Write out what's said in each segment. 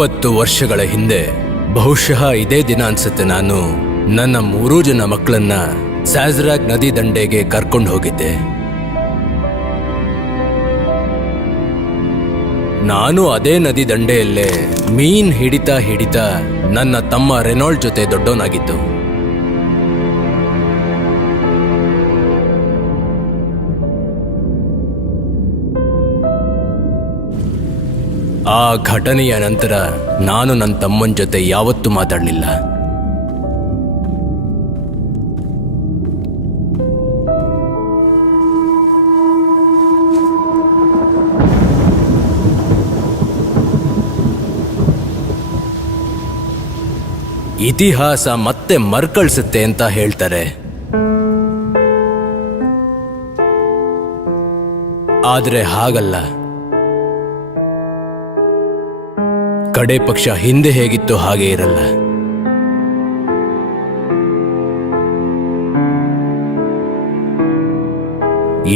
20 ವರ್ಷಗಳ ಹಿಂದೆ ಬಹುಶಃ ಇದೇ ದಿನ ಅನ್ಸುತ್ತೆ ನಾನು ನನ್ನ 3 ಜನ ಮಕ್ಕಳನ್ನ ಸ್ಯಾಜ್ರಾಕ್ ನದಿ ದಂಡೆಗೆ ಕರ್ಕೊಂಡು ಹೋಗಿದ್ದೆ. ನಾನು ಅದೇ ನದಿ ದಂಡೆಯಲ್ಲೇ ಮೀನ್ ಹಿಡಿತಾ ನನ್ನ ತಮ್ಮ ರೆನಾಲ್ಡ್ ಜೊತೆ ದೊಡ್ಡವನಾಗಿದ್ದು. ಆ ಘಟನೆಯ ನಂತರ ನಾನು ನನ್ನ ತಮ್ಮನ ಜೊತೆ ಯಾವತ್ತೂ ಮಾತಾಡಲಿಲ್ಲ. ಇತಿಹಾಸ ಮತ್ತೆ ಮರುಕಳಿಸುತ್ತೆ ಅಂತ ಹೇಳ್ತಾರೆ, ಆದ್ರೆ ಹಾಗಲ್ಲ. ಕಡೆ ಪಕ್ಷ ಹಿಂದೆ ಹೇಗಿತ್ತು ಹಾಗೆ ಇರಲ್ಲ.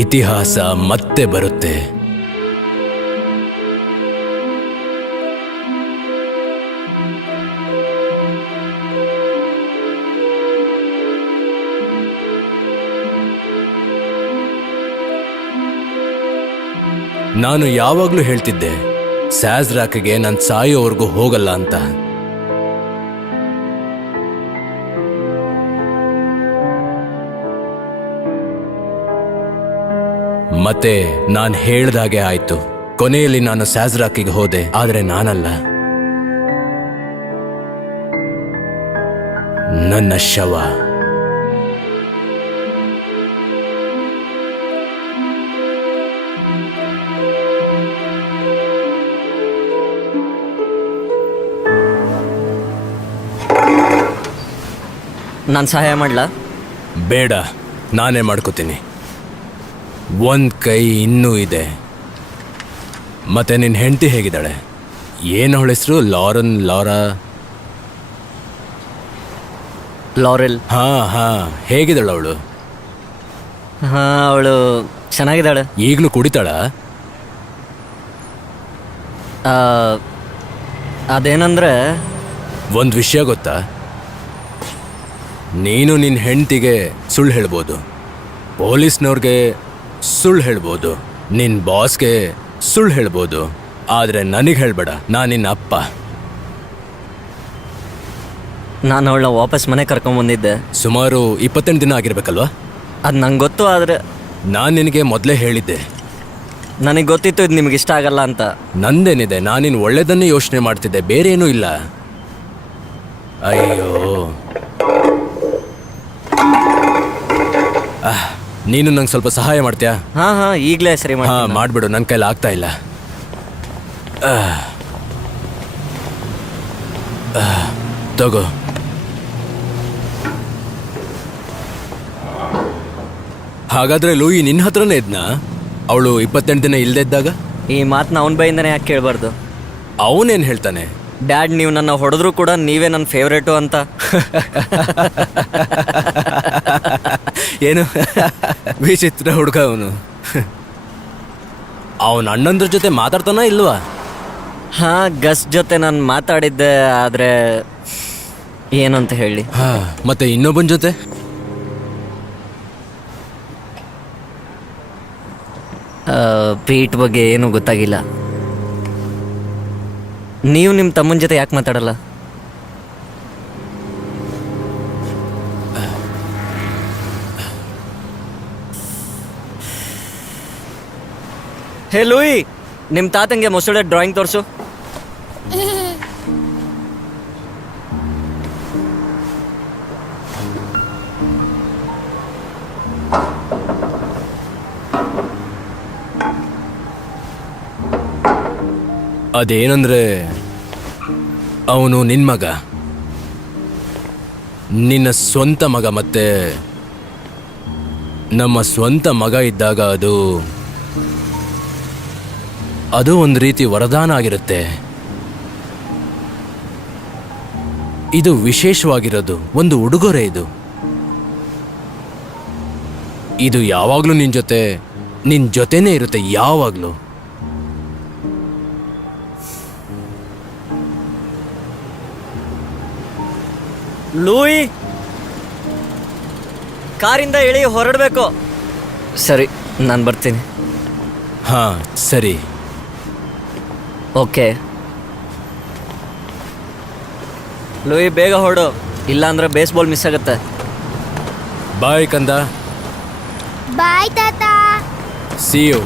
ಇತಿಹಾಸ ಮತ್ತೆ ಬರುತ್ತೆ. ನಾನು ಯಾವಾಗ್ಲೂ ಹೇಳ್ತಿದ್ದೆ ಸ್ಯಾಜ್ರಾಕ್ಗೆ ನಾನು ಸಾಯೋವರೆಗೂ ಹೋಗಲ್ಲ ಅಂತ. ಮತ್ತೆ ನಾನು ಹೇಳ್ದಾಗೆ ಆಯ್ತು. ಕೊನೆಯಲ್ಲಿ ನಾನು ಸ್ಯಾಜ್ರಾಕ್ಗೆ ಹೋದೆ, ಆದ್ರೆ ನಾನಲ್ಲ, ನನ್ನ ಶವ. ನಾನು ಸಹಾಯ ಮಾಡಲ? ಬೇಡ, ನಾನೇ ಮಾಡ್ಕೋತೀನಿ. ಒಂದು ಕೈ ಇನ್ನೂ ಇದೆ. ಮತ್ತೆ ನಿನ್ನ ಹೆಂಡತಿ ಹೇಗಿದ್ದಾಳೆ? ಏನು ಅವಳ ಹೆಸರು? ಲಾರೆಲ್. ಹಾ, ಹೇಗಿದ್ದಾಳು ಅವಳು? ಅವಳು ಚೆನ್ನಾಗಿದ್ದಾಳೆ. ಈಗಲೂ ಕುಡಿತಾಳ? ಅದೇನಂದ್ರೆ, ಒಂದು ವಿಷಯ ಗೊತ್ತಾ? ನೀನು ನಿನ್ನ ಹೆಂಡತಿಗೆ ಸುಳ್ಳು ಹೇಳ್ಬೋದು, ಪೊಲೀಸ್ನವ್ರಿಗೆ ಸುಳ್ಳು ಹೇಳ್ಬೋದು, ನಿನ್ನ ಬಾಸ್ಗೆ ಸುಳ್ಳು ಹೇಳ್ಬೋದು, ಆದರೆ ನನಗೆ ಹೇಳ್ಬೇಡ. ನಾನು ನಿನ್ನ ಅಪ್ಪ. ನಾನು ಅವಳನ್ನ ವಾಪಸ್ ಮನೆ ಕರ್ಕೊಂಬಂದಿದ್ದೆ. ಸುಮಾರು 28 ದಿನ ಆಗಿರ್ಬೇಕಲ್ವಾ? ಅದು ನಂಗೆ ಗೊತ್ತು, ಆದರೆ ನಾನು ನಿನಗೆ ಮೊದಲೇ ಹೇಳಿದ್ದೆ. ನನಗೆ ಗೊತ್ತಿತ್ತು ಇದು ನಿಮ್ಗೆ ಇಷ್ಟ ಆಗಲ್ಲ ಅಂತ. ನಂದೇನಿದೆ, ನಾನಿನ್ನು ಒಳ್ಳೆಯದನ್ನೇ ಯೋಚನೆ ಮಾಡ್ತಿದ್ದೆ, ಬೇರೆ ಏನೂ ಇಲ್ಲ. ಅಯ್ಯೋ, ನೀನು ನಂಗೆ ಸ್ವಲ್ಪ ಸಹಾಯ ಮಾಡ್ತೀಯಾ? ಹಾಂ ಈಗಲೇ ಸರಿ ಮಾಡಿಬಿಡು, ನನ್ನ ಕೈಲಿ ಆಗ್ತಾ ಇಲ್ಲ. ತಗೋ. ಹಾಗಾದ್ರೆ ಲೂಯಿ ನಿನ್ನ ಹತ್ರನೇ ಇದ್ನಾ? ಅವಳು 28 ದಿನ ಇಲ್ಲದೆ ಇದ್ದಾಗ? ಈ ಮಾತನ್ನ ಅವನ ಬೈಯಿಂದನೇ ಯಾಕೆ ಕೇಳಬಾರ್ದು? ಅವನೇನು ಹೇಳ್ತಾನೆ? ಡ್ಯಾಡ್, ನೀವು ನನ್ನ ಹೊಡೆದ್ರು ಕೂಡ ನೀವೇ ನನ್ನ ಫೇವ್ರೇಟು ಅಂತ. ಏನು ವಿಚಿತ್ರ ಹುಡುಗ ಅವನು. ಅವನ ಅಣ್ಣಂದ್ರ ಜೊತೆ ಮಾತಾಡ್ತಾನ ಇಲ್ವಾ? ಗಸ್ ಜೊತೆ ನಾನು ಮಾತಾಡಿದ್ದೆ, ಆದರೆ ಏನು ಅಂತ ಹೇಳಿ. ಮತ್ತೆ ಇನ್ನೊಬ್ಬನ ಜೊತೆ? ಪೀಟ್ ಬಗ್ಗೆ ಏನೂ ಗೊತ್ತಾಗಿಲ್ಲ. ನೀವು ನಿಮ್ಮ ತಮ್ಮನ ಜೊತೆ ಯಾಕೆ ಮಾತಾಡಲ್ಲ? ಹೇ ಲೂಯಿ, ನಿಮ್ಮ ತಾತಂಗೆ ಮೊಸಳೆ ಡ್ರಾಯಿಂಗ್ ತೋರಿಸು. ಅದೇನಂದ್ರೆ, ಅವನು ನಿನ್ನ ಮಗ, ನಿನ್ನ ಸ್ವಂತ ಮಗ. ಮತ್ತೆ ನಮ್ಮ ಸ್ವಂತ ಮಗ ಇದ್ದಾಗ ಅದು ಒಂದು ರೀತಿ ವರದಾನ ಆಗಿರುತ್ತೆ. ಇದು ವಿಶೇಷವಾಗಿರೋದು, ಒಂದು ಉಡುಗೊರೆ. ಇದು ಯಾವಾಗಲೂ ನಿನ್ನ ಜೊತೆನೇ ಇರುತ್ತೆ, ಯಾವಾಗಲೂ. ಲೂಯಿ, ಕಾರಿಂದ ಇಳಿ, ಹೊರಡಬೇಕು. ಸರಿ, ನಾನು ಬರ್ತೀನಿ. ಹಾ ಸರಿ. ಓಕೆ ಲೂಯಿ, ಬೇಗ ಹೊರಡು, ಇಲ್ಲಾಂದ್ರೆ ಬೇಸ್ಬಾಲ್ ಮಿಸ್ ಆಗುತ್ತೆ. ಬಾಯ್ ಕಂದ. ಬಾಯ್ ತಾತ. See you.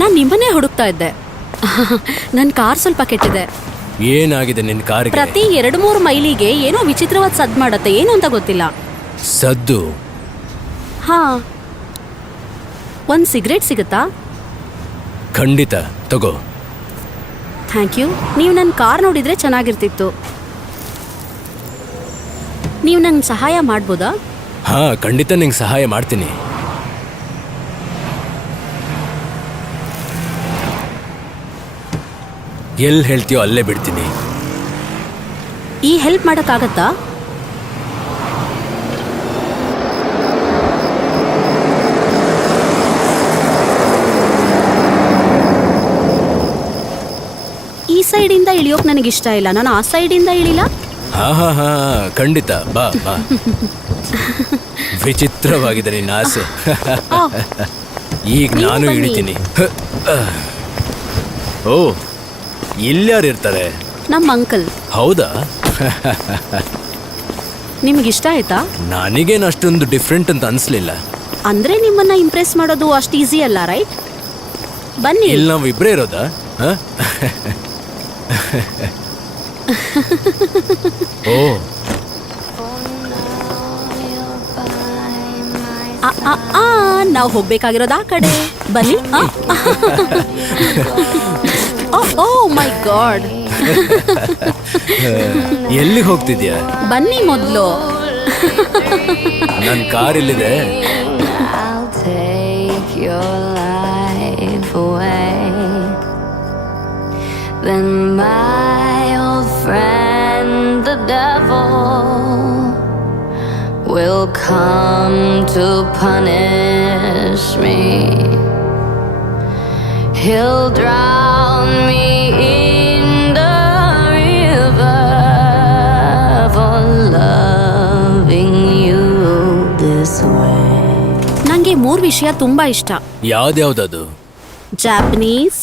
ನಾನು ನಿಮ್ಮನ್ನೇ ಹುಡುಕ್ತಾ ಇದ್ದೆ. ನನ್ನ ಕಾರ್ ಸ್ವಲ್ಪ ಕೆಟ್ಟಿದೆ. ಏನಾಗಿದೆ ನಿನ್ನ ಕಾರಿಗೆ? ಪ್ರತಿ 2-3 ಮೈಲಿಗೆ ಏನೋ ವಿಚಿತ್ರವಾದ ಸದ್ದು ಮಾಡುತ್ತೆ, ಏನು ಅಂತ ಗೊತ್ತಿಲ್ಲ. ಸದ್ದು? ಹಾ, ಒಂದು ಸಿಗರೇಟ್ ಸಿಗುತ್ತಾ? ಖಂಡಿತ ತಗೋ. Thank you. ನೀವು ನನ್ನ ಕಾರ್ ನೋಡಿದ್ರೆ ಚೆನ್ನಾಗಿರ್ತಿತ್ತು. ನೀವು ನಂಗೆ ಸಹಾಯ ಮಾಡ್ಬೋದಾ? ಹಾ ಖಂಡಿತ ನಿಂಗೆ ಸಹಾಯ ಮಾಡ್ತೀನಿ. ಎಲ್ಲಿ ಹೇಳ್ತೀಯೋ ಅಲ್ಲೇ ಬಿಡ್ತೀನಿ. ಈ ಹೆಲ್ಪ್ ಮಾಡೋಕ್ಕಾಗತ್ತಾ? ಈ ಸೈಡಿಂದ ಇಳಿಯೋಕೆ ನನಗಿಷ್ಟ ಇಲ್ಲ. ನಾನು ಆ ಸೈಡಿಂದ ಇಳಿಲ್ಲ. ಹಾ ಹಾ ಹಾ ಖಂಡಿತ, ಬಾ ಬಾ. ವಿಚಿತ್ರವಾಗಿದೆ ನಿನ್ನ ಆಸೆ. ಈಗ ನಾನು ಬನ್ನಿ. ಇಳಿತೀನಿ. ಓ, ಇಲ್ಯಾರು ಇರ್ತಾರೆ? ನಮ್ಮ ಅಂಕಲ್. ಹೌದಾ? ನಿಮ್ಗಿಷ್ಟ ಆಯ್ತಾ? ನನಗೇನು ಅಷ್ಟೊಂದು ಡಿಫ್ರೆಂಟ್ ಅಂತ ಅನ್ಸ್ಲಿಲ್ಲ. ಅಂದ್ರೆ ನಿಮ್ಮನ್ನ ಇಂಪ್ರೆಸ್ ಮಾಡೋದು ಅಷ್ಟು ಈಸಿ ಅಲ್ಲ, ರೈಟ್? ಬನ್ನಿ. ಇಲ್ಲಿ ನಾವು ಇಬ್ಬರೇ ಇರೋದಾ? ಹ? ಓ, ನಾವು ಹೋಗ್ಬೇಕಾಗಿರೋದು ಆ ಕಡೆ. ಬನ್ನಿ. ಓ ಮೈ ಗಾಡ್. ಎಲ್ಲಿಗೆ ಹೋಗ್ತಿದ್ಯಾ? ಬನ್ನಿ ಮೊದಲು. ನನ್ನ ಕಾರ್ ಇಲ್ಲಿದೆ. I'll take your life away. Then my old friend the devil will come to punish me. He'll drown me in the river for loving you this way. ನಂಗೆ 3 ವಿಷಯ ತುಂಬಾ ಇಷ್ಟ. ಯಾವ್ದ್ಯಾವ್ದದು? ಜಾಪನೀಸ್,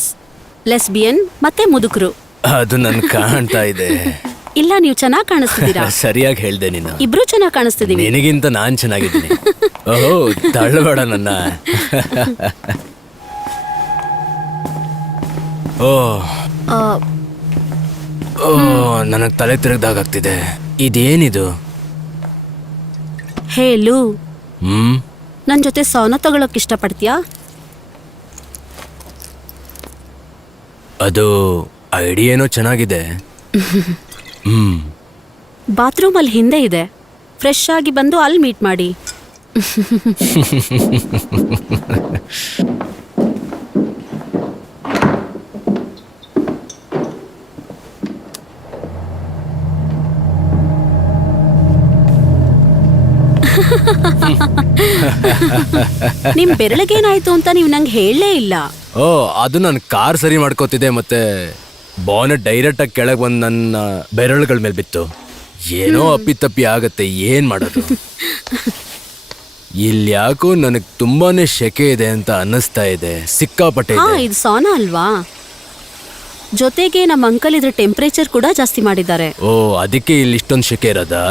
ಲೆಸ್ಬಿಯನ್ ಮತ್ತೆ ಮುದುಕರು. ಅದು ನನ್ ಕಾಣ್ತಾ ಇದೆ. ಇಲ್ಲ, ನೀವು ಚೆನ್ನಾಗಿ ಕಾಣಿಸ್ತಿದ್ದೀರಾ. ಸರಿಯಾಗಿ ಹೇಳ್ದೆ ನೀನು. ಇಬ್ರು ಚೆನ್ನಾಗಿ ಕಾಣಿಸ್ತಿದೀವಿ. ನಿನಗಿಂತ ನಾನ್ ಚೆನ್ನಾಗಿದ್ದೀನಿ. ಓಹೋ, ತಳ್ಳಬೇಡ ನನ್ನ. ಓ ಓ, ನನಗೆ ತಲೆ ತಿರುಗ್ದಾಗ್ತಿದೆ. ಇದೇನಿದು? ಹೇ ಲೂ, ಹ್ಮ್, ನನ್ನ ಜೊತೆ ಸೌನ ತಗೊಳಕ್ ಇಷ್ಟಪಡ್ತೀಯಾ? ಅದು ಐಡಿಯಾ ಏನೋ ಚೆನ್ನಾಗಿದೆ. ಹ್ಮ್, ಬಾತ್ರೂಮಲ್ಲಿ ಹಿಂದೆ ಇದೆ. ಫ್ರೆಶ್ ಆಗಿ ಬಂದು ಅಲ್ಲಿ ಮೀಟ್ ಮಾಡಿ. ನಿಮ್ ಬೆರಳಿಗೇನಾಯ್ತು ಅಂತ ನೀವು ನಂಗೆ ಹೇಳಲೇ ಇಲ್ಲ. ಓ, ಅದು ನನ್ನ ಕಾರ್ ಸರಿ ಮಾಡ್ಕೋತಿದೆ, ಮತ್ತೆ ಬಾನೆಟ್ ಡೈರೆಕ್ಟ್ ಆಗಿ ಕೆಳಗೆ ಬಂದು ನನ್ನ ಬೆರಳುಗಳ ಮೇಲೆ ಬಿತ್ತು. ಏನೋ ಅಪ್ಪಿತಪ್ಪಿ ಆಗತ್ತೆ, ಏನ್ ಮಾಡೋದು? ಇಲ್ಲಿ ಯಾಕೋ ನನಗೆ ತುಂಬಾನೇ ಶೆಕೆ ಇದೆ ಅಂತ ಅನ್ನಿಸ್ತಾ ಇದೆ, ಸಿಕ್ಕಾಪಟ್ಟೆ ಹಾ, ಇದೆ. ಇದು ಸೌನಾ ಅಲ್ವಾ? ಜೊತೆಗೆ ನಮ್ಮ ಅಂಕಲ್ ಇದ್ರ ಟೆಂಪರೇಚರ್ ಕೂಡ ಜಾಸ್ತಿ ಮಾಡಿದ್ದಾರೆ. ಓ, ಅದಕ್ಕೆ ಇಲ್ಲಿ ಇಷ್ಟೊಂದು ಶೆಕೆ ಇರೋದಾ?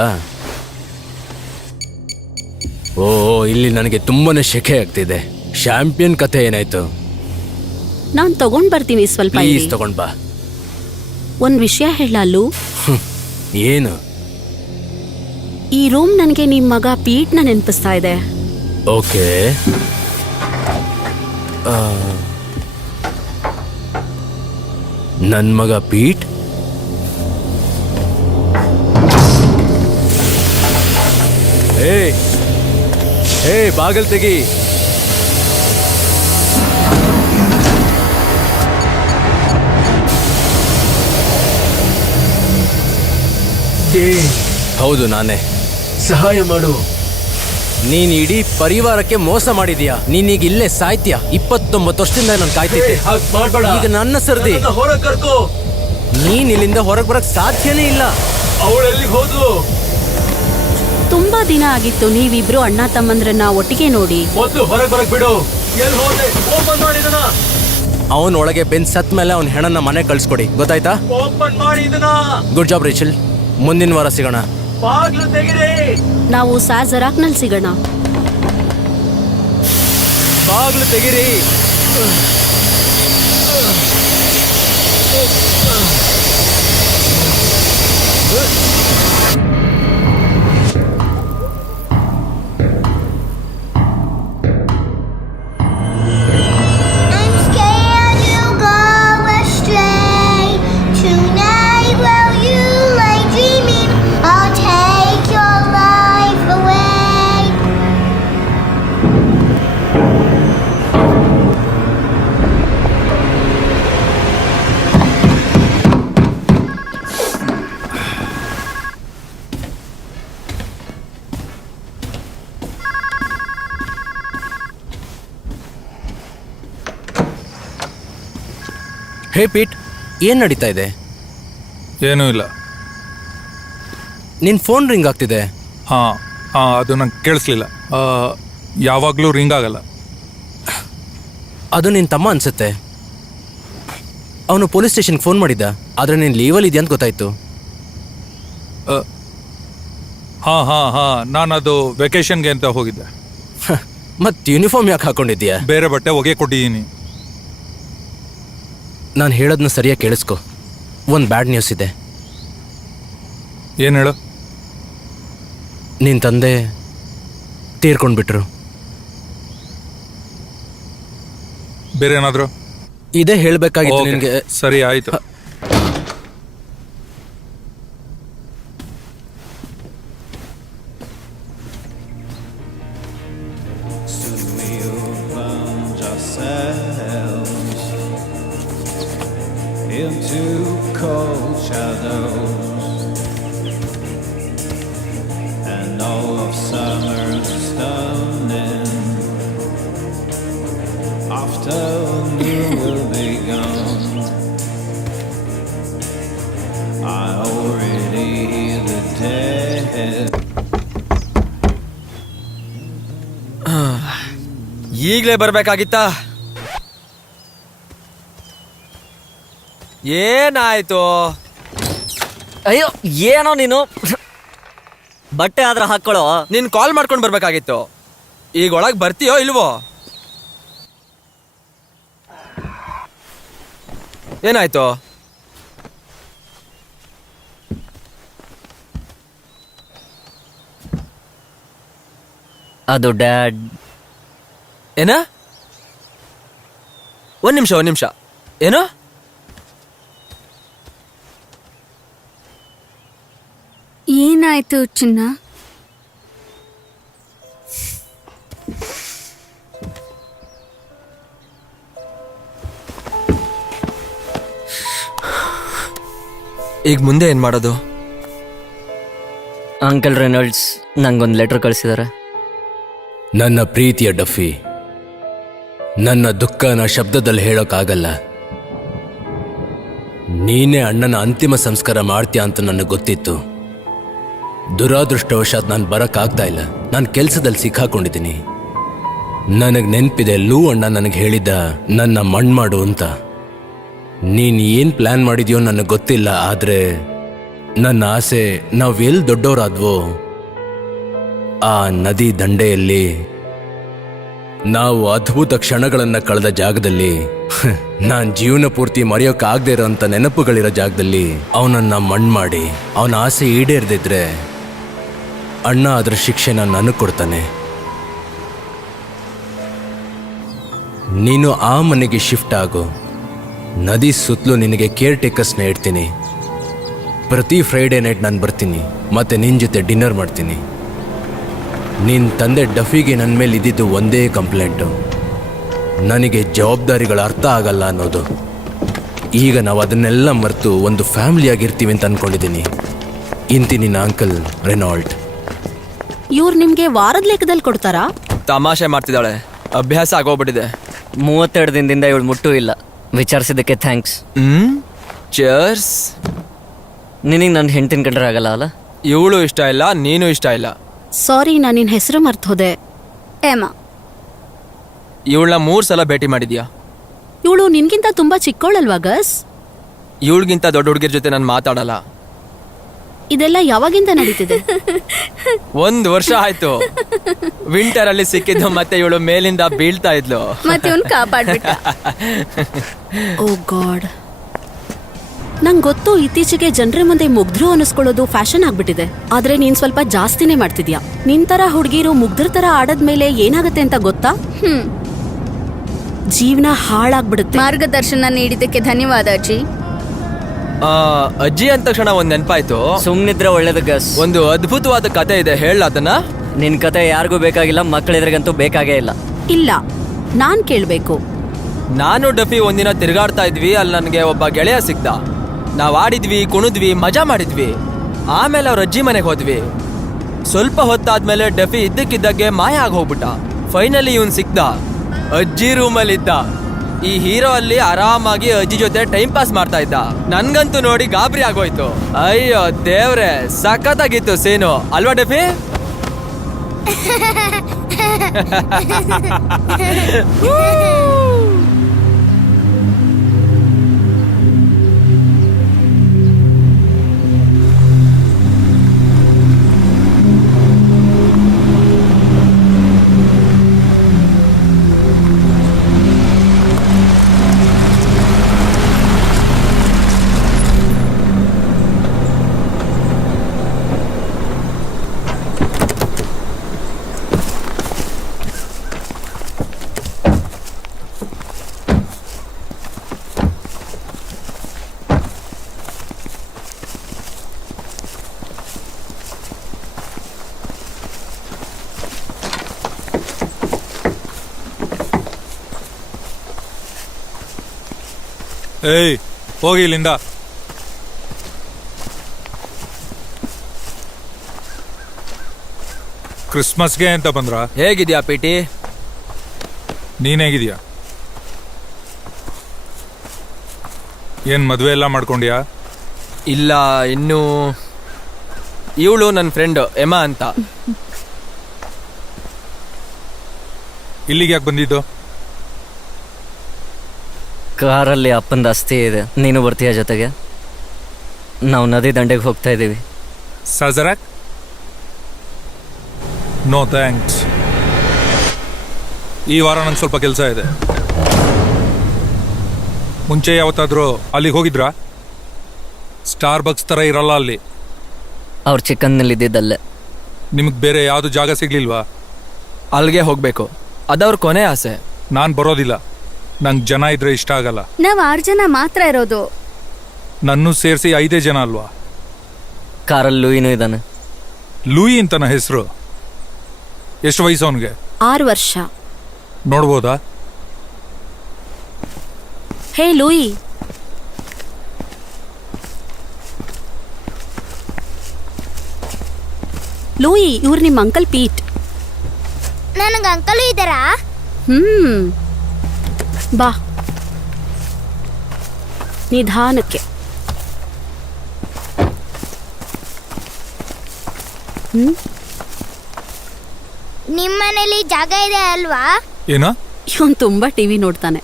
ಓ, ಇಲ್ಲಿ ನನಗೆ ತುಂಬಾನೇ ಶೆಕೆ ಆಗ್ತಿದೆ. ಚಾಂಪಿಯನ್ ಕಥೆ ಏನಾಯ್ತು? ನಾನ್ ತಗೊಂಡ್ ಬರ್ತೀನಿ, ಸ್ವಲ್ಪ ಪ್ಲೀಸ್ ಇರಿ. ತಗೊಂಡ್ ಬಾ. ಒಂದ್ ವಿಷಯ ಹೇಳಲು, ಏನು? ಈ ರೂಮ್ ನನಗೆ ನಿಮ್ ಮಗ ಪೀಟ್ನ ನೆನಪಿಸ್ತಾ ಇದೆ. ಓಕೆ, ನನ್ ಮಗ ಪೀಟ್? ಹೇ, ಬಾಗಲ್ ತೆಗಿ. ಹೌದು ನಾನೇ. ಸಹಾಯ ಮಾಡು. ನೀನ್ ಇಡೀ ಪರಿವಾರಕ್ಕೆ ಮೋಸ ಮಾಡಿದ್ಯಾ. ನೀನೀಗ ಇಲ್ಲೇ ಸಾಯ್ತೀಯ. 29 ವರ್ಷದಿಂದ ನಾನು ಕಾಯ್ತಿದ್ದೆ. ಹಾಗ್ ಮಾಡ್ಬೇಡ. ಈಗ ನನ್ನ ಸರ್ದಿ. ಹೊರಗೆ ಕರ್ಕೋ. ನೀನ್ ಇಲ್ಲಿಂದ ಹೊರಗೆ ಬರಕ್ ಸಾಧ್ಯನೇ ಇಲ್ಲ. ಅವಳೆಲ್ಲಿಗೆ ಹೋದ್ಲು? ತುಂಬಾ ದಿನ ಆಗಿತ್ತು ನೀವಿಬ್ರು ಅಣ್ಣ ತಮ್ಮಂದ್ರನ್ನ ಒಟ್ಟಿಗೆ ನೋಡಿ. ಮೊದ್ಲು ಹೊರಗೆ ಬರಕ್ ಬಿಡು. ಎಲ್ಲಿ ಹೋದೆ? ಓಪನ್ ಮಾಡಿದನ. ಅವನ್ ಒಳಗೆ ಬೆಂದ್ ಸತ್ ಮೇಲೆ ಅವನ ಹೆಣನ್ನ ಮನೆ ಕಳ್ಸ್ಕೊಡಿ, ಗೊತ್ತಾಯ್ತಾ? ಓಪನ್ ಮಾಡಿದನ. Good job Rachel. ಮುಂದಿನ ವಾರ ಸಿಗೋಣ. ಬಾಗ್ಲು ತೆಗಿರಿ. ನಾವು ಸಾಜರಾಕ್ನಲ್ಲಿ ಸಿಗೋಣ. ಬಾಗ್ಲು ತೆಗಿರಿ. I'm scared you'll go astray. Tonight while you lay dreaming, I'll take your life away. ಹೇ ಪೀಟ್, ಏನ್ ನಡೀತಾ ಇದೆ? ಏನೂ ಇಲ್ಲ. ನಿನ್ ಫೋನ್ ರಿಂಗ್ ಆಗ್ತಿದೆ. ಹಾಂ ಹಾಂ, ಅದು ನಂಗೆ ಕೇಳಿಸ್ಲಿಲ್ಲ. ಯಾವಾಗಲೂ ರಿಂಗ್ ಆಗಲ್ಲ. ಅದು ನಿನ್ ತಮ್ಮ ಅನ್ಸುತ್ತೆ. ಅವನು ಪೊಲೀಸ್ ಸ್ಟೇಷನ್ಗೆ ಫೋನ್ ಮಾಡಿದ್ದ, ಆದ್ರೆ ನೀನ್ ಲೀವಲ್ಲಿ ಇದೆಯಾ ಅಂತ ಗೊತ್ತಾಯ್ತು. ಹಾಂ ಹಾಂ ಹಾಂ, ನಾನು ಅದು ವೆಕೇಷನ್ಗೆ ಅಂತ ಹೋಗಿದ್ದೆ. ಮತ್ ಯೂನಿಫಾರ್ಮ್ ಯಾಕೆ ಹಾಕೊಂಡಿದ್ಯಾ? ಬೇರೆ ಬಟ್ಟೆ ಒಗೆ ಕೊಟ್ಟಿದ್ದೀನಿ. ನಾನು ಹೇಳೋದನ್ನ ಸರಿಯಾಗಿ ಕೇಳಿಸ್ಕೊ. ಒಂದು ಬ್ಯಾಡ್ ನ್ಯೂಸ್ ಇದೆ. ಏನು ಹೇಳು? ನಿನ್ ತಂದೆ ತೀರ್ಕೊಂಡ್ಬಿಟ್ರು. ಬೇರೆ ಏನಾದರೂ? ಇದೇ ಹೇಳ್ಬೇಕಾಗಿತ್ತು ನಿನ್ಗೆ. ಸರಿ, ಆಯಿತು. Into cold shadows, and all of summer's stunning. Afternoon will be gone. I already hear the dead. ಈಗಲೇ ಬರ್ಬೇಕಾಗಿತ್ತಾ? ಏನಾಯ್ತು? ಅಯ್ಯೋ, ಏನೋ ನೀನು. ಬಟ್ಟೆ ಆದ್ರೆ ಹಾಕೊಳ್ಳೋ. ನೀನ್ ಕಾಲ್ ಮಾಡ್ಕೊಂಡು ಬರ್ಬೇಕಾಗಿತ್ತು. ಈಗ ಒಳಗೆ ಬರ್ತೀಯೋ ಇಲ್ವೋ? ಏನಾಯ್ತು? ಅದು ಡ್ಯಾಡ್. ಏನ? ಒಂದ್ ನಿಮಿಷ. ಏನು? ಏನಾಯ್ತು ಚಿನ್ನ? ಈಗ ಮುಂದೆ ಏನ್ ಮಾಡೋದು? ಅಂಕಲ್ ರೆನಾಲ್ಡ್ಸ್ ನಂಗೊಂದು ಲೆಟರ್ ಕಳಿಸಿದ್ದಾರೆ. ನನ್ನ ಪ್ರೀತಿಯ ಡಫಿ, ನನ್ನ ದುಃಖನ ಶಬ್ದದಲ್ಲಿ ಹೇಳೋಕ್ಕಾಗಲ್ಲ. ನೀನೇ ಅಣ್ಣನ ಅಂತಿಮ ಸಂಸ್ಕಾರ ಮಾಡ್ತೀಯ ಅಂತ ನನಗೆ ಗೊತ್ತಿತ್ತು. ದುರಾದೃಷ್ಟವಶಾತ್ ನಾನು ಬರೋಕ್ಕಾಗ್ತಾ ಇಲ್ಲ. ನಾನು ಕೆಲಸದಲ್ಲಿ ಸಿಕ್ಕಾಕೊಂಡಿದ್ದೀನಿ. ನನಗೆ ನೆನಪಿದೆ, ಲೂ ಅಣ್ಣ ನನಗೆ ಹೇಳಿದ್ದ ನನ್ನ ಮಣ್ಣು ಮಾಡು ಅಂತ. ನೀನು ಏನು ಪ್ಲ್ಯಾನ್ ಮಾಡಿದ್ಯೋ ನನಗೆ ಗೊತ್ತಿಲ್ಲ, ಆದರೆ ನನ್ನ ಆಸೆ ನಾವು ಎಲ್ಲಿ ದೊಡ್ಡವರಾದ್ವೋ ಆ ನದಿ ದಂಡೆಯಲ್ಲಿ, ನಾವು ಅದ್ಭುತ ಕ್ಷಣಗಳನ್ನು ಕಳೆದ ಜಾಗದಲ್ಲಿ, ನಾನು ಜೀವನ ಪೂರ್ತಿ ಮರೆಯೋಕ್ಕಾಗದೇ ಇರೋಂಥ ನೆನಪುಗಳಿರೋ ಜಾಗದಲ್ಲಿ ಅವನನ್ನ ಮಣ್ಣು ಮಾಡಿ ಅವನ ಆಸೆ ಈಡೇರ್ದಿದ್ರೆ ಅಣ್ಣ ಅದರ ಶಿಕ್ಷೆನ ನನಗೆ ಕೊಡ್ತಾನೆ. ನೀನು ಆ ಮನೆಗೆ ಶಿಫ್ಟ್ ಆಗು. ನದಿ ಸುತ್ತಲೂ ನಿನಗೆ ಕೇರ್ ಟೇಕರ್ಸ್ನ ಇಡ್ತೀನಿ. ಪ್ರತಿ ಫ್ರೈಡೇ ನೈಟ್ ನಾನು ಬರ್ತೀನಿ, ಮತ್ತೆ ನಿನ್ನ ಜೊತೆ ಡಿನ್ನರ್ ಮಾಡ್ತೀನಿ. ನಿನ್ನ ತಂದೆ ಡಫಿಗೆ ನನ್ನ ಮೇಲೆ ಇದ್ದಿದ್ದು ಒಂದೇ ಕಂಪ್ಲೇಂಟು, ನನಗೆ ಜವಾಬ್ದಾರಿಗಳ ಅರ್ಥ ಆಗಲ್ಲ ಅನ್ನೋದು. ಈಗ ನಾವು ಅದನ್ನೆಲ್ಲ ಮರೆತು ಒಂದು ಫ್ಯಾಮಿಲಿಯಾಗಿರ್ತೀವಿ ಅಂತ ಅಂದ್ಕೊಂಡಿದ್ದೀನಿ. ಇಂತಿ ನಿನ್ನ ಅಂಕಲ್ ರೆನಾಲ್ಡ್. ಇವ್ರು ನಿಮ್ಗೆ ವಾರದ ಲೆಕ್ಕದಲ್ಲಿ ಕೊಡ್ತಾರಾ? ತಮಾಷೆ ಮಾಡ್ತಿದ್ದಾಳೆ, ಅಭ್ಯಾಸ ಆಗೋಗ್ಬಿಟ್ಟಿದೆ. 32 ದಿನದಿಂದ ಇವಳು ಮುಟ್ಟೂ ಇಲ್ಲ. ವಿಚಾರಿಸಿದ್ದಕ್ಕೆ ಥ್ಯಾಂಕ್ಸ್. ಚರ್ಸ್. ನಿನಗೆ ನನ್ನ ಹೆಂಡ್ತಿನ ಕಂಡ್ರೆ ಆಗಲ್ಲ ಅಲ್ಲ? ಇವಳು ಇಷ್ಟ ಇಲ್ಲ, ನೀನು ಇಷ್ಟ ಇಲ್ಲ. ಸಾರಿ, ನಾನು ನಿನ್ನ ಹೆಸರು ಮರ್ತೋದೆ. ಏಮಾ. ಇವಳನ್ನ 3 ಸಲ ಭೇಟಿ ಮಾಡಿದ್ಯಾ? ಇವಳು ನಿನ್ಗಿಂತ ತುಂಬಾ ಚಿಕ್ಕವಳಲ್ವಾ ಗಸ್? ಇವಳಿಗಿಂತ ದೊಡ್ಡ ಹುಡುಗಿರ ಜೊತೆ ನಾನು ಮಾತಾಡಲ್ಲ. ಇದೆಲ್ಲ ಯಾವಾಗಿಂದ ನಡೀತಿದೆ? 1 ವರ್ಷ ಆಯ್ತು. ವಿಂಟರ್ ಅಲ್ಲಿ ಸಿಕ್ಕಿದ್ದು, ಮತ್ತೆ ಇವಳು ಮೇಲಿಂದ ಬೀಳ್ತಾ ಇದ್ಲು. ಮತ್ತೆ ಅವ್ನು ಕಾಪಾಡ್ಬಿಟ್ಟ. ಓ ಗಾಡ್. ನಂಗೆ ಗೊತ್ತು, ಇತ್ತೀಚೆಗೆ ಜನರ ಮುಂದೆ ಮುಗ್ಧರು ಅನಿಸ್ಕೊಳ್ಳೋದು ಫ್ಯಾಷನ್ ಆಗ್ಬಿಟ್ಟಿದೆ. ಆದ್ರೆ ನೀನ್ ಸ್ವಲ್ಪ ಜಾಸ್ತಿನೇ ಮಾಡ್ತಿದ್ಯಾ. ನಿನ್ ತರ ಹುಡುಗಿರು ಮುಗ್ಧರ ತರ ಆಡದ್ಮೇಲೆ ಏನಾಗತ್ತೆ ಅಂತ ಗೊತ್ತಾ? ಜೀವನ ಹಾಳಾಗ್ಬಿಡುತ್ತೆ. ಮಾರ್ಗದರ್ಶನ ನೀಡಿದ್ದಕ್ಕೆ ಧನ್ಯವಾದ ಅಜ್ಜಿ. ಅಜ್ಜಿ ಅಂದ ತಕ್ಷಣ ಒಂದ್ ನೆನಪಾಯ್ತು. ಸುಮ್ಮನಿದ್ರೆ ಒಳ್ಳೇದು ಗಸ್. ಒಂದು ಅದ್ಭುತವಾದ ಕತೆ ಇದೆ, ಹೇಳ ಅದನ್ನ. ನಿನ್ನ ಕತೆ ಯಾರಿಗೂ ಬೇಕಾಗಿಲ್ಲ, ಮಕ್ಕಳಿದ್ರಿಗಂತೂ ಬೇಕಾಗೇ ಇಲ್ಲ. ಇಲ್ಲ, ನಾನ್ ಕೇಳ್ಬೇಕು. ನಾನು ಡಫಿ ಒಂದಿನ ತಿರುಗಾಡ್ತಾ ಇದ್ವಿ. ಅಲ್ಲಿ ನನಗೆ ಒಬ್ಬ ಗೆಳೆಯ ಸಿಕ್ತ. ನಾವ್ ಆಡಿದ್ವಿ, ಕುಣಿದ್ವಿ, ಮಜಾ ಮಾಡಿದ್ವಿ. ಆಮೇಲೆ ಅವ್ರ ಅಜ್ಜಿ ಮನೆಗೆ ಹೋದ್ವಿ. ಸ್ವಲ್ಪ ಹೊತ್ತಾದ್ಮೇಲೆ ಡಫಿ ಇದ್ದಕ್ಕಿದ್ದಾಗೆ ಮಾಯ ಆಗಿ ಹೋಗ್ಬಿಟ್ಟ. ಫೈನಲಿ ಇವನ್ ಸಿಕ್ತ, ಅಜ್ಜಿ ರೂಮಲ್ಲಿ ಇದ್ದ. ಈ ಹೀರೋ ಅಲ್ಲಿ ಆರಾಮಾಗಿ ಅಜ್ಜಿ ಜೊತೆ ಟೈಮ್ ಪಾಸ್ ಮಾಡ್ತಾ ಇದ್ದ. ನನ್ಗಂತೂ ನೋಡಿ ಗಾಬರಿ ಆಗೋಯ್ತು. ಅಯ್ಯೋ ದೇವ್ರೆ, ಸಖತ್ತಾಗಿತ್ತು ಸೀನು ಅಲ್ವಾ ಡಫಿ? ಏಯ್, ಹೋಗಿ ಇಲ್ಲಿಂದ. ಕ್ರಿಸ್ಮಸ್ಗೆ ಅಂತ ಬಂದ್ರ? ಹೇಗಿದ್ಯಾ ಪಿಟಿ? ನೀನ್ ಹೇಗಿದ್ಯಾ? ಏನ್ ಮದ್ವೆ ಎಲ್ಲ ಮಾಡ್ಕೊಂಡ್ಯಾ? ಇಲ್ಲ, ಇನ್ನು. ಇವಳು ನನ್ನ ಫ್ರೆಂಡ್ ಎಮಾ ಅಂತ. ಇಲ್ಲಿಗೆ ಯಾಕೆ ಬಂದಿದ್ದು? ಕಾರಲ್ಲಿ ಅಪ್ಪಂದ ಅಸ್ಥಿ ಇದೆ, ನೀನು ಬರ್ತೀಯ ಜೊತೆಗೆ? ನಾವು ನದಿ ದಂಡೆಗೆ ಹೋಗ್ತಾ ಇದ್ದೀವಿ. ಸಜರಾಕ್? No thanks. ಈ ವಾರ ನಂಗೆ ಸ್ವಲ್ಪ ಕೆಲಸ ಇದೆ. ಮುಂಚೆ ಯಾವತ್ತಾದ್ರೂ ಅಲ್ಲಿಗೆ ಹೋಗಿದ್ರಾ? ಸ್ಟಾರ್ ಬಕ್ಸ್ ಥರ ಇರಲ್ಲ ಅಲ್ಲಿ. ಅವ್ರು ಚಿಕ್ಕಂದಿನಲ್ಲಿ ಇದ್ದಿದ್ದಲ್ಲೇ. ನಿಮಗೆ ಬೇರೆ ಯಾವುದು ಜಾಗ ಸಿಗ್ಲಿಲ್ವಾ? ಅಲ್ಲಿಗೆ ಹೋಗ್ಬೇಕು, ಅದವ್ರ ಕೊನೆ ಆಸೆ. ನಾನು ಬರೋದಿಲ್ಲ. ನಂಗೆ ಜನ ಇದ್ರೆ ಇಷ್ಟ ಆಗಲ್ಲ. ನಾವ್ 6 ಜನ ಮಾತ್ರ ಇರೋದು. ನನ್ನೂ ಸೇರಿಸಿ 5 ಜನ ಅಲ್ವಾ? ಕಾರಲ್ಲಿ ಲೂಯಿನೂ ಇದ್ದಾನೆ. ಲೂಯಿ ಅಂತನ ಹೆಸರು? ಎಷ್ಟು ವಯಸ್ಸು ಅವನಿಗೆ? 6 ವರ್ಷ. ನೋಡ್ಬೋದಾ? ಹೇ ಲೂಯಿ. ಲೂಯಿ, ಇವ್ರು ನಿಮ್ಮ ಅಂಕಲ್ ಪೀಟ್. ನನಗೆ ಅಂಕಲು ಇದ್ದಾರಾ? ಬಾ, ನಿಧಾನಕ್ಕೆ. ನಿಮ್ಮನೇಲಿ ಜಾಗ ಇದೆ ಅಲ್ವಾ? ಏನೋ? ಇವನ್ ತುಂಬಾ ಟಿವಿ ನೋಡ್ತಾನೆ.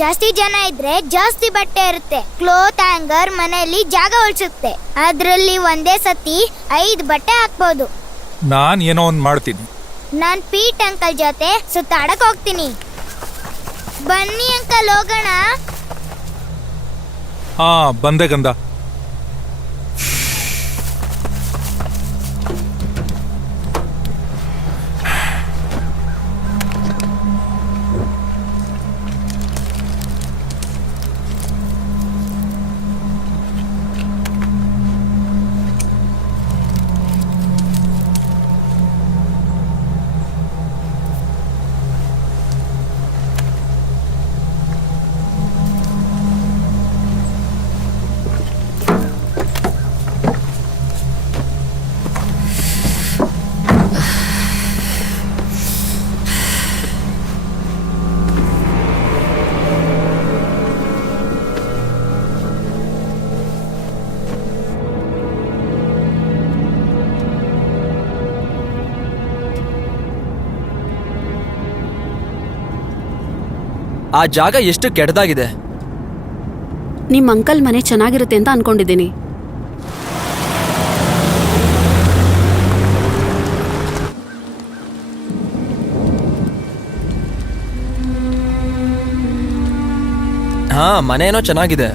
ಜಾಸ್ತಿ ಜನ ಇದ್ರೆ ಜಾಸ್ತಿ ಬಟ್ಟೆ ಇರುತ್ತೆ. ಕ್ಲೋತ್ ಹ್ಯಾಂಗರ್ ಮನೆಯಲ್ಲಿ ಜಾಗ ಉಳಿಸುತ್ತೆ. ಅದ್ರಲ್ಲಿ ಒಂದೇ ಸತಿ 5 ಬಟ್ಟೆ ಹಾಕ್ಬೋದು. ನಾನು ಏನೋ ಒಂದು ಮಾಡ್ತೀನಿ. ನಾನ್ ಪೀಟ್ ಅಂಕಲ್ ಜೊತೆ ಸುತ್ತಾಡಕ್ ಹೋಗ್ತೀನಿ. ಬನ್ನಿ ಅಂಕಲ್, ಹೋಗೋಣ. ಹಾ, ಬಂದೆ ಗಂಧ. ಆ ಜಾಗ ಎಷ್ಟು ಕೆಟ್ಟದಾಗಿದೆ. ನಿಮ್ ಅಂಕಲ್ ಮನೆ ಚೆನ್ನಾಗಿರುತ್ತೆ ಅಂತ ಅನ್ಕೊಂಡಿದ್ದೀನಿ. ಹಾ, ಮನೆ ಏನೋ ಚೆನ್ನಾಗಿದೆ.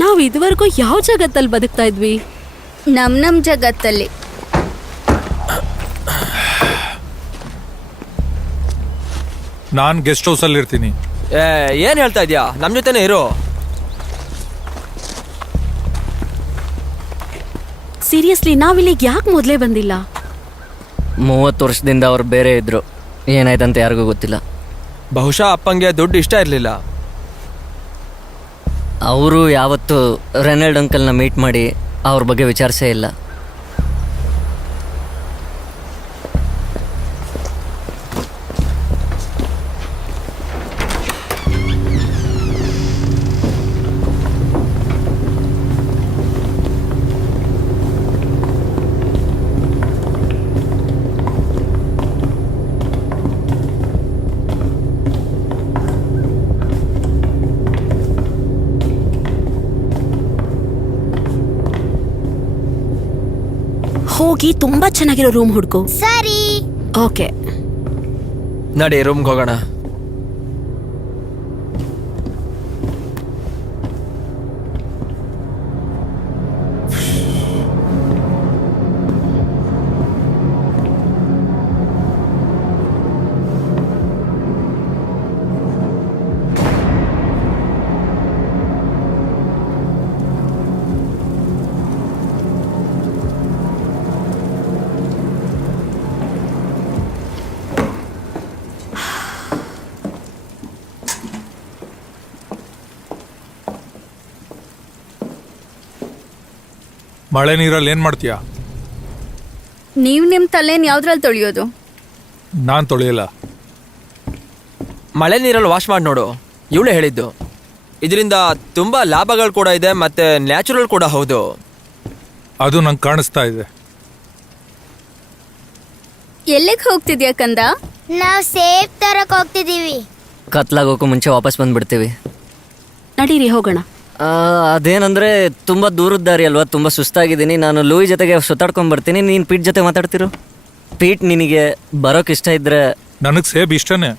ನಾವ್ ಇದುವರೆಗೂ ಯಾವ ಜಗತ್ತಲ್ಲಿ ಬದುಕ್ತಾ ಇದ್ವಿ? ನಮ್ ಜಗತ್ತಲ್ಲಿ. ನಾನು ಗೆಸ್ಟ್ ಹೌಸಲ್ಲಿ ಇರ್ತೀನಿ. ಏನ್ ಹೇಳ್ತಾ ಇದ್ಯಾ? ನಮ್ ಜೊತೆನೇ ಇರು. ಸೀರಿಯಸ್ಲಿ ನಾವಿಲ್ಲಿಗೆ ಯಾಕೆ ಮೊದಲೇ ಬಂದಿಲ್ಲ? 30 ವರ್ಷದಿಂದ ಅವ್ರು ಬೇರೆ ಇದ್ರು. ಏನಾಯ್ತಂತ ಯಾರಿಗೂ ಗೊತ್ತಿಲ್ಲ. ಬಹುಶಃ ಅಪ್ಪಂಗೆ ದುಡ್ಡು ಇಷ್ಟ ಇರಲಿಲ್ಲ. ಅವರು ಯಾವತ್ತು ರೆನಾಲ್ಡ್ ಅಂಕಲ್ನ ಮೀಟ್ ಮಾಡಿ ಅವ್ರ ಬಗ್ಗೆ ವಿಚಾರಿಸೇ ಇಲ್ಲ. ಹೋಗಿ ತುಂಬಾ ಚೆನ್ನಾಗಿರೋ ರೂಮ್ ಹುಡ್ಕು. ಸರಿ. ಓಕೆ, ನಡಿ ರೂಮ್ಗೆ ಹೋಗೋಣ. ಮಳೆ ನೀರಲ್ಲಿ ಏನು ಮಾಡ್ತೀಯಾ? ನೀವು ನಿಮ್ಮ ತಲೆನ ಯಾವ್ದ್ರಲ್ಲಿ ತೊಳೆಯೋದು? ನಾನು ತೊಳೆಯಲ್ಲ. ಮಳೆ ನೀರಲ್ಲಿ ವಾಶ್ ಮಾಡಿ ನೋಡು. ಇವಳೇ ಹೇಳಿದ್ದು. ಇದರಿಂದ ತುಂಬಾ ಲಾಭಗಳು ಕೂಡ ಇದೆ, ಮತ್ತೆ ನ್ಯಾಚುರಲ್ ಕೂಡ ಹೌದು. ಅದು ನಂಗೆ ಕಾಣಿಸ್ತಾ ಇದೆ. ಎಲ್ಲಿಗೆ ಹೋಗ್ತಿದ್ಯಾ ಕಂದ? ನಾವ್ ಸೇಫ್ ತರಕ್ ಹೋಗ್ತಿದೀವಿ. ಕತ್ಲಾಗೋಕ್ಕೂ ಮುಂಚೆ ವಾಪಸ್ ಬಂದ್ಬಿಡ್ತೀವಿ. ನಡೀರಿ ಹೋಗೋಣ. ಅದೇನಂದ್ರೆ ತುಂಬ ದೂರದ ದಾರಿ ಅಲ್ವಾ, ತುಂಬ ಸುಸ್ತಾಗಿದ್ದೀನಿ. ನಾನು ಲೂಯಿ ಜೊತೆಗೆ ಸುತ್ತಾಡ್ಕೊಂಡ್ಬರ್ತೀನಿ. ನೀನು ಪೀಟ್ ಜೊತೆ ಮಾತಾಡ್ತಿರು. ಪೀಟ್, ನಿನಗೆ ಬರೋಕೆ ಇಷ್ಟ ಇದ್ರೆ. ನನಗೆ ಸೇಬ್ ಇಷ್ಟನೇ.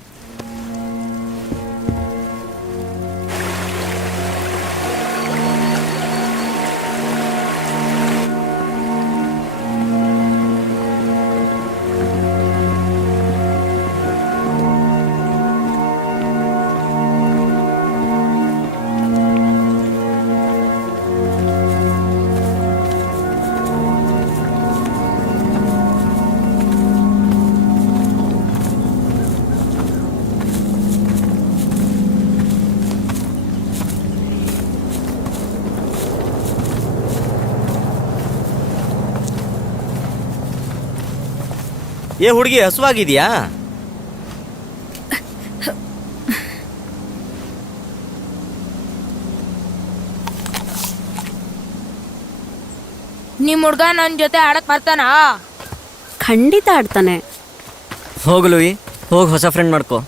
ಏ ಹುಡುಗಿ, ಹಸುವಾಗಿದ್ಯಾ? ನಿಮ್ ಹುಡ್ಗ ನನ್ ಜೊತೆ ಆಡಕ್ ಬರ್ತಾನಾ? ಖಂಡಿತ ಆಡ್ತಾನೆ. ಹೋಗು ಲೂಯಿ, ಹೋಗಿ ಹೊಸ ಫ್ರೆಂಡ್ ಮಾಡ್ಕೋ.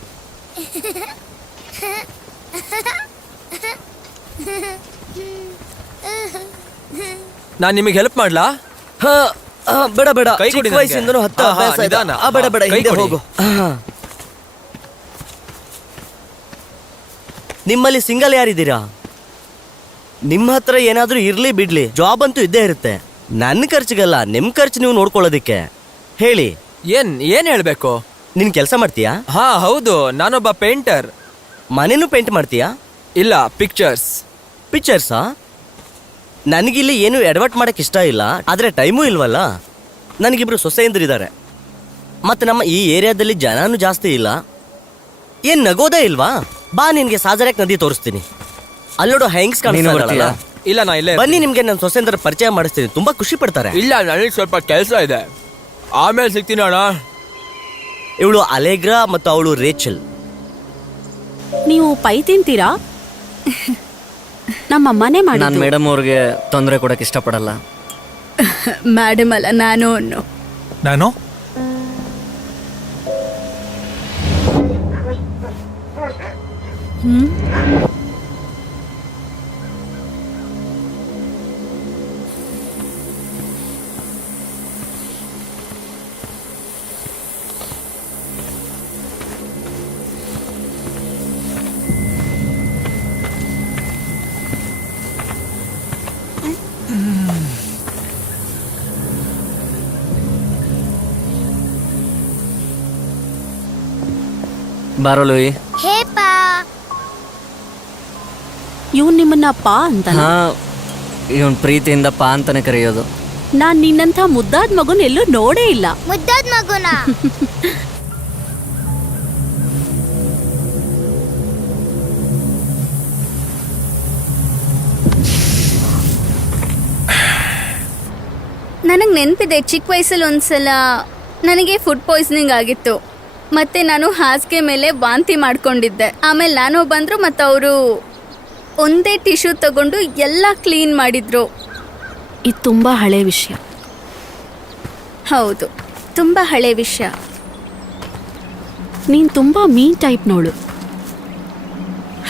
ನಾನು ನಿಮಗೆ ಹೆಲ್ಪ್ ಮಾಡ್ಲಾ? ಬೇಡ ಬೇಡ, ಕೈ ಕೊಡಿ ಚಿಕ್ಕ ನಂಗೆ. ವಯಸ್ಸಿಂದನೂ ಹತ್ತು ಹಾ, ಅಭ್ಯಾಸ ಇದೆ. ನಿಧಾನ. ಬೇಡ ಬೇಡ, ಕೈ ಹಿಂದೆ ಕೊಡಿ. ಹೋಗು. ನಿಮ್ಮಲ್ಲಿ ಸಿಂಗಲ್ ಯಾರಿದ್ದೀರಾ? ನಿಮ್ಮ ಹತ್ರ ಏನಾದ್ರೂ ಇರ್ಲಿ ಬಿಡ್ಲಿ, ಜಾಬ್ ಅಂತೂ ಇದ್ದೇ ಇರುತ್ತೆ. ನನ್ನ ಖರ್ಚಿಗಲ್ಲ, ನಿಮ್ ಖರ್ಚು ನೀವು ನೋಡ್ಕೊಳ್ಳೋದಿಕ್ಕೆ. ಹೇಳಿ, ಏನ್ ಹೇಳ್ಬೇಕು? ನೀನ್ ಕೆಲಸ ಮಾಡ್ತೀಯಾ? ಹಾ ಹೌದು, ನಾನೊಬ್ಬ ಪೇಂಟರ್. ಮನೇನು ಪೇಂಟ್ ಮಾಡ್ತೀಯಾ? ಇಲ್ಲ, ಪಿಕ್ಚರ್ಸ್. ಪಿಕ್ಚರ್ಸಾ? ನನಗಿಲ್ಲಿ ಏನು ಎಡವಟ್ ಮಾಡಕ್ ಇಷ್ಟ ಇಲ್ಲ, ಆದ್ರೆ ಟೈಮೂ ಇಲ್ವಲ್ಲ. ನನಗಿಬ್ರು ಸೊಸೆಯಂದ್ರಿದ್ದಾರೆ, ಮತ್ತೆ ನಮ್ಮ ಈ ಏರಿಯಾದಲ್ಲಿ ಜನನೂ ಜಾಸ್ತಿ ಇಲ್ಲ. ಏನ್ ನಗೋದೇ ಇಲ್ವಾ? ಬಾ, ನಿನ್ಗೆ ಸಾಜರ್ಯಾಕ್ ನದಿ ತೋರಿಸ್ತೀನಿ. ಅಲ್ಲೋಡು ಹೆಂಗ್ಸ್ ಕಾಣಿಸ್ತಾ. ಇಲ್ಲ, ನಾ ಇಲ್ಲೇ ಬನ್ನಿ, ನಿಮ್ಗೆ ನನ್ನ ಸೊಸೆಯಂದ್ರ ಪರಿಚಯ ಮಾಡಿಸ್ತೀನಿ, ತುಂಬಾ ಖುಷಿ ಪಡ್ತಾರೆ. ಇಲ್ಲ, ನನಗೆ ಸ್ವಲ್ಪ ಕೆಲಸ ಇದೆ, ಆಮೇಲೆ ಸಿಗ್ತೀನಿ ಅಣ್ಣ. ಇವಳು ಅಲೆಗ್ರಾ ಮತ್ತು ಅವಳು ರೇಚಲ್. ನೀವು ಪೈ ತಿಂತೀರಾ? ನಮ್ಮ ಮನೆ ನಾನು ಮಾಡಿ ಮೇಡಮ್ ಅವ್ರಿಗೆ ತೊಂದರೆ ಕೊಡಕ್ ಇಷ್ಟಪಡಲ್ಲ. ಮೇಡಮ್ ಅಲ್ಲ, ನಾನು ನಾನು ಬಾರೋ ಲೂಯಿ. ಹೇ ಪಾ. ಇವ್ನು ನಿಮ್ಮನ್ನ ಪಾ ಅಂತ. ಹಾ, ಇವನ್ ಪ್ರೀತಿಯಿಂದ ಪಾ ಅಂತಾನೆ ಕರೆಯೋದು. ನಾನ್ ನಿನ್ನಂಥ ಮುದ್ದಾದ ಮಗುನ್ ಎಲ್ಲೂ ನೋಡೇ ಇಲ್ಲ. ಮುದ್ದಾದ ಮಗುನ. ನನಗೆ ನೆನಪಿದೆ, ಚಿಕ್ಕ ವಯಸ್ಸಲ್ಲಿ ಒಂದ್ಸಲ ನನಗೆ ಫುಡ್ ಪಾಯ್ಸನಿಂಗ್ ಆಗಿತ್ತು. ಮತ್ತೆ ನಾನು ಹಾಸಿಗೆ ಮೇಲೆ ವಾಂತಿ ಮಾಡ್ಕೊಂಡಿದ್ದೆ. ಆಮೇಲೆ ನಾನು ಬಂದರು ಮತ್ತು ಅವರು ಒಂದೇ ಟಿಶ್ಯೂ ತಗೊಂಡು ಎಲ್ಲ ಕ್ಲೀನ್ ಮಾಡಿದ್ರು. ಇದು ತುಂಬಾ ಹಳೆ ವಿಷಯ. ಹೌದು, ತುಂಬ ಹಳೆ ವಿಷಯ. ನೀನ್ ತುಂಬಾ ಮೀನ್ ಟೈಪ್ ನೋಡು.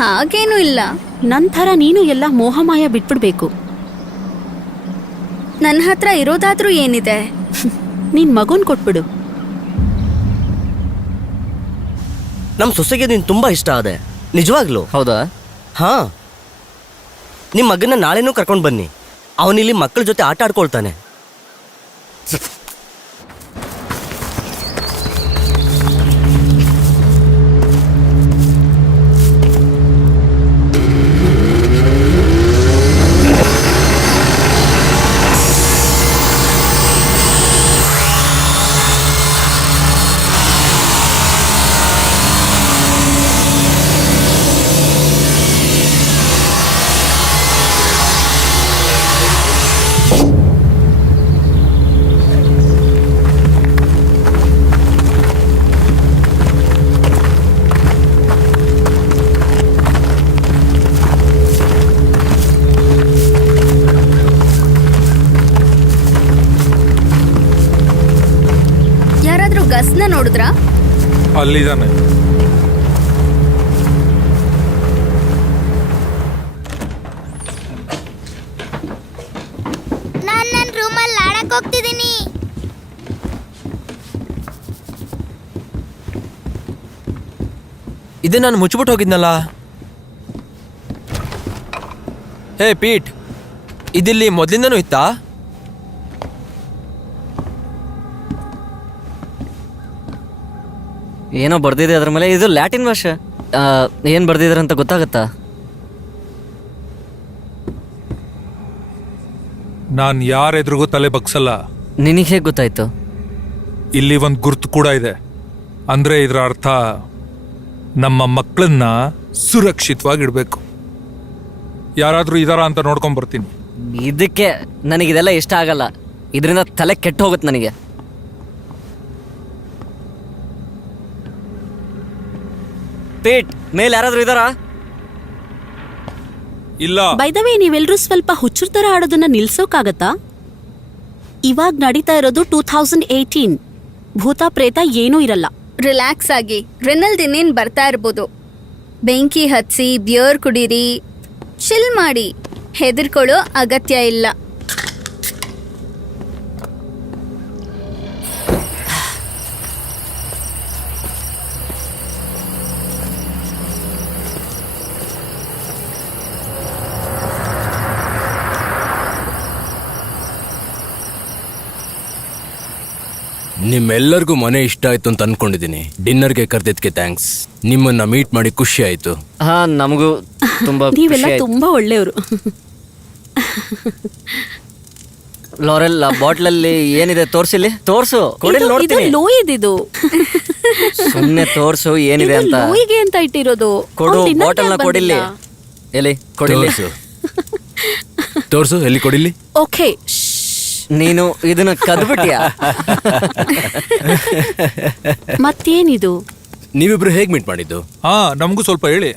ಹಾಗೇನೂ ಇಲ್ಲ. ನನ್ ಥರ ನೀನು ಎಲ್ಲ ಮೋಹಮಾಯ ಬಿಟ್ಬಿಡ್ಬೇಕು. ನನ್ನ ಹತ್ರ ಇರೋದಾದ್ರೂ ಏನಿದೆ? ನೀನ್ ಮಗುನ್ ಕೊಟ್ಬಿಡು. ನಮ್ ಸೊಸೆಗೆ ನೀನ್ ತುಂಬಾ ಇಷ್ಟ ಆದೆ, ನಿಜವಾಗ್ಲು. ಹೌದಾ? ಹಾ, ನಿಮ್ ಮಗನ ನಾಳೆನೂ ಕರ್ಕೊಂಡ್ ಬನ್ನಿ. ಅವನಿಲ್ಲಿ ಮಕ್ಕಳ ಜೊತೆ ಆಟ ಆಡ್ಕೊಳ್ತಾನೆ. ಯಾರಾದ್ರೂ ಗಸ್ನ ನೋಡಿದ್ರಾ? ಅಲ್ಲಿದ್ದಾನೆ. ನಾನ್ ನನ್ನ ರೂಮಲ್ಲಿ ಆಡಕ್ ಹೋಗ್ತಿದ್ದೀನಿ. ಇದು ನಾನು ಮುಚ್ಚಿಬಿಟ್ಟು ಹೋಗಿದ್ನಲ್ಲ. ಹೇ ಪೀಟ್, ಇದಿಲ್ಲಿ ಮೊದಲಿಂದನೂ ಇತ್ತಾ? ಏನೋ ಬರ್ದಿದೆ ಅದ್ರ ಮೇಲೆ. ಇದು ಲ್ಯಾಟಿನ್ ಭಾಷೆ. ಏನ್ ಬರ್ದಿದಾರೆ ಅಂತ ಗೊತ್ತಾಗತ್ತಾ? ನಾನು ಯಾರ ಎದುರಿಗೂ ತಲೆ ಬಗ್ಸಲ್ಲ. ನಿನಗೆ ಹೇಗೆ ಗೊತ್ತಾಯ್ತು? ಇಲ್ಲಿ ಒಂದು ಗುರ್ತು ಕೂಡ ಇದೆ. ಅಂದ್ರೆ ಇದರ ಅರ್ಥ ನಮ್ಮ ಮಕ್ಕಳನ್ನ ಸುರಕ್ಷಿತವಾಗಿಡ್ಬೇಕು. ಯಾರಾದ್ರೂ ಇದಾರ ಅಂತ ನೋಡ್ಕೊಂಡ್ ಬರ್ತೀನಿ. ಇದಕ್ಕೆ ನನಗಿದೆಲ್ಲ ಇಷ್ಟ ಆಗಲ್ಲ. ಇದರಿಂದ ತಲೆ ಕೆಟ್ಟು ಹೋಗುತ್ತೆ ನನಗೆ. ಪೇಟ್ ಮೇಲೆ ಯಾರಾದ್ರೂ ಇದಾರಾ? ಇಲ್ಲ. ಬೈ ದ ವೇ, ನೀವೆಲ್ರೂ ಸ್ವಲ್ಪ ಹುಚ್ಚರ ತರ ಆಡೋದನ್ನ ನಿಲ್ಸೋಕಾಗತ್ತಾ? ಇವಾಗ ನಡೀತಾ ಇರೋದು 2018. ಭೂತ ಪ್ರೇತ ಏನೂ ಇರಲ್ಲ. ರಿಲ್ಯಾಕ್ಸ್ ಆಗಿ. ರೆನಲ್ಡ್ ಇನ್ನೇನು ಬರ್ತಾ ಇರ್ಬೋದು. ಬೆಂಕಿ ಹಚ್ಚಿ ಬಿಯರ್ ಕುಡೀರಿ, ಚಿಲ್ ಮಾಡಿ. ಹೆದರ್ಕೊಳ್ಳೋ ಅಗತ್ಯ ಇಲ್ಲ. ನಿಮ್ಮೆಲ್ಲರಿಗೂ ಮನೆ ಇಷ್ಟ ಆಯ್ತು ಅಂತ ಅನ್ಕೊಂಡಿದ್ದೀನಿ. ಡಿನ್ನರ್ಗೆ ಕರೆದಿದ್ದಕ್ಕೆ ಥ್ಯಾಂಕ್ಸ್. ನಿಮ್ಮನ್ನ ಮೀಟ್ ಮಾಡಿ ಖುಷಿ ಆಯ್ತು. ಹಾ ನಮಗೂ ತುಂಬಾ ನೀವೆಲ್ಲ ತುಂಬಾ ಒಳ್ಳೆಯವರು. ಲಾರೆಲ್ ಬಾಟ್ಲಲ್ಲಿ ಏನಿದೆ ತೋರ್ಸಿಲ್ಲಿ, ತೋರ್ಸು, ಕೊಡಿಲ್ ನೋಡ್ತೀನಿ. ಲೂಯಿದಿದು. ಸುಮ್ನೆ ತೋರ್ಸು ಏನಿದೆ ಅಂತ. ಲೂಯಿಗೆ ಅಂತ ಇಟ್ಟಿರೋದು. ಕೊಡು ಅವ್ನ್ dinner ಬಾಟಲ್ನ ಗೆ ಕೊಡಿಲ್ಲಿ. ಬಂದಿಲ್ಲ. ಎಲ್ಲಿ ಕೊಡಿಲ್ಲಿ. ತೋರ್ಸು ಎಲ್ಲಿ ಕೊಡಿಲಿ. ಓಕೆ. ನೀನು ಇದನ್ನ ಕದ್ಬಿಟ್ಯಾ? ಮತ್ತೇನಿದು? ನೀವಿಬ್ರು ಹೇಗ್ ಮೀಟ್ ಮಾಡಿದ್ದು? ಹಾ ನಮಗೂ ಸ್ವಲ್ಪ ಹೇಳಿ.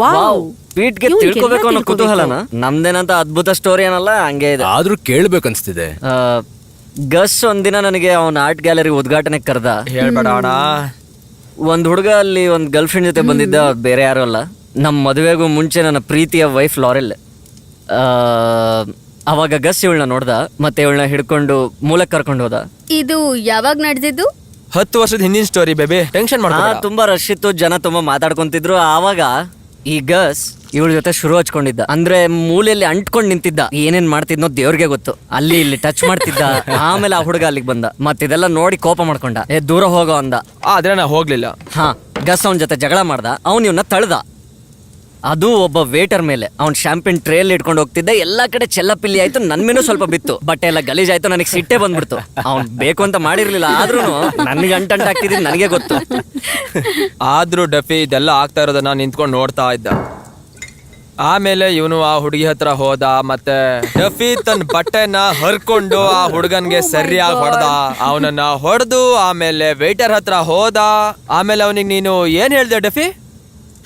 ವಾವ್. ಪೀಟ್ಗೆ ತಿಳ್ಕೊಬೇಕು ಅನ್ನೋ ಕುತೂಹಲನ. ನಮ್ದೇನಂತ ಅದ್ಭುತ ಸ್ಟೋರಿ ಏನಲ್ಲ, ಹಂಗೆ ಇದೆ. ಆದ್ರೂ ಕೇಳ್ಬೇಕನ್ಸ್ತಿದೆ. ಗಸ್ ಒಂದಿನ ನನಗೆ ಅವನ ಆರ್ಟ್ ಗ್ಯಾಲರಿ ಉದ್ಘಾಟನೆ ಕರ್ದ. ಹೇಳ್ಬೇಡ ಅಣ್ಣ. ಒಂದ್ ಹುಡುಗ ಅಲ್ಲಿ ಒಂದ್ ಗರ್ಲ್ ಫ್ರೆಂಡ್ ಜೊತೆ ಬಂದಿದ್ದ, ಅವ್ರು ಬೇರೆ ಯಾರು ಅಲ್ಲ, ನಮ್ಮ ಮದುವೆಗೂ ಮುಂಚೆ ನನ್ನ ಪ್ರೀತಿಯ ವೈಫ್ ಲಾರೆಲ್. ಅವಾಗ ಗಸ್ ಇವಳನ್ನ ನೋಡ್ದ, ಮತ್ತೆ ಇವಳನ್ನ ಹಿಡ್ಕೊಂಡು ಮೂಲಕ್ ಕರ್ಕೊಂಡು ಹೋದ. ಇದು ಯಾವಾಗ ನಡೆದಿದ್ದು? 10 ವರ್ಷದ ಹಿಂದಿನ ಸ್ಟೋರಿ ಬೇಬಿ, ಟೆನ್ಷನ್ ಮಾಡ್ಬೇಡ. ತುಂಬಾ ರಶ್ ಇತ್ತು, ಜನ ತುಂಬಾ ಮಾತಾಡ್ಕೊಂತಿದ್ರು. ಆವಾಗ ಈ ಗಸ್ ಇವಳ ಜೊತೆ ಶುರು ಹಚ್ಕೊಂಡಿದ್ದ. ಅಂದ್ರೆ ಮೂಲೆಯಲ್ಲಿ ಅಂಟ್ಕೊಂಡ್ ನಿಂತಿದ್ದ. ಏನೇನ್ ಮಾಡ್ತಿದ್ನೋ ದೇವ್ರಿಗೆ ಗೊತ್ತು. ಅಲ್ಲಿ ಇಲ್ಲಿ ಟಚ್ ಮಾಡ್ತಿದ್ದ. ಆಮೇಲೆ ಆ ಹುಡುಗ ಅಲ್ಲಿಗೆ ಬಂದ, ಮತ್ತಿದೆಲ್ಲ ನೋಡಿ ಕೋಪ ಮಾಡ್ಕೊಂಡ. ದೂರ ಹೋಗೋ ಅಂದ. ಆದ್ರೆ ನಾ ಹೋಗ್ಲಿಲ್ಲ. ಹಾ, ಗಸ್ ಅವನ ಜೊತೆ ಜಗಳ ಮಾಡ್ದ. ಅವನ್ ಇವನ್ನ ತಳ್ದ. ಅದು ಒಬ್ಬ ವೇಟರ್ ಮೇಲೆ. ಅವ್ನ್ ಶಾಂಪಿನ್ ಟ್ರೇಲ್ ಇಟ್ಕೊಂಡು ಹೋಗ್ತಿದ್ದೆ. ಎಲ್ಲಾ ಕಡೆ ಚೆಲ್ಲಪಿಲ್ಲಿ ಆಯ್ತು, ನನ್ ಮೇನೂ ಸ್ವಲ್ಪ ಬಿತ್ತು. ಬಟ್ಟೆ ಎಲ್ಲ ಗಲೀಜಾಯ್ತು. ನನಗೆ ಸಿಟ್ಟೆ ಬಂದ್ಬಿಡ್ತು. ಅವ್ನ್ ಬೇಕು ಅಂತ ಮಾಡಿರ್ಲಿಲ್ಲ, ಆದ್ರೂ ನನ್ಗೆ ಅಂಟಾಗ್ತಿದ್ ನನಗೆ ಗೊತ್ತು. ಆದ್ರೂ ಡಫಿ ಇದೆಲ್ಲ ಆಗ್ತಾ ಇರೋದನ್ನ ನಿಂತ್ಕೊಂಡು ನೋಡ್ತಾ ಇದ್ದ. ಆಮೇಲೆ ಇವನು ಆ ಹುಡುಗಿ ಹತ್ರ ಹೋದ, ಮತ್ತೆ ಡಫಿ ತನ್ನ ಬಟ್ಟೆನ ಹರ್ಕೊಂಡು ಆ ಹುಡುಗನ್ಗೆ ಸರಿಯಾಗಿ ಹೊಡೆದ. ಅವನನ್ನ ಹೊಡೆದು ಆಮೇಲೆ ವೇಟರ್ ಹತ್ರ ಹೋದ. ಆಮೇಲೆ ಅವನಿಗೆ ನೀನು ಏನ್ ಹೇಳ್ದೆ ಡಫಿ?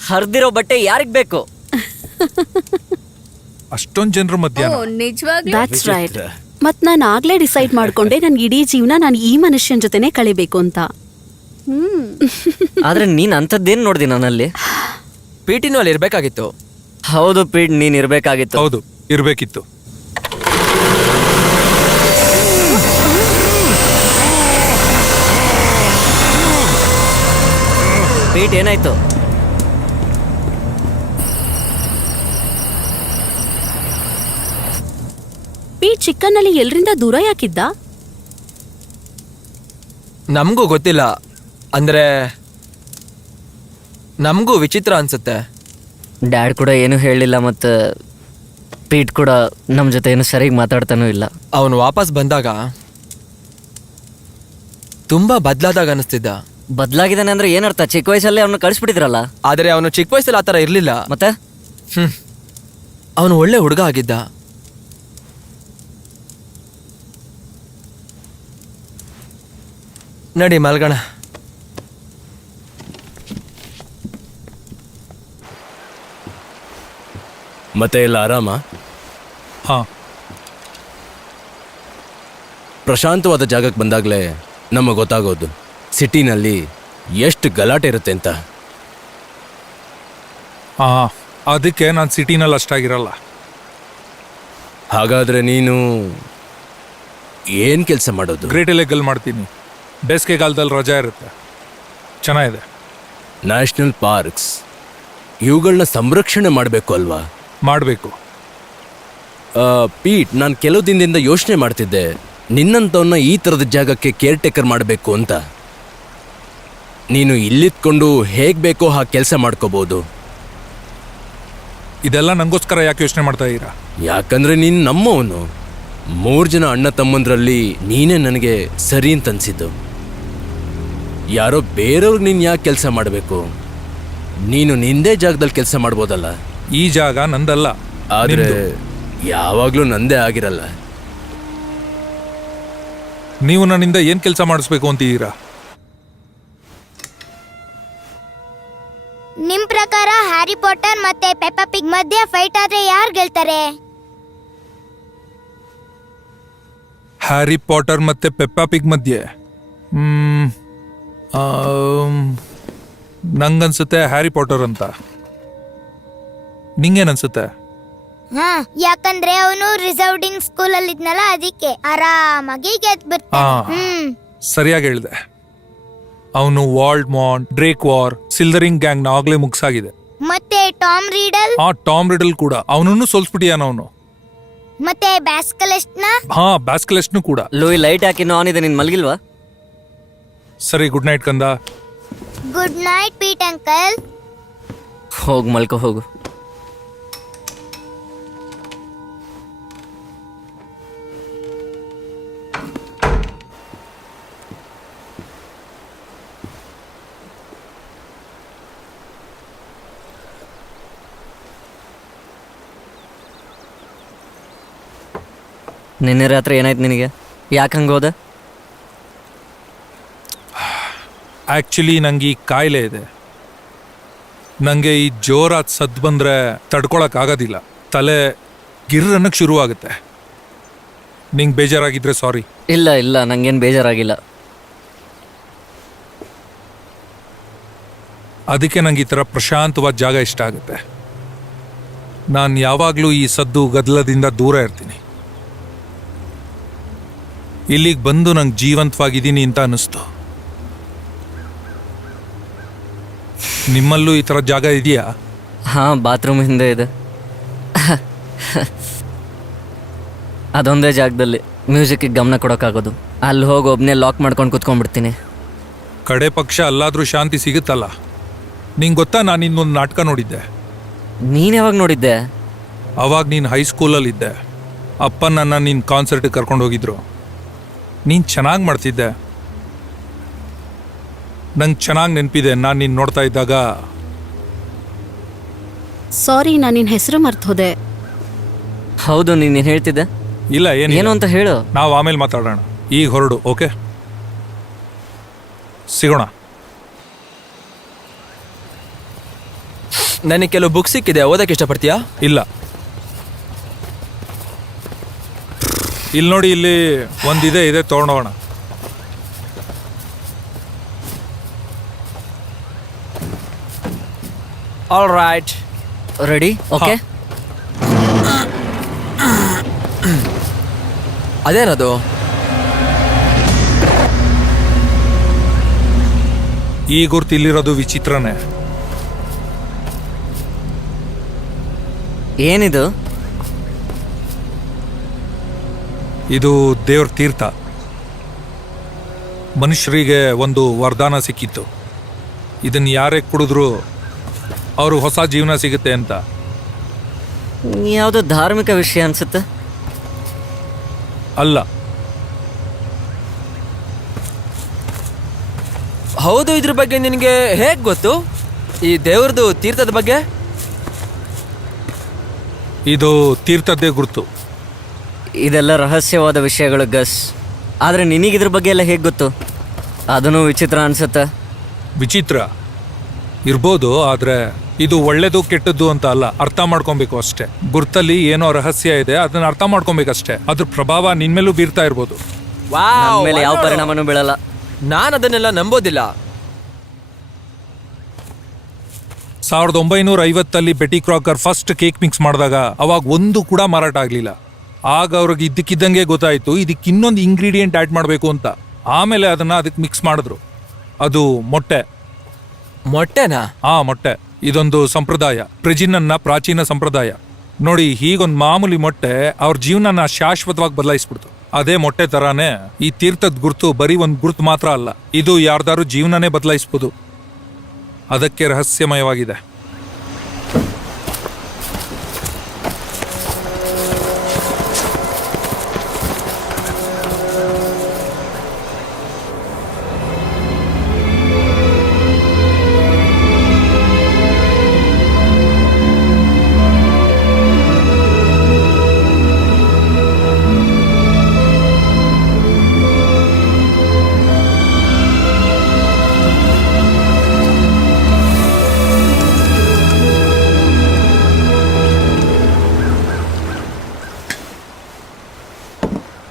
ಹರ್ದಿರೋ ಬಟ್ಟೆ ಯಾರಿಗ್ ಬೇಕು? ಅಷ್ಟೊಂದ್ ಜನರ ಮಧ್ಯಾಹ್ನ. ನಿಜವಾಗ್ಲೂ? That's right. ಮತ್ ನಾನು ಆಗ್ಲೇ ಡಿಸೈಡ್ ಮಾಡ್ಕೊಂಡೆ ನನ್ ಇಡೀ ಜೀವನ ನಾನು ಈ ಮನುಷ್ಯನ ಜೊತೆನೆ ಕಳಿಬೇಕು ಅಂತ. ಆದ್ರೆ ನೀನ್ ಅಂತದ್ದೇನ್ ನೋಡ್ದಿ ನನ್ನಲ್ಲಿ? ಪಿಟಿನೂ ಅಲ್ಲಿ ಇರ್ಬೇಕಾಗಿತ್ತು. ಹೌದು ಪೀಡ್, ನೀನ್ ಇರ್ಬೇಕಾಗಿತ್ತು. ಹೌದು, ಇರ್ಬೇಕಿತ್ತು. ಪೀಟ್ ಏನಾಯ್ತು? ಪೀಟ್ ಚಿಕನ್ ಅಲ್ಲಿ ಎಲ್ರಿಂದ ದೂರ ಯಾಕಿದ್ದ? ನಮಗೂ ಗೊತ್ತಿಲ್ಲ. ಅಂದ್ರೆ ನಮಗೂ ವಿಚಿತ್ರ ಅನ್ಸುತ್ತೆ. ಡ್ಯಾಡ್ ಕೂಡ ಏನು ಹೇಳಿಲ್ಲ, ಮತ್ತೆ ಪೀಟ್ ಕೂಡ ನಮ್ ಜೊತೆ ಏನು ಸರಿಯಾಗಿ ಮಾತಾಡ್ತಾನೂ ಇಲ್ಲ. ಅವನು ವಾಪಸ್ ಬಂದಾಗ ತುಂಬಾ ಬದ್ಲಾದಾಗ ಅನಿಸ್ತಿದ್ದ. ಬದ್ಲಾಗಿದ್ದಾನೆ ಅಂದ್ರೆ ಏನರ್ಥ? ಚಿಕ್ಕ ವಯಸ್ಸಲ್ಲೇ ಅವನ್ನ ಕಳಿಸ್ಬಿಟ್ಟಿದ್ರಲ್ಲ. ಆದ್ರೆ ಅವನು ಚಿಕ್ಕ ವಯಸ್ಸಲ್ಲಿ ಆತರ ಇರ್ಲಿಲ್ಲ. ಮತ್ತೆ ಅವನು ಒಳ್ಳೆ ಹುಡುಗ ಆಗಿದ್ದ. ನಡಿ ಮಲ್ಗಣ. ಮತ್ತೆ ಎಲ್ಲ ಆರಾಮ? ಹಾ, ಪ್ರಶಾಂತವಾದ ಜಾಗಕ್ಕೆ ಬಂದಾಗಲೇ ನಮಗೆ ಗೊತ್ತಾಗೋದು ಸಿಟಿನಲ್ಲಿ ಎಷ್ಟು ಗಲಾಟೆ ಇರುತ್ತೆ ಅಂತ. ಹಾ, ಅದಕ್ಕೆ ನಾನು ಸಿಟಿನಲ್ಲಿ ಅಷ್ಟಾಗಿರಲ್ಲ. ಹಾಗಾದ್ರೆ ನೀನು ಏನ್ ಕೆಲಸ ಮಾಡೋದು? ಗ್ರೇಟ್ ಎಲೆಗಲ್ ಮಾಡ್ತೀನಿ. ಬೇಸಿಗೆಗಾಲದಲ್ಲಿ ರಜಾ ಇರುತ್ತೆ. ಚೆನ್ನಾಗಿದೆ. ನ್ಯಾಷನಲ್ ಪಾರ್ಕ್ಸ್ ಇವುಗಳನ್ನ ಸಂರಕ್ಷಣೆ ಮಾಡಬೇಕು ಅಲ್ವಾ? ಮಾಡಬೇಕು. ಪೀಟ್, ನಾನು ಕೆಲವು ದಿನದಿಂದ ಯೋಚನೆ ಮಾಡ್ತಿದ್ದೆ, ನಿನ್ನಂತವನ್ನ ಈ ಥರದ ಜಾಗಕ್ಕೆ ಕೇರ್ ಟೇಕರ್ ಮಾಡಬೇಕು ಅಂತ. ನೀನು ಇಲ್ಲಿದ್ಕೊಂಡು ಹೇಗೆ ಬೇಕೋ ಹಾಗೆ ಕೆಲಸ ಮಾಡ್ಕೋಬಹುದು. ಇದೆಲ್ಲ ನಂಗೋಸ್ಕರ ಯಾಕೆ ಯೋಚನೆ ಮಾಡ್ತಾ ಇದ್ದೀರಾ? ಯಾಕಂದ್ರೆ ನೀನು ನಮ್ಮವನು. 3 ಜನ ಅಣ್ಣ ತಮ್ಮಂದ್ರಲ್ಲಿ ನೀನೇ ನನಗೆ ಸರಿ ಅಂತ ಅನ್ಸಿದ್ದು. ಯಾರೋ ಬೇರೆಯವ್ರಿಗೆ ನೀನು ಯಾಕೆ ಕೆಲಸ ಮಾಡಬೇಕು? ನೀನು ನಿಂದೇ ಜಾಗದಲ್ಲಿ ಕೆಲಸ ಮಾಡ್ಬೋದಲ್ಲ. ಈ ಜಾಗ ನಂದಲ್ಲ, ಆದ್ರೆ ನಿಮ್ದು. ಯಾವಾಗ್ಲೂ ನಂದೇ ಆಗಿರಲ್ಲ. ನೀವು ನನ್ನಿಂದ ಏನ್ ಕೆಲಸ ಮಾಡಿಸ್ಬೇಕು ಅಂತಿದ್ದೀರಾ? ನಿಮ್ ಪ್ರಕಾರ ಹ್ಯಾರಿ ಪಾಟರ್ ಮತ್ತೆ ಪೆಪ್ಪಾ ಪಿಗ್ ಮಧ್ಯೆ ಫೈಟ್ ಆದ್ರೆ ಯಾರು ಗೆಲ್ತಾರೆ? ಹ್ಯಾರಿ ಪಾಟರ್ ಮತ್ತೆ ಪೆಪ್ಪಾ ಪಿಗ್ ಮಧ್ಯೆ ನಂಗನ್ಸುತ್ತೆ ಹ್ಯಾರಿ ಪಾಟರ್ ಅಂತ. ನಿಂಗೇನನ್ಸುತ್ತೆ? ಹಾ, ಯಾಕಂದ್ರೆ ಅವನು ರಿಸರ್ವ್ಡಿಂಗ್ ಸ್ಕೂಲ್ ಅಲ್ಲಿ ಇದ್ನಲ್ಲ, ಅದಕ್ಕೆ ಆರಾಮಾಗಿ ಗೆದ್ದು ಬರ್ತಾನೆ. ಸರಿಯಾಗಿ ಹೇಳಿದೆ. ಅವನು Wald Mont, Drake War, Silvering gang ನ ಆಗ್ಲೇ ಮುಗ್ಸಾಗಿದೆ. ಮತ್ತೆ ಟಾಮ್ ರೀಡಲ್? ಟಾಮ್ ರಿಡಲ್ ಕೂಡ. ಅವನನ್ನು ಸೋಲ್ಸ್ಬಿಟ್ಟಿಯಾನ ಅವನು. ಮತ್ತೆ ಬ್ಯಾಸ್ಕಲೆಸ್ಟ್ ನ? ಬ್ಯಾಸ್ಕಲೆಸ್ಟ್ನು ಕೂಡ. ಲೂಯಿ ಲೈಟ್ ಹಾಕಿನ್ನು ಆನ್ ಇದೆ, ನೀನ್ ಮಲ್ಗಿಲ್ವಾ? ಸರಿ, ಗುಡ್ ನೈಟ್ ಕಂದ. Good night Pete uncle. ಹೋಗು, ಮಲ್ಕೋ ಹೋಗು. ನಿನ್ನೆ ರಾತ್ರಿ ಏನಾಯ್ತು ನಿನಗೆ? ಯಾಕೆ ಹಂಗೆ ಹೋದೆ? ಆ್ಯಕ್ಚುಲಿ ನಂಗೆ ಈ ಕಾಯಿಲೆ ಇದೆ. ನನಗೆ ಈ ಜೋರಾದ ಸದ್ದು ಬಂದರೆ ತಡ್ಕೊಳಕ್ಕಾಗೋದಿಲ್ಲ. ತಲೆ ಗಿರ್ರನ್ನಕ್ಕೆ ಶುರುವಾಗುತ್ತೆ. ನಿಂಗೆ ಬೇಜಾರಾಗಿದ್ರೆ ಸಾರಿ. ಇಲ್ಲ ಇಲ್ಲ, ನಂಗೇನು ಬೇಜಾರಾಗಿಲ್ಲ. ಅದಕ್ಕೆ ನಂಗೆ ಈ ಥರ ಪ್ರಶಾಂತವಾದ ಜಾಗ ಇಷ್ಟ ಆಗುತ್ತೆ. ನಾನು ಯಾವಾಗಲೂ ಈ ಸದ್ದು ಗದ್ದಲದಿಂದ ದೂರ ಇರ್ತೀನಿ. ಇಲ್ಲಿಗೆ ಬಂದು ನಂಗೆ ಜೀವಂತವಾಗಿದ್ದೀನಿ ಅಂತ ಅನ್ನಿಸ್ತು. ನಿಮ್ಮಲ್ಲೂ ಈ ಥರ ಜಾಗ ಇದೆಯಾ? ಹಾಂ, ಬಾತ್ರೂಮ್ ಹಿಂದೆ ಇದೆ. ಅದೊಂದೇ ಜಾಗದಲ್ಲಿ ಮ್ಯೂಸಿಕ್ಗೆ ಗಮನ ಕೊಡೋಕ್ಕಾಗೋದು. ಅಲ್ಲಿ ಹೋಗಿ ಒಬ್ಬನೇ ಲಾಕ್ ಮಾಡ್ಕೊಂಡು ಕೂತ್ಕೊಂಡ್ಬಿಡ್ತೀನಿ. ಕಡೆ ಪಕ್ಷ ಅಲ್ಲಾದರೂ ಶಾಂತಿ ಸಿಗುತ್ತಲ್ಲ. ನಿಂಗೆ ಗೊತ್ತಾ, ನಾನು ಇನ್ನೊಂದು ನಾಟಕ ನೋಡಿದ್ದೆ. ನೀನು ಯಾವಾಗ ನೋಡಿದ್ದೆ? ಅವಾಗ ನೀನು ಹೈಸ್ಕೂಲಲ್ಲಿದ್ದೆ. ಅಪ್ಪ ನನ್ನ ನಿನ್ನ ಕಾನ್ಸರ್ಟಿಗೆ ಕರ್ಕೊಂಡು ಹೋಗಿದ್ರು. ನೀನು ಚೆನ್ನಾಗಿ ಮಾಡ್ತಿದ್ದೆ. ನಂಗೆ ಚೆನ್ನಾಗಿ ನೆನಪಿದೆ. ನಾನು ನೀನು ನೋಡ್ತಾ ಇದ್ದಾಗ. ಸಾರಿ, ನಾನು ನಿನ್ನ ಹೆಸರು ಮರ್ತು ಹೋದೆ. ಹೌದು, ನೀನು ಹೇಳ್ತಿದ್ದೆ? ಇಲ್ಲ, ಏನು ಅಂತ ಹೇಳು. ನಾವು ಆಮೇಲೆ ಮಾತಾಡೋಣ. ಈಗ ಹೊರಡು. ಓಕೆ, ಸಿಗೋಣ. ನನಗೆ ಕೆಲವು ಬುಕ್ ಸಿಕ್ಕಿದೆ, ಓದಕ್ಕೆ ಇಷ್ಟಪಡ್ತೀಯಾ? ಇಲ್ಲ. ಇಲ್ಲಿ ನೋಡಿ, ಇಲ್ಲಿ ಒಂದಿದೆ, ಇದೆ ತೊಗೊಂಡೋಗೋಣ. All right, ready? ಓಕೆ. ಅದೇನದು? ಈ ಗುರ್ತು ಇಲ್ಲಿರೋದು ವಿಚಿತ್ರನೇ. ಏನಿದು? ಇದು ದೇವ್ರ ತೀರ್ಥ. ಮನುಷ್ಯರಿಗೆ ಒಂದು ವರದಾನ ಸಿಕ್ಕಿತ್ತು. ಇದನ್ನು ಯಾರೇ ಕುಡಿದ್ರು ಅವರು ಹೊಸ ಜೀವನ ಸಿಗುತ್ತೆ ಅಂತ. ಯಾವುದೋ ಧಾರ್ಮಿಕ ವಿಷಯ ಅನ್ಸುತ್ತೆ. ಅಲ್ಲ. ಹೌದು, ಇದ್ರ ಬಗ್ಗೆ ನಿನಗೆ ಹೇಗೆ ಗೊತ್ತು? ಈ ದೇವ್ರದ್ದು ತೀರ್ಥದ ಬಗ್ಗೆ? ಇದು ತೀರ್ಥದ್ದೇ ಗುರುತು. ಇದೆಲ್ಲ ರಹಸ್ಯವಾದ ವಿಷಯಗಳು ಗಸ್. ಆದರೆ ನಿನಗಿದ್ರ ಬಗ್ಗೆ ಎಲ್ಲ ಹೇಗೆ ಗೊತ್ತು? ಅದನ್ನು ವಿಚಿತ್ರ ಅನ್ಸುತ್ತೆ. ವಿಚಿತ್ರ ಇರ್ಬೋದು, ಆದರೆ ಇದು ಒಳ್ಳೇದು ಕೆಟ್ಟದ್ದು ಅಂತ ಅಲ್ಲ. ಅರ್ಥ ಮಾಡ್ಕೊಬೇಕು ಅಷ್ಟೇ. ಗುರ್ತಲ್ಲಿ ಏನೋ ರಹಸ್ಯ ಇದೆ, ಅದನ್ನ ಅರ್ಥ ಮಾಡ್ಕೊಬೇಕಷ್ಟೇ. ಅದ್ರ ಪ್ರಭಾವ ನಿನ್ಮೇಲೂ ಬೀರ್ತಾ ಇರ್ಬೋದು. ನಮ್ಮ ಮೇಲೆ ಯಾವ ಪರಿಣಾಮನೂ ಬೀಳಲ್ಲ. ನಾನು ಅದನ್ನೆಲ್ಲ ನಂಬೋದಿಲ್ಲ. 1950 Betty Crocker first cake mix ಮಾಡಿದಾಗ ಅವಾಗ ಒಂದು ಕೂಡ ಮಾರಾಟ ಆಗಲಿಲ್ಲ. ಆಗ ಅವ್ರಿಗೆ ಇದ್ದಕ್ಕಿದ್ದಂಗೆ ಗೊತ್ತಾಯಿತು ಇದಕ್ಕೆ ಇನ್ನೊಂದು ಇಂಗ್ರೀಡಿಯೆಂಟ್ ಆ್ಯಡ್ ಮಾಡಬೇಕು ಅಂತ. ಆಮೇಲೆ ಅದಕ್ಕೆ ಮಿಕ್ಸ್ ಮಾಡಿದ್ರು. ಅದು ಮೊಟ್ಟೆ. ಮೊಟ್ಟೆನಾ? ಮೊಟ್ಟೆ. ಇದೊಂದು ಸಂಪ್ರದಾಯ, ಪ್ರೆಜಿನನ್ನ ಪ್ರಾಚೀನ ಸಂಪ್ರದಾಯ. ನೋಡಿ, ಹೀಗೊಂದು ಮಾಮೂಲಿ ಮೊಟ್ಟೆ ಅವ್ರ ಜೀವನನ ಶಾಶ್ವತವಾಗಿ ಬದಲಾಯಿಸ್ಬಿಡ್ತು. ಅದೇ ಮೊಟ್ಟೆ ತರಾನೇ ಈ ತೀರ್ಥದ ಗುರುತು ಬರೀ ಒಂದು ಗುರುತು ಮಾತ್ರ ಅಲ್ಲ, ಇದು ಯಾರ್ದಾರು ಜೀವನನೇ ಬದಲಾಯಿಸ್ಬೋದು. ಅದಕ್ಕೆ ರಹಸ್ಯಮಯವಾಗಿದೆ.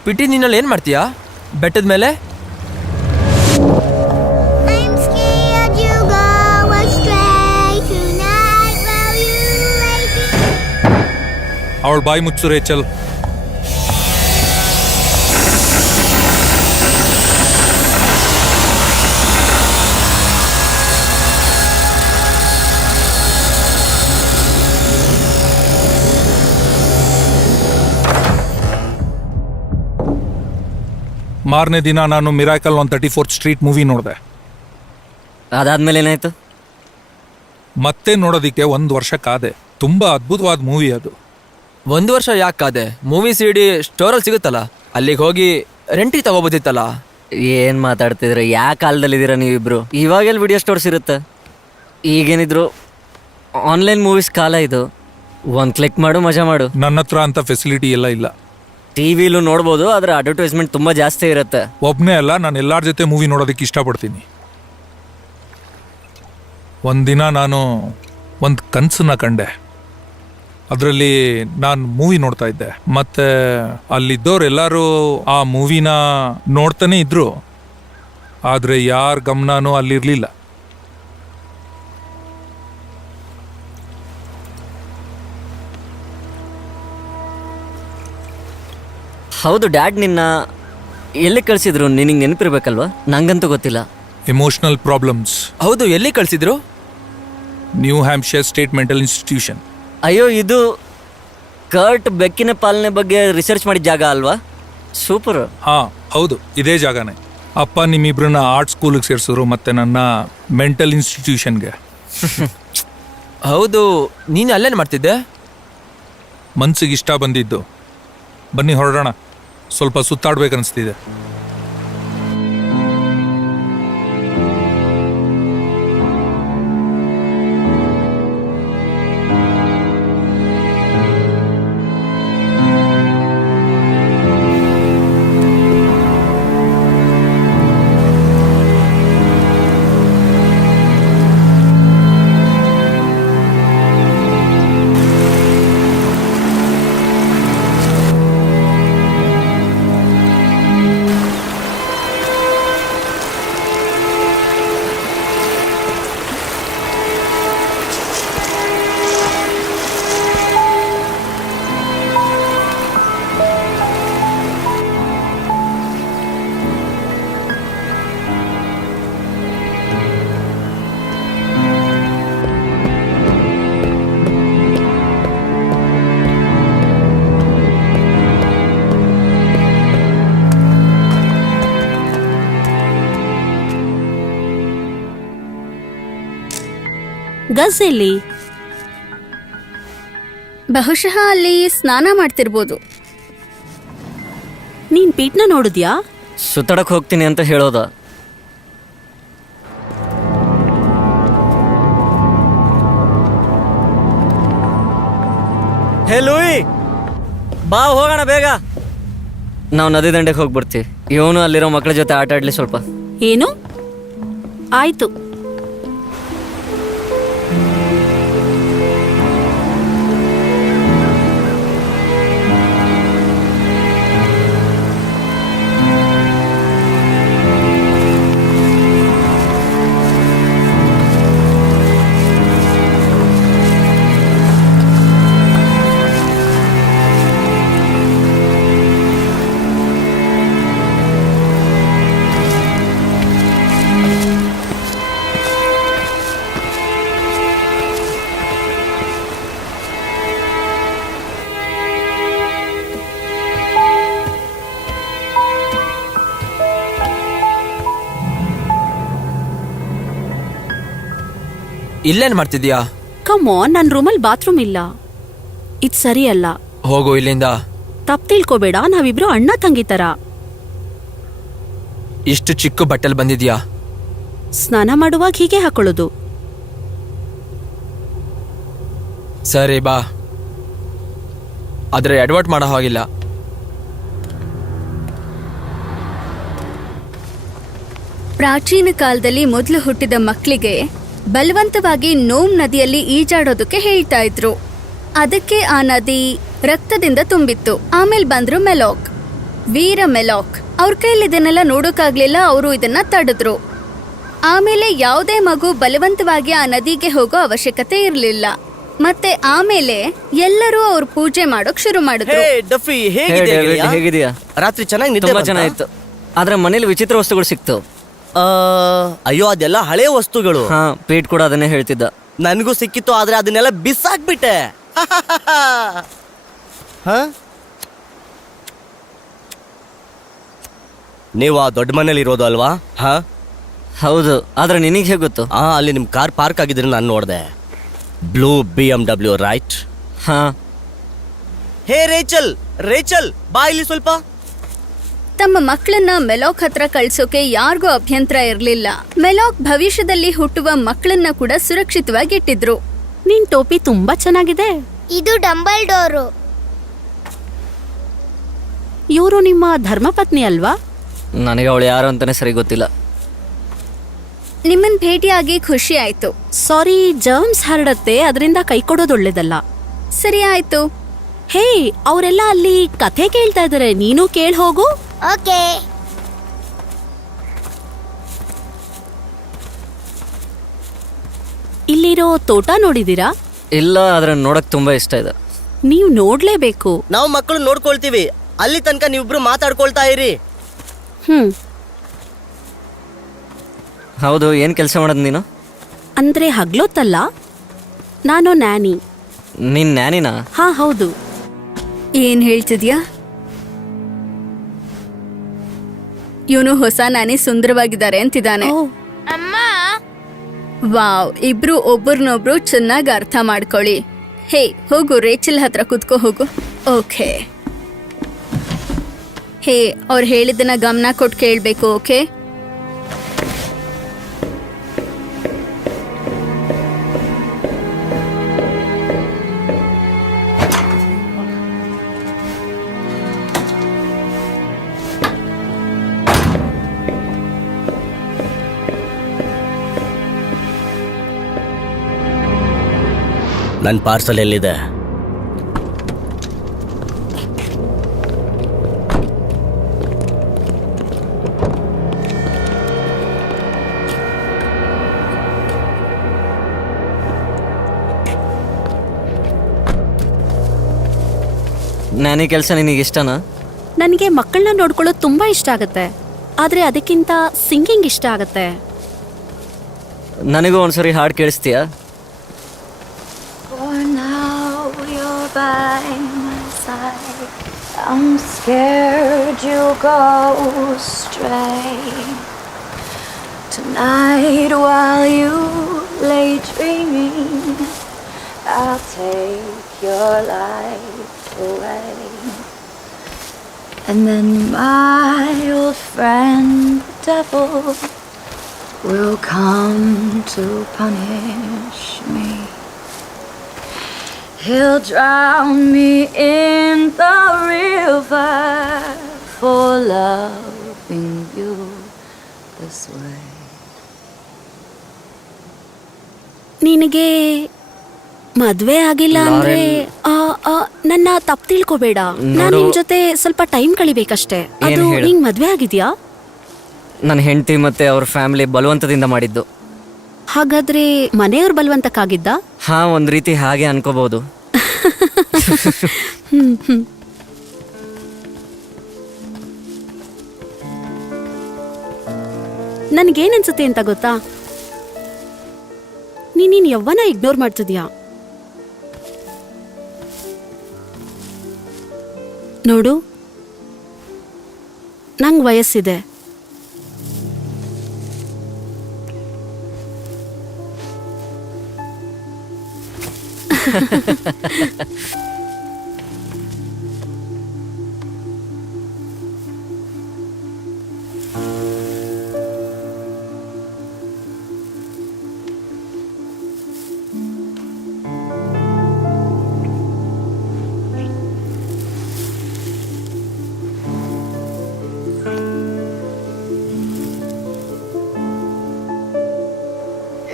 ಪಿಟಿ, ನೀನಲ್ಲಿ ಏನು ಮಾಡ್ತೀಯಾ ಬೆಟ್ಟದ ಮೇಲೆ? ಅವಳ ಬಾಯಿ ಮುಚ್ಚು ರೇಚಲ್. ಮಾರನೇ ದಿನ ನಾನು ಮಿರಾಕಲ್ 134th ಸ್ಟ್ರೀಟ್ ಮೂವಿ ನೋಡಿದೆ. ಅದಾದ್ಮೇಲೆ ಏನಾಯ್ತು? ಮತ್ತೆ ನೋಡೋದಕ್ಕೆ 1 ವರ್ಷ ಕಾದೆ. ತುಂಬಾ ಅದ್ಭುತವಾದ ಮೂವಿ ಅದು. 1 ವರ್ಷ ಯಾಕೆ ಕಾದೆ? ಮೂವಿ CD ಸ್ಟೋರಲ್ಲಿ ಸಿಗುತ್ತಲ್ಲ, ಅಲ್ಲಿಗೆ ಹೋಗಿ ರೆಂಟಿಗೆ ತಗೋಬೋದಿತ್ತಲ್ಲ. ಏನ್ ಮಾತಾಡ್ತಿದ್ರೆ? ಯಾ ಕಾಲದಲ್ಲಿದ್ದೀರಾ ನೀವಿಬ್ರು? ಇವಾಗೆಲ್ಲ ವಿಡಿಯೋ ಸ್ಟೋರ್ಸ್ ಇರುತ್ತೆ. ಈಗೇನಿದ್ರು ಆನ್ಲೈನ್ ಮೂವೀಸ್ ಕಾಲ ಇದು. ಒಂದು ಕ್ಲಿಕ್ ಮಾಡು, ಮಜಾ ಮಾಡು. ನನ್ನ ಹತ್ರ ಅಂತ ಫೆಸಿಲಿಟಿ ಎಲ್ಲ ಇಲ್ಲ. ಟಿವಿಲೂ ನೋಡ್ಬೋದು, ಆದ್ರೆ ಅಡ್ವರ್ಟೈಸ್ಮೆಂಟ್ ತುಂಬಾ ಜಾಸ್ತಿ ಇರುತ್ತೆ. ಒಬ್ಬನೇ ಅಲ್ಲ, ನಾನು ಎಲ್ಲರ ಜೊತೆ ಮೂವಿ ನೋಡೋದಕ್ಕೆ ಇಷ್ಟಪಡ್ತೀನಿ. ಒಂದಿನ ನಾನು ಒಂದು ಕನಸನ್ನ ಕಂಡೆ. ಅದರಲ್ಲಿ ನಾನು ಮೂವಿ ನೋಡ್ತಾ ಇದ್ದೆ. ಮತ್ತೆ ಅಲ್ಲಿದ್ದವ್ರೆಲ್ಲರೂ ಆ ಮೂವಿನ ನೋಡ್ತಾನೆ ಇದ್ರು, ಆದರೆ ಯಾರ ಗಮನನೂ ಅಲ್ಲಿರಲಿಲ್ಲ. ಹೌದು, ಡ್ಯಾಡ್ ನಿನ್ನ ಎಲ್ಲಿ ಕಳಿಸಿದ್ರು? ನಿನಗೆ ನೆನಪಿರ್ಬೇಕಲ್ವಾ? ನಂಗಂತೂ ಗೊತ್ತಿಲ್ಲ. Emotional problems. ಹೌದು, ಎಲ್ಲಿ ಕಳಿಸಿದ್ರು? New Hampshire state mental institution. ಅಯ್ಯೋ, ಇದು ಕರ್ಟ್ ಬೆಕ್ಕಿನ ಪಾಲನೆ ಬಗ್ಗೆ ರಿಸರ್ಚ್ ಮಾಡಿದ ಜಾಗ ಅಲ್ವಾ? ಸೂಪರ್. ಹಾ ಹೌದು, ಇದೇ ಜಾಗನೇ. ಅಪ್ಪ ನಿಮ್ಮಿಬ್ರನ್ನ ಆರ್ಟ್ ಸ್ಕೂಲಿಗೆ ಸೇರಿಸಿದ್ರು, ಮತ್ತೆ ನನ್ನ ಮೆಂಟಲ್ ಇನ್ಸ್ಟಿಟ್ಯೂಷನ್ಗೆ. ಹೌದು, ನೀನು ಅಲ್ಲೇನು ಮಾಡ್ತಿದ್ದೆ? ಮನ್ಸಿಗೆ ಇಷ್ಟ ಬಂದಿದ್ದು. ಬನ್ನಿ ಹೊರಡೋಣ, ಸ್ವಲ್ಪ ಸುತ್ತಾಡ್ಬೇಕನ್ನಿಸ್ತಿದೆ. ಗಜ್ ಎಲ್ಲಿ? ಬಹುಶಃ ಅಲ್ಲಿ ಸ್ನಾನ ಮಾಡ್ತಿರ್ಬೋದು. ನೀನ್ ಪೀಟ್ನ ನೋಡಿದ್ಯಾ? ಸುತ್ತಾಡಕ್ ಹೋಗ್ತೀನಿ ಅಂತ ಹೇಳೋದ? ಹೇ ಲೂಯಿ, ಬಾ ಹೋಗೋಣ ಬೇಗ. ನಾವು ನದಿ ದಂಡೆಗೆ ಹೋಗ್ಬಿಡ್ತೀವಿ. ಇವನು ಅಲ್ಲಿರೋ ಮಕ್ಕಳ ಜೊತೆ ಆಟ ಆಡ್ಲಿ ಸ್ವಲ್ಪ. ಏನು? ಆಯ್ತು. ಇಲ್ಲೇನ್ ಮಾಡ್ತಿದ್ಯಾ? ಕಮ್ ಆನ್, ನನ್ನ ರೂಮಲ್ಲಿ ಬಾತ್ರೂಮ್ ಇಲ್ಲ. ಇದು ಸರಿ ಅಲ್ಲ. ಹೋಗು ಇಲ್ಲಿಂದ. ತಪ್ಪು ತಿಳ್ಕೊಬೇಡ, ನಾವಿಬ್ರು ಅಣ್ಣ ತಂಗಿ ತರ. ಇಷ್ಟು ಚಿಕ್ಕ ಬಟ್ಟೆಲ್ ಬಂದಿದ್ಯಾ? ಸ್ನಾನ ಮಾಡುವಾಗ ಹೀಗೆ ಹಾಕೊಳ್ಳೋದು. ಸರಿ ಬಾ, ಆದ್ರೆ ಅಡ್ವರ್ಟ್ ಮಾಡೋ ಹಾಗಿಲ್ಲ. ಪ್ರಾಚೀನ ಕಾಲದಲ್ಲಿ ಮೊದಲು ಹುಟ್ಟಿದ ಮಕ್ಕಳಿಗೆ ಬಲವಂತವಾಗಿ ನೋಮ್ ನದಿಯಲ್ಲಿ ಈಜಾಡೋದಕ್ಕೆ ಹೇಳ್ತಾ ಇದ್ರು. ಅದಕ್ಕೆ ಆ ನದಿ ರಕ್ತದಿಂದ ತುಂಬಿತ್ತು. ಆಮೇಲೆ ಬಂದ್ರು ಮೆಲಾಕ್, ವೀರ ಮೆಲಾಕ್. ಅವ್ರ ಕೈಲಿ ಇದನ್ನೆಲ್ಲ ನೋಡೋಕ್ಕಾಗ್ಲಿಲ್ಲ, ಅವರು ಇದನ್ನ ತಡೆದ್ರು. ಆಮೇಲೆ ಯಾವುದೇ ಮಗು ಬಲವಂತವಾಗಿ ಆ ನದಿಗೆ ಹೋಗೋ ಅವಶ್ಯಕತೆ ಇರಲಿಲ್ಲ. ಮತ್ತೆ ಆಮೇಲೆ ಎಲ್ಲರೂ ಅವ್ರ ಪೂಜೆ ಮಾಡೋಕ್ ಶುರು ಮಾಡಿದ್ರು. ಡಫಿ, ಹೇಗಿದೆಯಾ? ರಾತ್ರಿ ಚೆನ್ನಾಗಿ ನಿದ್ದೆ ಚೆನ್ನಾಗಿತ್ತು, ಆದ್ರೆ ಮನೇಲಿ ವಿಚಿತ್ರ ವಸ್ತುಗಳು ಸಿಕ್ತು. ಅಯ್ಯೋ, ಅದೆಲ್ಲ ಹಳೆ ವಸ್ತುಗಳು. ಹಾ, ಪೀಟ್ ಕೂಡ ಅದನ್ನೇ ಹೇಳ್ತಿದ್ದ. ನನಗೂ ಸಿಕ್ಕಿತ್ತು, ಆದ್ರೆ ಅದನ್ನೆಲ್ಲ ಬಿಸಾಕ್ಬಿಟ್ಟೆ. ನೀವು ಆ ದೊಡ್ಡ ಮನೇಲಿ ಇರೋದು ಅಲ್ವಾ? ಹಾ ಹೌದು, ಆದ್ರೆ ನಿನಗೆ ಹೇಗೆ ಗೊತ್ತು? ಅಲ್ಲಿ ನಿಮ್ಮ ಕಾರ್ ಪಾರ್ಕ್ ಆಗಿದ್ರೆ ನಾನು ನೋಡಿದೆ. Blue BMW, right? ಹಾ. ಹೇ ರೇಚಲ್, ರೇಚಲ್ ಬಾ ಇಲ್ಲಿ ಸ್ವಲ್ಪ. ತಮ್ಮ ಮಕ್ಕಳನ್ನ ಮೆಲಾಕ್ ಹತ್ರ ಕಳ್ಸೋಕೆ ಯಾರಿಗೂ ಅಭ್ಯಂತರ ಇರಲಿಲ್ಲ. ಮೆಲಾಕ್ ಭವಿಷ್ಯದಲ್ಲಿ ಹುಟ್ಟುವ ಮಕ್ಕಳನ್ನ ಕೂಡ ಸುರಕ್ಷಿತವಾಗಿ ಇಟ್ಟಿದ್ರು. ನಿನ್ ಟೋಪಿ ತುಂಬಾ ಚೆನ್ನಾಗಿದೆ. ಇದು ಡಂಬಲ್ ಡೋರು. ಇವರು ನಿಮ್ಮ ಧರ್ಮಪತ್ನಿ ಅಲ್ವಾ? ನನಗೆ ಅವಳು ಯಾರು ಅಂತಾನೆ ಸರಿ ಗೊತ್ತಿಲ್ಲ. ನಿಮ್ಮನ್ ಭೇಟಿಯಾಗಿ ಖುಷಿ ಆಯ್ತು. ಸಾರಿ, ಜರ್ಮ್ಸ್ ಹರಡತ್ತೆ, ಅದರಿಂದ ಕೈ ಕೊಡೋದು ಒಳ್ಳೇದಲ್ಲ. ಸರಿ ಆಯ್ತು. ಹೇ, ಅವರೆಲ್ಲ ಅಲ್ಲಿ ಕಥೆ ಕೇಳ್ತಾ ಇದಾರೆ, ನೀನು ಕೇಳ್ ಹೋಗು. ಓಕೆ. ಇಲ್ಲಿರೋ ತೋಟ ನೋಡಿದೀರಾ? ಇಲ್ಲ, ಆದ್ರೆ ನೋಡಕ್ ತುಂಬಾ ಇಷ್ಟ ಇದೆ. ನೀವು ನೋಡ್ಲೇಬೇಕು. ನಾವು ಮಕ್ಕಳು ನೋಡ್ಕೊಳ್ತೀವಿ, ಅಲ್ಲಿ ತನಕ ನೀವಿಬ್ರು ಮಾತಾಡ್ಕೊಳ್ತಾ ಇರಿ. ಹೌದು, ಏನ್ ಕೆಲಸ ಮಾಡೋದು ನೀನು? ಅಂದ್ರೆ ಹಗ್ಲೊತ್ತಲ್ಲ, ನಾನು ನ್ಯಾನಿ. ನೀನ್ ನ್ಯಾನಿನಾ? ಹಾ ಹೌದು. ಏನ್ ಹೇಳ್ತಿದ್ಯಾ? ಇವನು ಹೊಸ ನಾನಿ ಸುಂದರವಾಗಿದ್ದಾರೆ ಅಂತಿದ್ದಾನೆ. ಅಮ್ಮ, ವಾವ್, ಇಬ್ರು ಒಬ್ಬರನ್ನೊಬ್ರು ಚೆನ್ನಾಗಿ ಅರ್ಥ ಮಾಡ್ಕೊಳ್ಳಿ. ಹೇ, ಹೋಗು, ರೇಚಲ್ ಹತ್ರ ಕುತ್ಕೋ ಹೋಗು. ಓಕೆ. ಹೇ, ಅವ್ರು ಹೇಳಿದ್ದನ್ನ ಗಮನ ಕೊಟ್ಟು ಕೇಳಬೇಕು. ಓಕೆ? ನನ್ನ ಪಾರ್ಸಲ್ ಎಲ್ಲಿದೆ? ನ್ಯಾನಿ ಕೆಲಸ ನಿನಗೆ ಇಷ್ಟನಾ? ನನಗೆ ಮಕ್ಕಳನ್ನ ನೋಡ್ಕೊಳ್ಳೋದು ತುಂಬಾ ಇಷ್ಟ ಆಗತ್ತೆ, ಆದ್ರೆ ಅದಕ್ಕಿಂತ ಸಿಂಗಿಂಗ್ ಇಷ್ಟ ಆಗತ್ತೆ. ನನಗೂ ಒಂದ್ಸರಿ ಹಾಡು ಕೇಳಿಸ್ತೀಯಾ? I'm scared you'll go astray. Tonight while you lay dreaming, I'll take your life away. And then my old friend the devil will come to punish me. He'll drown me in the river for loving you this way. ನಿನಗೆ ಮದ್ವೆ ಆಗಿಲ್ಲ ಅಂದ್ರೆ ನನ್ನ ತಪ್ಪು ತಿಳ್ಕೊಬೇಡ. ನಾನು ನಿಮ್ ಜೊತೆ ಸ್ವಲ್ಪ ಟೈಮ್ ಕಳಿಬೇಕಷ್ಟೇ. ಅದು ನಿಂಗ್ ಮದ್ವೆ ಆಗಿದ್ಯಾ? ನನ್ನ ಹೆಂಡತಿ ಮತ್ತೆ ಅವ್ರ ಫ್ಯಾಮಿಲಿ ಬಲವಂತದಿಂದ ಮಾಡಿದ್ದು. ಹಾಗಾದ್ರೆ ಮನೆಯವ್ರ ಬಲವಂತಕ್ಕಾಗಿದ್ದ? ಹಾ, ಒಂದ್ ರೀತಿ ಹಾಗೆ ಅನ್ಕೋಬಹುದು. ನನ್ಗೇನನ್ಸುತ್ತೆ ಅಂತ ಗೊತ್ತಾ? ನೀನ್ ಯವ್ವನ ಇಗ್ನೋರ್ ಮಾಡ್ತಿದ್ಯಾ ನೋಡು. ನಂಗ್ ವಯಸ್ಸಿದೆ.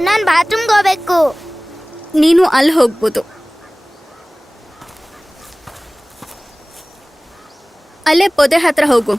ನಾನ್ ಬಾತ್ರೂಮ್ಗೆ ಹೋಗ್ಬೇಕು. ನೀನು ಅಲ್ಲಿ ಹೋಗ್ಬೋದು. ಅಲ್ಲೇ ಪೊದೆ ಹತ್ರ ಹೋಗು.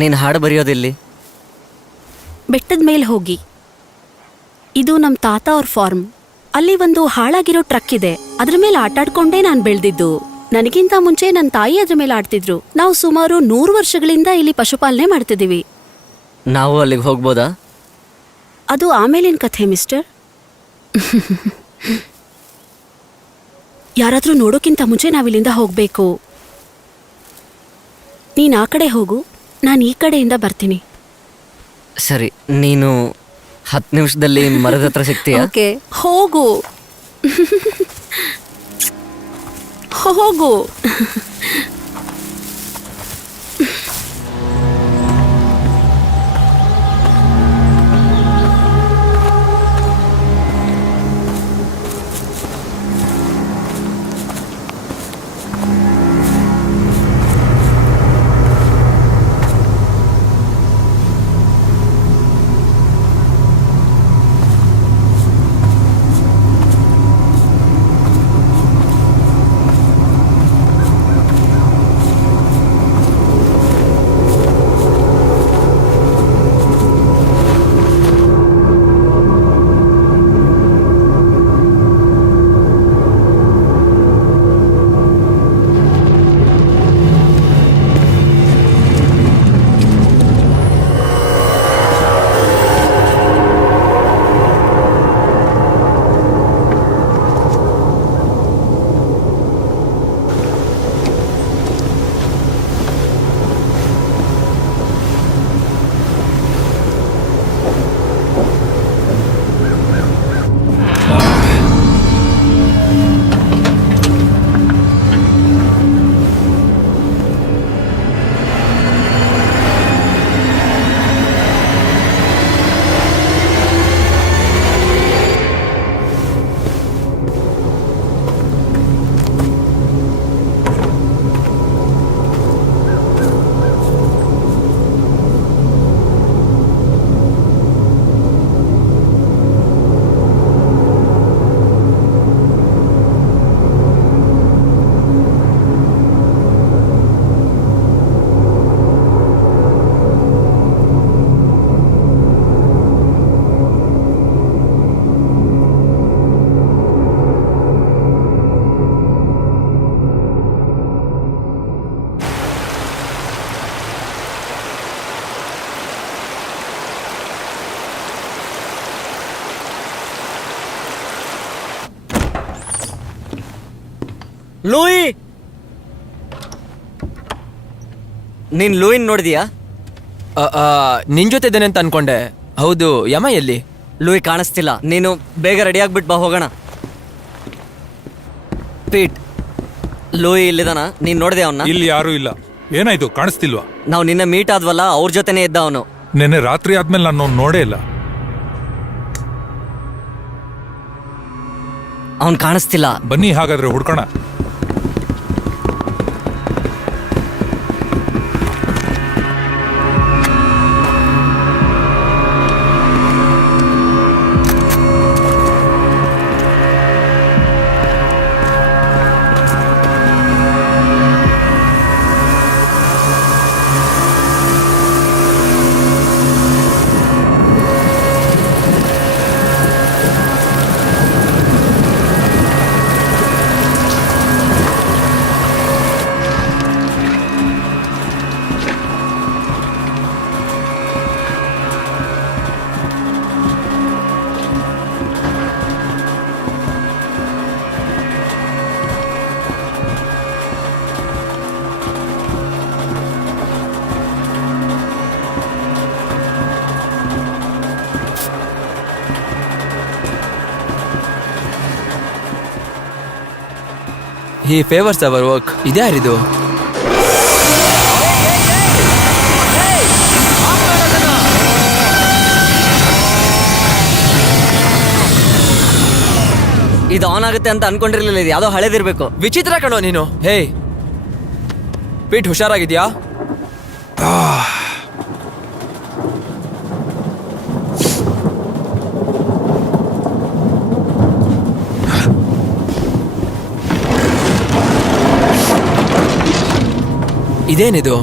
ನೀನು ಹಾಡು ಬರೆಯೋದಿಲ್ಲಿ? ಬೆಟ್ಟದ ಮೇಲೆ ಹೋಗಿ. ಇದು ನಮ್ಮ ತಾತ ಅವ್ರ ಫಾರ್ಮ್. ಅಲ್ಲಿ ಒಂದು ಹಾಳಾಗಿರೋ ಟ್ರಕ್ ಇದೆ. ಅದ್ರ ಮೇಲೆ ಆಟಾಡ್ಕೊಂಡೇ ನಾನು ಬೆಳೆದಿದ್ದು. ನನಗಿಂತ ಮುಂಚೆ ನನ್ನ ತಾಯಿ ಅದ್ರ ಮೇಲೆ ಆಡ್ತಿದ್ರು. ನಾವು ಸುಮಾರು 100 ವರ್ಷಗಳಿಂದ ಇಲ್ಲಿ ಪಶುಪಾಲನೆ ಮಾಡ್ತಿದ್ದೀವಿ. ನಾವು ಅಲ್ಲಿಗೆ ಹೋಗ್ಬೋದಾ? ಅದು ಆಮೇಲಿನ ಕಥೆ ಮಿಸ್ಟರ್. ಯಾರಾದ್ರೂ ನೋಡೋಕ್ಕಿಂತ ಮುಂಚೆ ನಾವಿಲ್ಲಿಂದ ಹೋಗ್ಬೇಕು. ನೀನ್ ಆ ಕಡೆ ಹೋಗು, ನಾನು ಈ ಕಡೆಯಿಂದ ಬರ್ತೀನಿ. ಸರಿ, ನೀನು 10 ನಿಮಿಷದಲ್ಲಿ ಮರದ ಹತ್ರ ಸಿಗ್ತೀಯಾ? ಓಕೆ, ಹೋಗು ಹೋಗು. ಲೂಯಿ, ನೀನ್ ಲೂಯಿನ್ ನೋಡಿದ್ಯಾ? ನಿನ್ ಜೊತೆ ಇದ್ದೇನೆ ಅಂತ ಅನ್ಕೊಂಡೆ. ಹೌದು, ಯಮ ಎಲ್ಲಿ? ಲೂಯಿ ಕಾಣಿಸ್ತಿಲ್ಲ. ನೀನು ಬೇಗ ರೆಡಿ ಆಗ್ಬಿಟ್ಟು ಬಾ, ಹೋಗೋಣ. ಪೀಟ್, ಲೂಯಿ ಇಲ್ಲಿದಾನ? ನೀನ್ ನೋಡಿದೆ ಅವನ್ನ? ಇಲ್ಲಿ ಯಾರೂ ಇಲ್ಲ. ಏನಾಯ್ತು, ಕಾಣಿಸ್ತಿಲ್ವಾ? ನಾವು ನಿನ್ನೆ ಮೀಟ್ ಆದ್ವಲ್ಲ, ಅವ್ರ ಜೊತೆನೇ ಇದ್ದ ಅವನು. ನೆನ್ನೆ ರಾತ್ರಿ ಆದ್ಮೇಲೆ ನಾನು ನೋಡೇ ಇಲ್ಲ. ಅವ್ನ್ ಕಾಣಿಸ್ತಿಲ್ಲ. ಬನ್ನಿ ಹಾಗಾದ್ರೆ ಹುಡ್ಕೋಣ. He favors our work. ಇದ್ಯಾರಿದು? ಇದು ಆನ್ ಆಗುತ್ತೆ ಅಂತ ಅನ್ಕೊಂಡಿರ್ಲಿಲ್ಲ. ಇದು ಯಾವ್ದೋ ಹಳೇದಿರ್ಬೇಕು. ವಿಚಿತ್ರ ಕಣೋ ನೀನು. ಹೇ ಪೀಟ್, ಹುಷಾರಾಗಿದ್ಯಾ? ಇದೇನಿದು?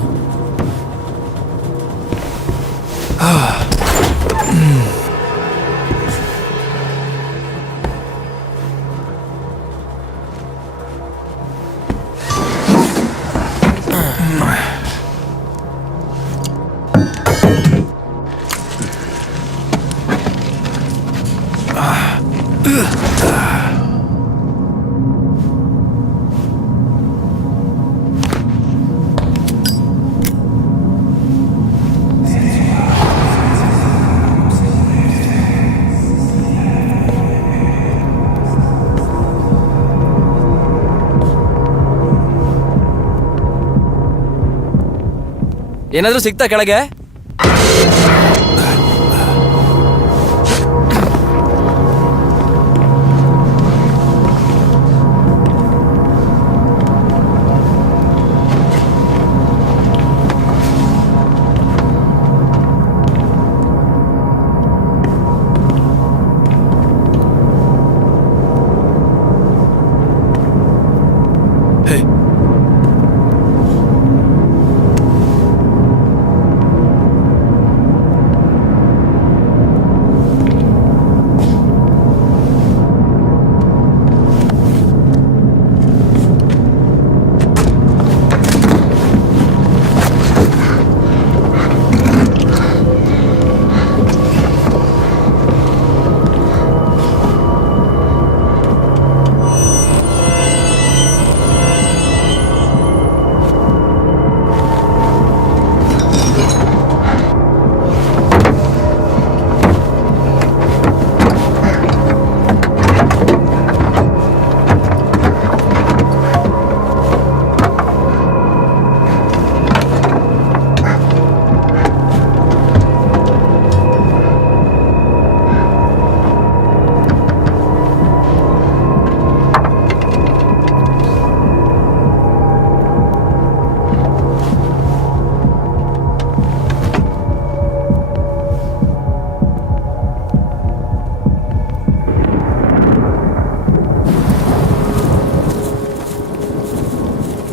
ಏನಾದ್ರೂ ಸಿಗ್ತಾ ಕೆಳಗೆ?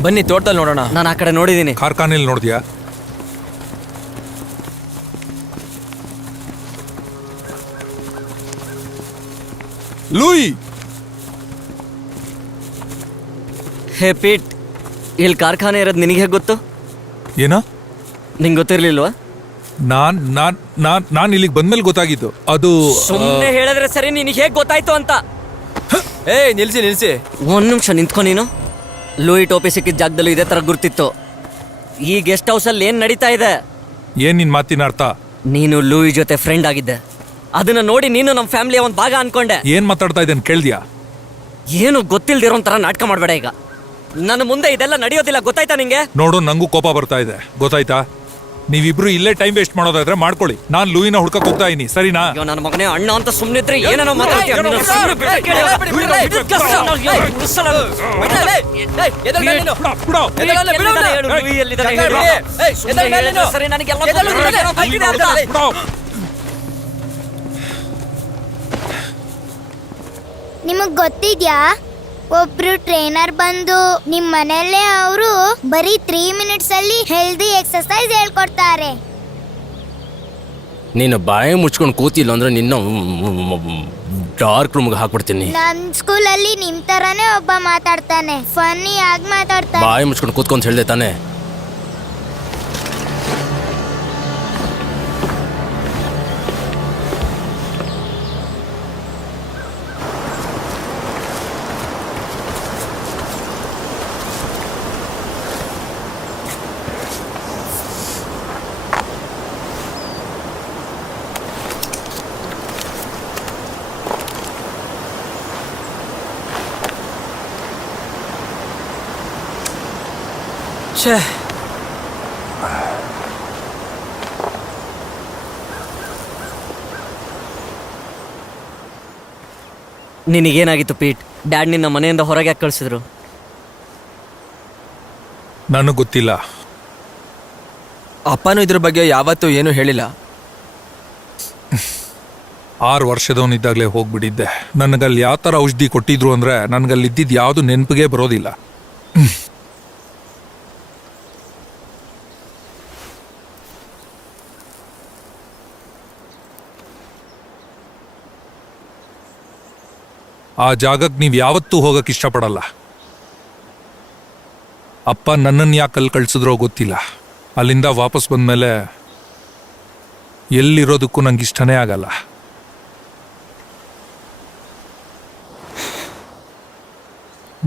ಬನ್ನಿ ತೋಟದಲ್ಲಿ ನೋಡೋಣ. ನಾನು ಆ ಕಡೆ ನೋಡಿದ್ದೀನಿ. ಕಾರ್ಖಾನೆಯಲ್ಲಿ ನೋಡಿದ್ಯಾ? ಲೂಯಿ, ಹೇ ಪೀಟ್, ಇಲ್ಲಿ ಕಾರ್ಖಾನೆ ಇರೋದು ನಿನಗೆ ಹೇಗೆ ಗೊತ್ತು? ಏನೋ ನಿಂಗೆ ಗೊತ್ತಿರ್ಲಿಲ್ವಾ? ನಾನು ಇಲ್ಲಿಗೆ ಬಂದ್ಮೇಲೆ ಗೊತ್ತಾಗಿದ್ದು. ಅದು ಸುಮ್ಮನೆ ಹೇಳಿದ್ರೆ ಸರಿ, ನಿನಗೆ ಹೇಗೆ ಗೊತ್ತಾಯ್ತು ಅಂತ. ಏಯ್ ನಿಲ್ಸಿ. ಒಂದ್ ನಿಮಿಷ ನಿಂತ್ಕೊ ನೀನು. ಲೂಯಿ ಟೋಪಿ ಸಿಕ್ಕಿದ ಜಾಗದಲ್ಲೂ ಇದೇ ತರ ಗುರ್ತಿತ್ತು. ಈ ಗೆಸ್ಟ್ ಹೌಸ್ ಅಲ್ಲಿ ಏನ್ ನಡೀತಾ ಇದೆ? ಏನ್ ನಿನ್ ಮಾತಿನ ಅರ್ಥ? ನೀನು ಲೂಯಿ ಜೊತೆ ಫ್ರೆಂಡ್ ಆಗಿದ್ದೆ. ಅದನ್ನ ನೋಡಿ ನೀನು ನಮ್ಮ ಫ್ಯಾಮಿಲಿಯ ಒಂದು ಭಾಗ ಅನ್ಕೊಂಡೆ. ಏನ್ ಮಾತಾಡ್ತಾ ಇದ್ದೇನೆ ಕೇಳ್ದ್ಯಾ? ಏನು ಗೊತ್ತಿಲ್ದಿರೋ ಒಂಥರ ನಾಟಕ ಮಾಡಬೇಡ ಈಗ. ನನ್ನ ಮುಂದೆ ಇದೆಲ್ಲ ನಡೆಯೋದಿಲ್ಲ, ಗೊತ್ತಾಯ್ತಾ ನಿಂಗೆ? ನೋಡು, ನಂಗೂ ಕೋಪ ಬರ್ತಾ ಇದೆ, ಗೊತ್ತಾಯ್ತಾ? ನೀವಿಬ್ರು ಇಲ್ಲೇ ಟೈಮ್ ವೇಸ್ಟ್ ಮಾಡೋದಾದ್ರೆ ಮಾಡ್ಕೊಳ್ಳಿ. ನಾನ್ ಲೂಯಿನ ಹುಡ್ಕಕ್ ಹೋಗ್ತಾ ಇದೀನಿ, ಸರಿನಾ? ಅಯ್ಯೋ ನನ್ನ ಮಗನೇ, ಅಣ್ಣ ಅಂತ ಸುಮ್ಮನಿದ್ರೆ ಏನೇನೋ ಮಾತಾಡ್ತೀಯ. ನೀನು ಸುಮ್ನೆ ಬಿಟ್ಟು ಕೇಳು. ಬಿಡು. ಲೂಯಿ ಎಲ್ಲಿದ್ದಾನೆ ಹೇಳು. ಸುಮ್ನೆ ಹೇಳಿದ್ರೆ ಸರಿ, ನನಗೆಲ್ಲ ಗೊತ್ತಿದೆ. ನಿಮಗ್ ಗೊತ್ತಿದ್ಯಾ, ಒಬ್ರು ಟ್ರೈನರ್ ಬಂದು ನಿಮ್ ಮನೆಯಲ್ಲೇ ಅವರು ಬರೀ 3 minutes ಅಲ್ಲಿ ಹೆಲ್ದಿ ಎಕ್ಸರ್ಸೈಸ್ ಹೇಳ್ಕೊಡ್ತಾರೆ. ನೀನು ಬಾಯಿ ಮುಚ್ಕೊಂಡು ಕೂತಿಲ್ಲ ಅಂದ್ರೆ ನಿನ್ನ ಡಾರ್ಕ್ ರೂಮ್ಗೆ ಹಾಕ್ಬಿಡ್ತೀನಿ. ನಮ್ ಸ್ಕೂಲಲ್ಲಿ ನಿಮ್ ತರಾನೇ ಒಬ್ಬ ಮಾತಾಡ್ತಾನೆ, ಫನ್ನಿ ಆಗಿ ಮಾತಾಡ್ತಾನೆ. ಬಾಯಿ ಮುಚ್ಕೊಂಡು ಕೂತ್ಕೊಂಡ್ ಹೇಳ್ದೆ ತಾನೆ. ಛೇ, ನಿನಗೇನಾಗಿತ್ತು ಪೀಟ್? ಡ್ಯಾಡ್ ನಿನ್ನ ಮನೆಯಿಂದ ಹೊರಗೆ ಯಾಕೆ ಕಳಿಸಿದ್ರು? ನನಗೆ ಗೊತ್ತಿಲ್ಲ. ಅಪ್ಪನೂ ಇದ್ರ ಬಗ್ಗೆ ಯಾವತ್ತೂ ಏನು ಹೇಳಿಲ್ಲ. 6 ವರ್ಷದವನಿದ್ದಾಗಲೇ ಹೋಗ್ಬಿಟ್ಟಿದ್ದೆ. ನನಗಲ್ಲಿ ಯಾವ ಥರ ಔಷಧಿ ಕೊಟ್ಟಿದ್ರು ಅಂದ್ರೆ ನನಗಲ್ಲಿ ಇದ್ದಿದ್ದು ಯಾವುದು ನೆನಪಿಗೆ ಬರೋದಿಲ್ಲ. ಆ ಜಾಗಕ್ಕೆ ನೀವು ಯಾವತ್ತೂ ಹೋಗಕ್ಕೆ ಇಷ್ಟಪಡಲ್ಲ. ಅಪ್ಪ ನನ್ನನ್ನು ಯಾಕೆ ಅಲ್ಲಿ ಕಳ್ಸಿದ್ರೋ ಗೊತ್ತಿಲ್ಲ. ಅಲ್ಲಿಂದ ವಾಪಸ್ ಬಂದಮೇಲೆ ಎಲ್ಲಿರೋದಕ್ಕೂ ನಂಗೆ ಇಷ್ಟನೇ ಆಗಲ್ಲ.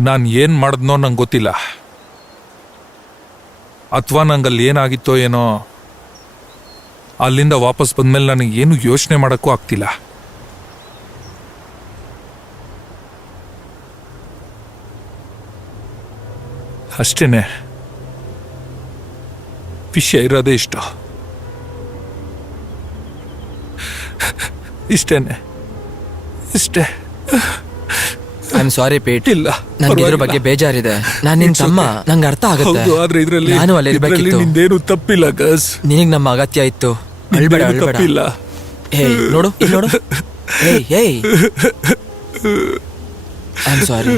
ನಾನು ಏನು ಮಾಡಿದ್ನೋ ನಂಗೆ ಗೊತ್ತಿಲ್ಲ, ಅಥವಾ ನಂಗಲ್ಲಿ ಏನಾಗಿತ್ತೋ ಏನೋ. ಅಲ್ಲಿಂದ ವಾಪಸ್ ಬಂದಮೇಲೆ ನನಗೆ ಏನು ಯೋಚನೆ ಮಾಡೋಕ್ಕೂ ಆಗ್ತಿಲ್ಲ. ಅಷ್ಟೇನೆ, ವಿಷಯ ಇರೋದೇ ಇಷ್ಟ. ಇಷ್ಟೇನೆ, ಇಷ್ಟೇ. I am sorry Pete. ಇಲ್ಲ, ನನಗೆ ಇದ್ರ ಬಗ್ಗೆ ಬೇಜಾರಿದೆ. ನಾನು ನಿನ್ ತಮ್ಮ, ನಂಗೆ ಅರ್ಥ ಆಗುತ್ತೆ. ಹೌದು, ಆದ್ರೆ ಇದ್ರಲ್ಲಿ ನಾನು ಅಲ್ಲಿ ಇರ್ಬೇಕಿತ್ತು. ನಿಂದೇನು ತಪ್ಪಿಲ್ಲ ಗಸ್. ನಿನಗೆ ನಮ್ಮ ಅಗತ್ಯ ಇತ್ತು. ಅಳ್ಬೇಡ, ಅಳ್ಬೇಡ. ತಪ್ಪಿಲ್ಲ. ಏಯ್ ನೋಡು, ಇಲ್ಲಿ ನೋಡು. ಏಯ್ ಐ ಆಮ್ ಸಾರಿ.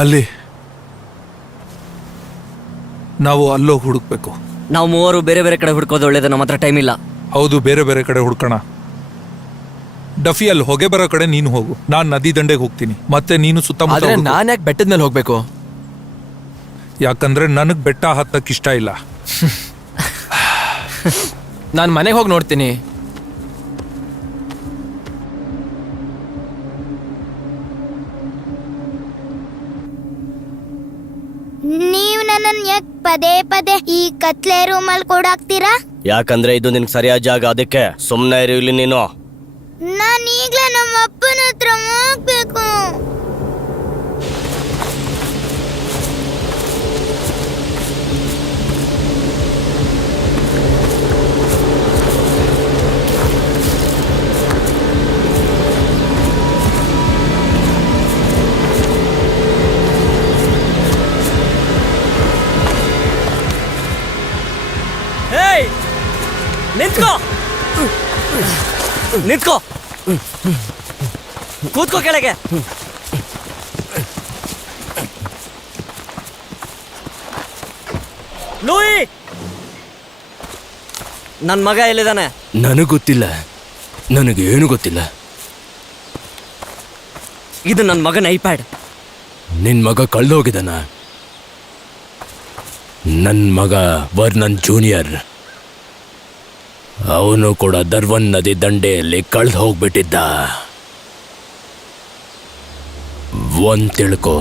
ಅಲ್ಲಿ ನಾವು ಅಲ್ಲೋಗಿ ಹುಡುಕ್ಬೇಕು. ನಾವು ಮೂವರು ಬೇರೆ ಬೇರೆ ಕಡೆ ಹುಡ್ಕೋದು ಒಳ್ಳೇದು, ನಮ್ಮ ಹತ್ರ ಟೈಮ್ ಇಲ್ಲ. ಹೌದು, ಬೇರೆ ಬೇರೆ ಕಡೆ ಹುಡ್ಕೋಣ. ಡಫಿ, ಅಲ್ಲಿ ಹೊಗೆ ಬರೋ ಕಡೆ ನೀನು ಹೋಗು, ನಾನು ನದಿ ದಂಡೆಗೆ ಹೋಗ್ತೀನಿ. ಮತ್ತೆ ನೀನು ಸುತ್ತಮುತ್ತ ಆದ್ರೆ ಹುಡುಕು. ನಾನು ಯಾಕೆ ಬೆಟ್ಟದ ಮೇಲೆ ಹೋಗ್ಬೇಕು? ಯಾಕಂದ್ರೆ ನನಗೆ ಬೆಟ್ಟ ಹತ್ತಕ್ಕೆ ಇಷ್ಟ ಇಲ್ಲ. ನಾನು ಮನೆಗೆ ಹೋಗಿ ನೋಡ್ತೀನಿ. ನೀವು ನನ್ನನ್ನು ಯಾಕೆ ಪದೇ ಪದೇ ಈ ಕತ್ಲೆ ರೂಮಲ್ಲಿ ಕೂಡಾಕ್ತೀರಾ? ಯಾಕಂದ್ರೆ ಇದು ನಿನ್ಗೆ ಸರಿಯಾದ ಜಾಗ, ಅದಕ್ಕೆ ಸುಮ್ಮನೆ ಇರಲಿ ನೀನು. ನಾನು ಈಗ್ಲೇ ನಮ್ಮ ಅಪ್ಪನ ಹತ್ರ ಹೋಗ್ಬೇಕು. ಹೇಯ್, ನಿಂತ್ಕೋ, ನಿಂತ್ಕೋ, ಕೂತ್ಕೋ ಕೆಳಗೆ. ಲೂಯಿ, ನನ್ನ ಮಗ ಎಲ್ಲಿದ್ದಾನೆ? ನನಗೆ ಗೊತ್ತಿಲ್ಲ, ನನಗೇನು ಗೊತ್ತಿಲ್ಲ. ಇದು ನನ್ನ ಮಗನ ಐಪ್ಯಾಡ್. ನಿನ್ ಮಗ ಕಳ್ದೋಗಿದ್ದಾನ? ನನ್ನ ಮಗ ವರ್ನನ್ ಜೂನಿಯರ್, ಅವನು ಕೂಡ ದರ್ವನ್ ನದಿ ದಂಡೆಯಲ್ಲಿ ಕಳ್ದು ಹೋಗ್ಬಿಟ್ಟಿದ್ದ. ಒಂದ್ ತಿಳ್ಕೊ,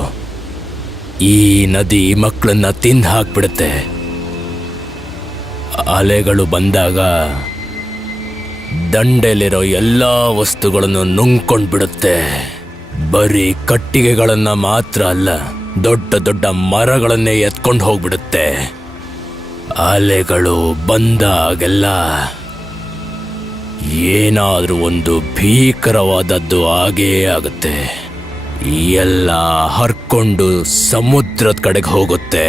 ಈ ನದಿ ಮಕ್ಕಳನ್ನ ತಿಂದು ಹಾಕ್ಬಿಡುತ್ತೆ. ಅಲೆಗಳು ಬಂದಾಗ ದಂಡೆಲಿರೋ ಎಲ್ಲ ವಸ್ತುಗಳನ್ನು ನುಂಗ್ಕೊಂಡ್ಬಿಡುತ್ತೆ. ಬರೀ ಕಟ್ಟಿಗೆಗಳನ್ನ ಮಾತ್ರ ಅಲ್ಲ, ದೊಡ್ಡ ದೊಡ್ಡ ಮರಗಳನ್ನೇ ಎತ್ಕೊಂಡು ಹೋಗ್ಬಿಡುತ್ತೆ. ಅಲೆಗಳು ಬಂದಾಗೆಲ್ಲ ಏನಾದ್ರೂ ಒಂದು ಭೀಕರವಾದದ್ದು ಆಗೇ ಆಗುತ್ತೆ. ಎಲ್ಲ ಹರ್ಕೊಂಡು ಸಮುದ್ರದ ಕಡೆಗೆ ಹೋಗುತ್ತೆ.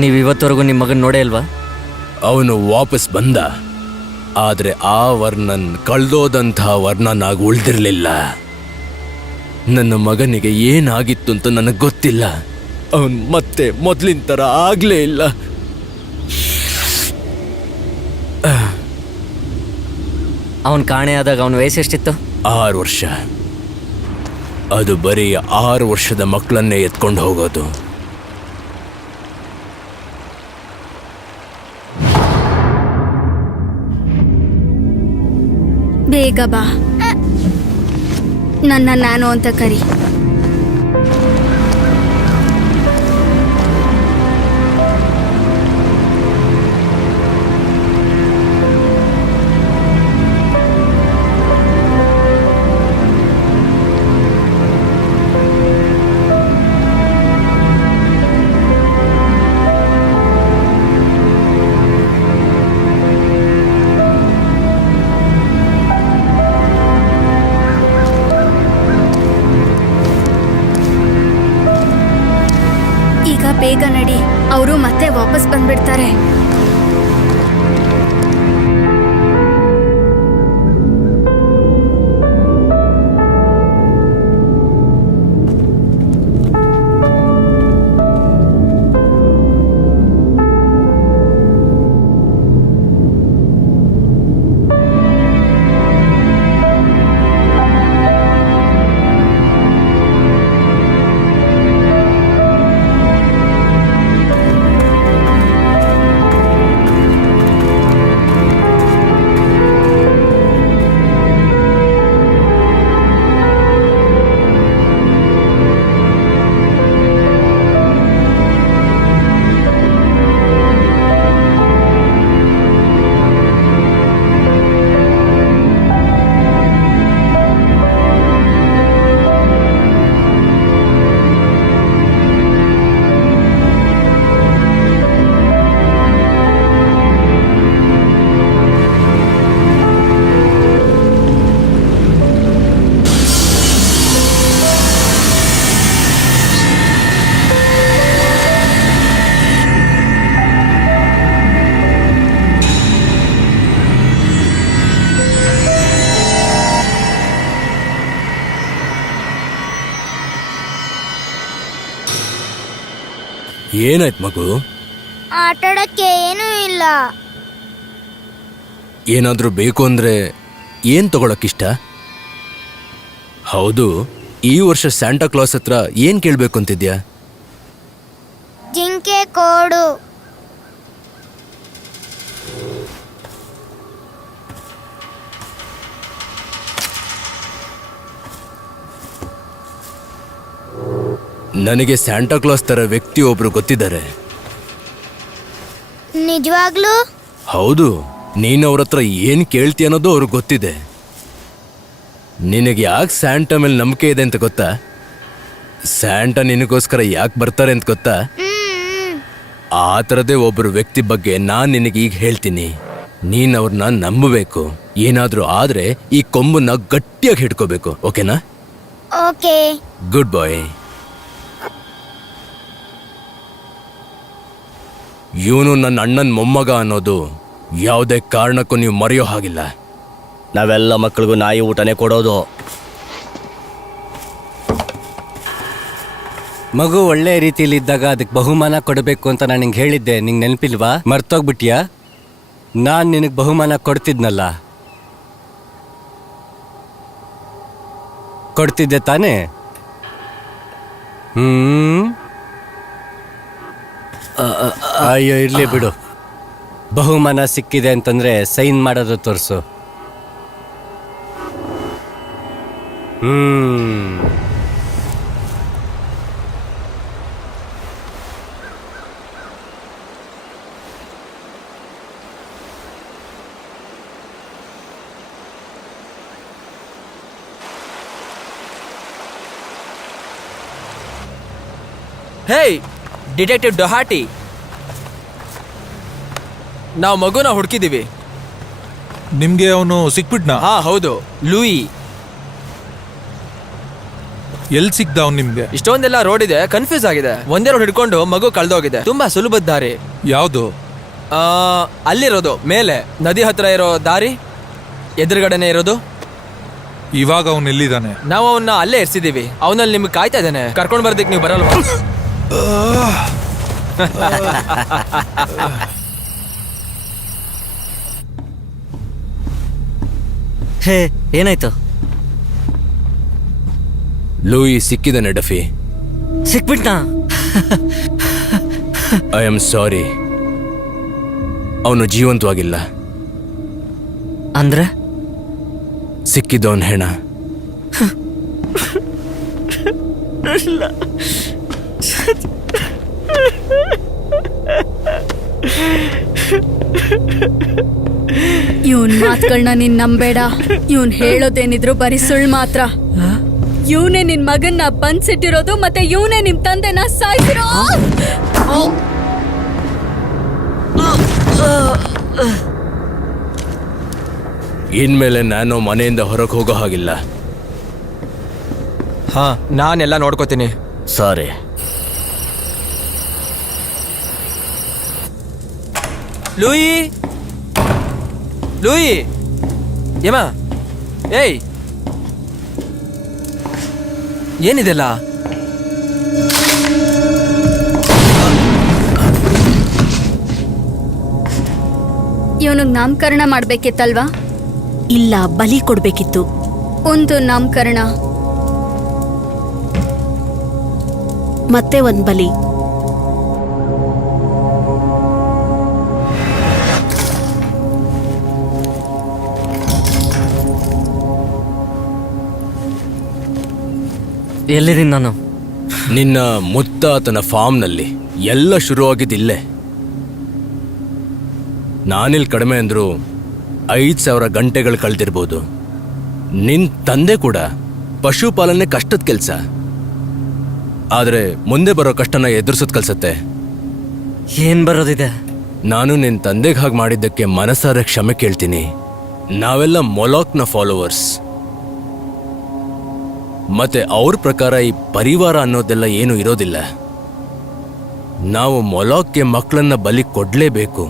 ನೀವು ಇವತ್ತವರೆಗೂ ನಿಮ್ಮ ಮಗನ ನೋಡೇ ಅಲ್ವಾ? ಅವನು ವಾಪಸ್ ಬಂದ, ಆದ್ರೆ ಆ ವರ್ಣನ್ ಕಳ್ದೋದಂಥ ವರ್ಣನ್ ಆಗಿ ಉಳ್ದಿರ್ಲಿಲ್ಲ. ನನ್ನ ಮಗನಿಗೆ ಏನಾಗಿತ್ತು ಅಂತ ನನಗೆ ಗೊತ್ತಿಲ್ಲ. ಅವನ್ ಮತ್ತೆ ಮೊದ್ಲಿನ ಥರ ಆಗ್ಲೇ ಇಲ್ಲ. ಅವನ್ ಕಾಣೆ ಆದಾಗ ಅವನ ವಯಸ್ಸು ಎಷ್ಟಿತ್ತು? 6 ವರ್ಷ. ಅದು ಬರೀ 6 ವರ್ಷದ ಮಕ್ಕಳನ್ನೇ ಎತ್ಕೊಂಡು ಹೋಗೋದು. ಬೇಗ ಬಾ, ನನ್ನ ನಾನು ಅಂತ ಕರಿ. ಬೇಗ ನಡಿ, ಅವರು ಮತ್ತೆ ವಾಪಸ್ ಬಂದ್ಬಿಡ್ತಾರೆ. ಏನಾಯ್ತು ಮಗು? ಆಟಾಡಕ್ಕೆ ಏನೂ ಇಲ್ಲ. ಏನಾದ್ರೂ ಬೇಕು ಅಂದ್ರೆ ಏನ್ ತಗೊಳಕ್ಕಿಷ್ಟ? ಹೌದು, ಈ ವರ್ಷ ಸ್ಯಾಂಟಾ ಕ್ಲಾಸ್ ಹತ್ರ ಏನ್ ಕೇಳ್ಬೇಕು ಅಂತಿದ್ಯಾ? ಜಿಂಕೆ ಕೋಡು. ನನಗೆ ಸ್ಯಾಂಟಾ ಕ್ಲಾಸ್ ತರ ವ್ಯಕ್ತಿ ಒಬ್ರು ಗೊತ್ತಿದ್ದಾರೆ. ನಿಜವಾಗ್ಲೂ? ಹೌದು, ನೀನ್ ಅವ್ರ ಹತ್ರ ಏನ್ ಕೇಳ್ತಿ ಅನ್ನೋದು ಅವ್ರಿಗೆ ಗೊತ್ತಿದೆ. ನಿನಗೆ ಯಾಕೆ ಸ್ಯಾಂಟಾ ಮೇಲೆ ನಂಬಿಕೆ ಇದೆ ಅಂತ ಗೊತ್ತಾ? ಸ್ಯಾಂಟಾ ನಿನಗೋಸ್ಕರ ಯಾಕೆ ಬರ್ತಾರೆ ಅಂತ ಗೊತ್ತಾ? ಆ ಥರದೇ ಒಬ್ಬರು ವ್ಯಕ್ತಿ ಬಗ್ಗೆ ನಾನ್ ನಿನಗೆ ಈಗ ಹೇಳ್ತೀನಿ. ನೀನ್ ಅವ್ರನ್ನ ನಂಬಬೇಕು. ಏನಾದ್ರೂ ಆದ್ರೆ ಈ ಕೊಂಬನ್ನ ಗಟ್ಟಿಯಾಗಿ ಹಿಡ್ಕೋಬೇಕು, ಓಕೆನಾ? ಓಕೆ. ಗುಡ್ ಬಾಯ್. ಇವನು ನನ್ನ ಅಣ್ಣನ ಮೊಮ್ಮಗ ಅನ್ನೋದು ಯಾವುದೇ ಕಾರಣಕ್ಕೂ ನೀವು ಮರೆಯೋ ಹಾಗಿಲ್ಲ. ನಾವೆಲ್ಲ ಮಕ್ಕಳಿಗೂ ನಾಯಿ ಊಟನೇ ಕೊಡೋದು. ಮಗು ಒಳ್ಳೆ ರೀತಿಯಲ್ಲಿ ಇದ್ದಾಗ ಅದಕ್ಕೆ ಬಹುಮಾನ ಕೊಡಬೇಕು ಅಂತ ನಾನು ನಿಂಗೆ ಹೇಳಿದ್ದೆ. ನಿಂಗೆ ನೆನಪಿಲ್ವಾ? ಮರ್ತೋಗ್ಬಿಟ್ಯಾ? ನಾನು ನಿನಗೆ ಬಹುಮಾನ ಕೊಡ್ತಿದ್ನಲ್ಲ, ಕೊಡ್ತಿದ್ದೆ ತಾನೇ? ಅಯ್ಯೋ, ಇರ್ಲಿ ಬಿಡು. ಬಹುಮಾನ ಸಿಕ್ಕಿದೆ ಅಂತಂದ್ರೆ ಸೈನ್ ಮಾಡೋದು ತೋರಿಸು. ಹೇಯ್ ಡಿಟೆಕ್ಟಿವ್ ಡೊಹಾಟಿ, ನಾವು ಮಗುನ ಹುಡುಕಿದೀವಿ. ನಿಮ್ಗೆ ಅವನು ಸಿಕ್ಬಿಟ್ನಾ? ಹಾ ಹೌದು, ಲೂಯಿ. ಎಲ್ಲಿ ಸಿಕ್ದ ಅವ್ನು ನಿಮ್ಗೆ? ಇಷ್ಟೊಂದೆಲ್ಲ ರೋಡ್ ಇದೆ, ಕನ್ಫ್ಯೂಸ್ ಆಗಿದೆ. ಒಂದೇ ರೋಡ್ ಹಿಡ್ಕೊಂಡು ಮಗು ಕಳ್ದೋಗಿದೆ. ತುಂಬಾ ಸುಲಭದ ದಾರಿ. ಯಾವುದು? ಅಲ್ಲಿರೋದು ಮೇಲೆ ನದಿ ಹತ್ರ ಇರೋ ದಾರಿ ಎದುರುಗಡೆನೆ ಇರೋದು. ಇವಾಗ ಅವನು ಎಲ್ಲಿದ್ದಾನೆ? ನಾವು ಅವನ್ನ ಅಲ್ಲೇ ಇರ್ಸಿದೀವಿ. ಅವನಲ್ಲಿ ನಿಮ್ಗೆ ಕಾಯ್ತಾ ಇದ್ದಾನೆ. ಕರ್ಕೊಂಡು ಬರ್ದಕ್ಕೆ ನೀವು ಬರಲ್ವಾ? ಹೇ, ಏನಾಯ್ತು? ಲೂಯಿ ಸಿಕ್ಕಿದ್ದಾನೆ ಡಫಿ. ಸಿಕ್ಬಿಟ್ನಾ? ಐ ಆಮ್ ಸಾರಿ, ಅವನು ಜೀವಂತವಾಗಿಲ್ಲ. ಅಂದ್ರೆ ಸಿಕ್ಕಿದ್ದವನ್ ಹೆಣ. ಇವನ್ ಮಾತುಗಳನ್ನ ನೀನ್ ನಂಬೇಡ. ಇವನ್ ಹೇಳೋದೇನಿದ್ರು ಬರೀ ಸುಳ್ಳು ಮಾತ್ರ. ಇವನೇ ನಿನ್ ಮಗನ್ನ ಬಂದ್ಸಿಟ್ಟಿರೋದು, ಮತ್ತೆ ಇವನೇ ನಿಮ್ ತಂದೆನ ಸಾಯಿಸಿರೋ. ಇನ್ಮೇಲೆ ನಾನು ಮನೆಯಿಂದ ಹೊರಗೆ ಹೋಗೋ ಹಾಗಿಲ್ಲ. ಹಾ, ನಾನೆಲ್ಲ ನೋಡ್ಕೋತೀನಿ. ಸಾರಿ. ಲೂಯಿ ಲೂಯಿ ಏಮ ಏಯ್ ಏನಿದೆಲ್ಲ? ಇವನಿಗೆ ನಾಮಕರಣ ಮಾಡ್ಬೇಕಿತ್ತಲ್ವಾ? ಇಲ್ಲ, ಬಲಿ ಕೊಡ್ಬೇಕಿತ್ತು. ಒಂದು ನಾಮಕರಣ ಮತ್ತೆ ಒಂದ್ ಬಲಿ. ಎಲ್ಲಿದ್ದೀನಿ ನಾನು? ನಿನ್ನ ಮುತ್ತಾತನ ಫಾರ್ಮ್ನಲ್ಲಿ. ಎಲ್ಲ ಶುರುವಾಗಿದ್ದಿಲ್ಲೇ. ನಾನಿಲ್ಲಿ ಕಡಿಮೆ ಅಂದ್ರು 5,000 ಗಂಟೆಗಳು ಕಳೆದಿರ್ಬೋದು. ನಿನ್ ತಂದೆ ಕೂಡ ಪಶುಪಾಲನೆ ಕಷ್ಟದ ಕೆಲಸ, ಆದ್ರೆ ಮುಂದೆ ಬರೋ ಕಷ್ಟನ ಎದುರಿಸೋದ್ ಕಲ್ಸತ್ತೆ. ಏನ್ ಬರೋದಿದೆ? ನಾನು ನಿನ್ ತಂದೆಗೆ ಹಾಗೆ ಮಾಡಿದ್ದಕ್ಕೆ ಮನಸಾರೆ ಕ್ಷಮೆ ಕೇಳ್ತೀನಿ. ನಾವೆಲ್ಲ ಮೊಲಾಕ್ನ ಫಾಲೋವರ್ಸ್. ಮತ್ತೆ ಅವ್ರ ಪ್ರಕಾರ ಈ ಪರಿವಾರ ಅನ್ನೋದೆಲ್ಲ ಏನು ಇರೋದಿಲ್ಲ. ನಾವು ಮೊಲಾಕ್ಗೆ ಮಕ್ಕಳನ್ನ ಬಲಿ ಕೊಡ್ಲೇಬೇಕು.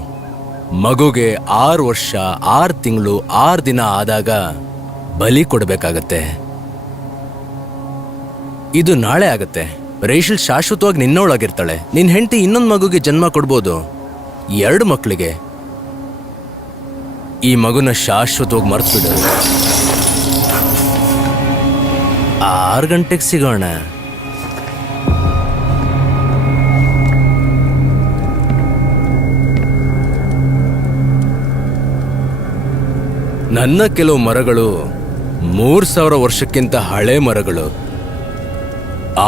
ಮಗುಗೆ 6 ವರ್ಷ 6 ತಿಂಗಳು 6 ದಿನ ಆದಾಗ ಬಲಿ ಕೊಡ್ಬೇಕಾಗತ್ತೆ. ಇದು ನಾಳೆ ಆಗತ್ತೆ. ರೇಷಲ್ ಶಾಶ್ವತವಾಗಿ ನಿನ್ನೊಳಗಿರ್ತಾಳೆ. ನಿನ್ ಹೆಂಡತಿ ಇನ್ನೊಂದು ಮಗುಗೆ ಜನ್ಮ ಕೊಡ್ಬೋದು, 2 ಮಕ್ಕಳಿಗೆ. ಈ ಮಗುನ ಶಾಶ್ವತವಾಗಿ ಮರ್ತ್ಬಿಡು. 6 ಗಂಟೆಗೆ ಸಿಗೋಣ. ನನ್ನ ಕೆಲವು ಮರಗಳು 3000 ವರ್ಷಕ್ಕಿಂತ ಹಳೆ ಮರಗಳು.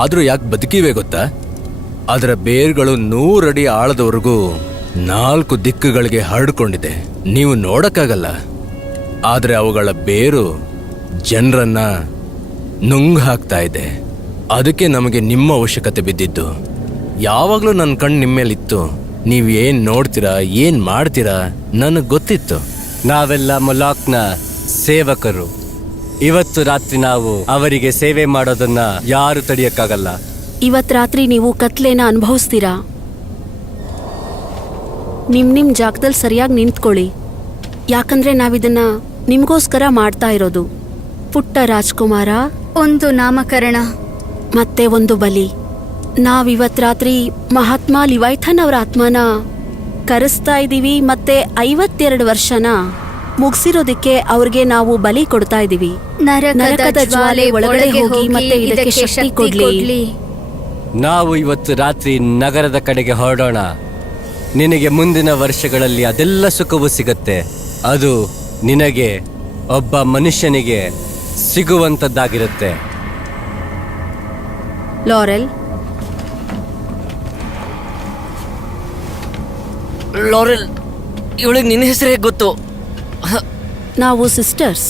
ಆದ್ರೂ ಯಾಕೆ ಬದುಕಿವೆ ಗೊತ್ತಾ? ಅದರ ಬೇರ್ಗಳು 100 ಅಡಿ ಆಳದವರೆಗೂ 4 ದಿಕ್ಕುಗಳಿಗೆ ಹರಡ್ಕೊಂಡಿದೆ. ನೀವು ನೋಡಕ್ಕಾಗಲ್ಲ, ಆದ್ರೆ ಅವುಗಳ ಬೇರು ಜನರನ್ನ ನುಂಗ್ ಹಾಕ್ತಾ ಇದೆ. ಅದಕ್ಕೆ ನಮಗೆ ನಿಮ್ಮ ಅವಶ್ಯಕತೆ ಬಿದ್ದಿದ್ದು. ಯಾವಾಗ್ಲೂ ನನ್ನ ಕಣ್ಣು ನಿಮ್ಮೇಲಿತ್ತು. ನೀವು ಏನ್ ನೋಡ್ತೀರಾ, ಏನ್ ಮಾಡ್ತೀರಾ ನನಗೆ ಗೊತ್ತಿತ್ತು. ನಾವೆಲ್ಲ ಮೊಲಾಕ್ನ ಸೇವಕರು. ಇವತ್ತು ರಾತ್ರಿ ನಾವು ಅವರಿಗೆ ಸೇವೆ ಮಾಡೋದನ್ನ ಯಾರು ತಡೆಯಕ್ಕಾಗಲ್ಲ. ಇವತ್ ರಾತ್ರಿ ನೀವು ಕತ್ಲೇನ ಅನುಭವಿಸ್ತೀರಾ. ನಿಮ್ ಜಾಗದಲ್ಲಿ ಸರಿಯಾಗಿ ನಿಂತ್ಕೊಳ್ಳಿ, ಯಾಕಂದ್ರೆ ನಾವಿದನ್ನ ನಿಮ್ಗೋಸ್ಕರ ಮಾಡ್ತಾ ಇರೋದು. ಪುಟ್ಟ ರಾಜ್ಕುಮಾರ, ಒಂದು ನಾಮಕರಣ ಮತ್ತೆ ಒಂದು ಬಲಿ. ನಾವಿವತ್ ರಾತ್ರಿ ಮಹಾತ್ಮ ಲಿವೈಥನ್ ಅವರ ಆತ್ಮನ ಕರೆಸ್ತಾ ಇದೀವಿ. ಮತ್ತೆ 52 ವರ್ಷನ ಮುಗಿಸಿರೋದಕ್ಕೆ ಅವ್ರಿಗೆ ನಾವು ಬಲಿ ಕೊಡ್ತಾ ಇದೀವಿ. ನರಕದ ಜ್ವಾಲೆ ಒಳಗಡೆ ಹೋಗಿ ಮತ್ತೆ ಇದಕ್ಕೆ ಶಕ್ತಿ ಕೊಡ್ಲಿ. ನಾವು ಇವತ್ತು ರಾತ್ರಿ ನಗರದ ಕಡೆಗೆ ಹೊರಡೋಣ. ನಿನಗೆ ಮುಂದಿನ ವರ್ಷಗಳಲ್ಲಿ ಅದೆಲ್ಲ ಸುಖವೂ ಸಿಗತ್ತೆ. ಅದು ನಿನಗೆ ಒಬ್ಬ ಮನುಷ್ಯನಿಗೆ ಸಿಗುವಂತದ್ದಾಗಿರುತ್ತೆ. ಲಾರೆಲ್, ಲಾರೆಲ್, ಇವಳಿಗೆ ನಿನ್ನ ಹೆಸರೇ ಗೊತ್ತು? ನಾವು ಸಿಸ್ಟರ್ಸ್.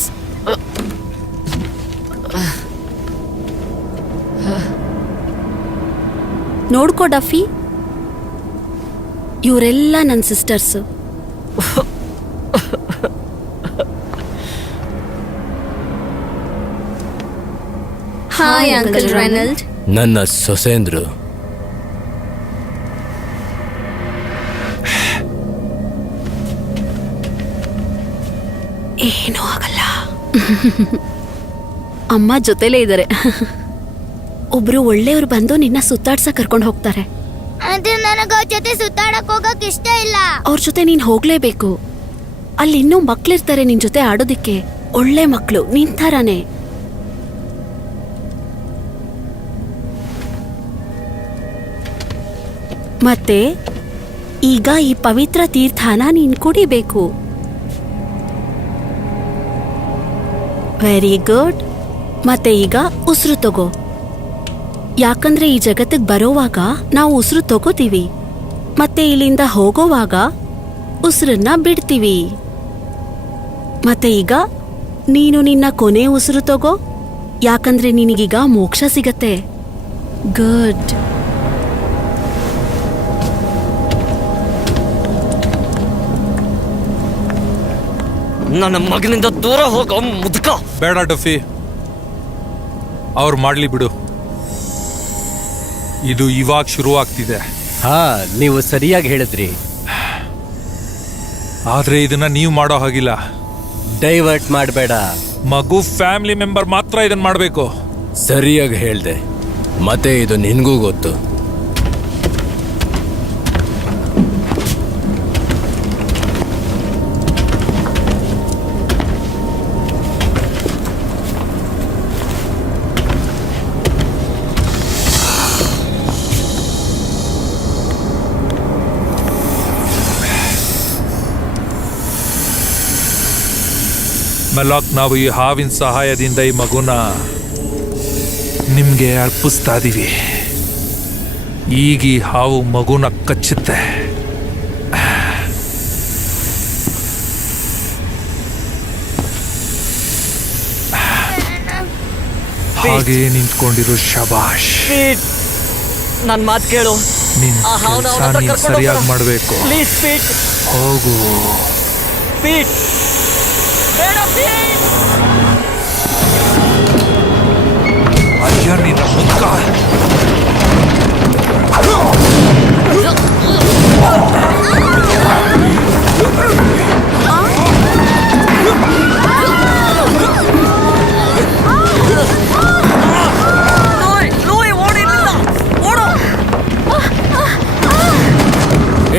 ನೋಡ್ಕೋ ಡಫಿ, ಇವರೆಲ್ಲ ನನ್ನ ಸಿಸ್ಟರ್ಸ್. Hi uncle ರೆನಲ್ಡ್. ನನ್ನ ಸೊಸೇಂದ್ರು. ಏನೂ ಆಗಲ್ಲ. ಅಮ್ಮ ಜೊತೆಲೇ ಇದ್ದಾರೆ. ಒಬ್ರು ಒಳ್ಳೆಯವ್ರು ಬಂದು ನಿನ್ನ ಸುತ್ತಾಡ್ಸ ಕರ್ಕೊಂಡು ಹೋಗ್ತಾರೆ. ಅದು ನನಗ ಅವ್ರ ಜೊತೆ ಸುತ್ತಾಡಕ್ ಹೋಗಕ್ ಇಷ್ಟ ಇಲ್ಲ. ಅವ್ರ ಜೊತೆ ನೀನ್ ಹೋಗ್ಲೇಬೇಕು. ಅಲ್ಲಿ ಇನ್ನೂ ಮಕ್ಳಿರ್ತಾರೆ ನಿನ್ ಜೊತೆ ಆಡೋದಿಕ್ಕೆ. ಒಳ್ಳೆ ಮಕ್ಳು, ನಿನ್ ಥರಾನೇ. ಮತ್ತೆ ಈಗ ಈ ಪವಿತ್ರ ತೀರ್ಥನ ನೀನ್ ಕುಡಿಬೇಕು. Very good. ಮತ್ತೆ ಈಗ ಉಸಿರು ತಗೋ. ಯಾಕಂದ್ರೆ ಈ ಜಗತ್ತಿಗೆ ಬರೋವಾಗ ನಾವು ಉಸಿರು ತಗೋತೀವಿ, ಮತ್ತೆ ಇಲ್ಲಿಂದ ಹೋಗೋವಾಗ ಉಸಿರನ್ನ ಬಿಡ್ತೀವಿ. ಮತ್ತೆ ಈಗ ನೀನು ನಿನ್ನ ಕೊನೆ ಉಸಿರು ತಗೋ, ಯಾಕಂದ್ರೆ ನಿನಗೀಗ ಮೋಕ್ಷ ಸಿಗತ್ತೆ. ಗುಡ್. ನನ್ನ ಮಗನಿಂದ ದೂರ ಹೋಗೋ ಮುದುಕ. ಬೇಡ ಡಫಿ, ಅವ್ರು ಮಾಡ್ಲಿ ಬಿಡು. ಇದು ಇವಾಗ ಶುರುವಾಗ್ತಿದೆ. ಹಾ, ನೀವು ಸರಿಯಾಗಿ ಹೇಳಿದ್ರಿ. ಆದ್ರೆ ಇದನ್ನ ನೀವು ಮಾಡೋ ಹಾಗಿಲ್ಲ. ಡೈವರ್ಟ್ ಮಾಡಬೇಡ. ಮಗು ಫ್ಯಾಮಿಲಿ ಮೆಂಬರ್ ಮಾತ್ರ ಇದನ್ನ ಮಾಡಬೇಕು. ಸರಿಯಾಗಿ ಹೇಳ್ದೆ. ಮತ್ತೆ ಇದು ನಿನ್ಗೂ ಗೊತ್ತು. ಮೆಲಾಕ್, ನಾವು ಈ ಹಾವಿನ ಸಹಾಯದಿಂದ ಈ ಮಗುನ ನಿಮ್ಗೆ ಅರ್ಪಿಸ್ತಾ ಇದೀವಿ. ಈಗ ಈ ಹಾವು ಮಗುನ ಕಚ್ಚುತ್ತೆ. ಹಾಗೆ ನಿಂತ್ಕೊಂಡಿರೋ ಶಬಾಷ್. ನನ್ ಮಾತು ಕೇಳು. ನಿನ್ ಆ ಹಾವ್ನ ಕೆಲ್ಸ ಅವ್ನ ಹತ್ರ ನೀನ್ ಕರ್ಕೊಂಡು ಸರಿಯಾಗಿ ಹೋಗೋಣ. ಮಾಡ್ಬೇಕು. Please Pete. ಹೋಗು. ಪೀಟ್. ಬೇಡ ಪೀಟ್. ಅಯ್ಯ ನಿನ್ನ ಮುಖ.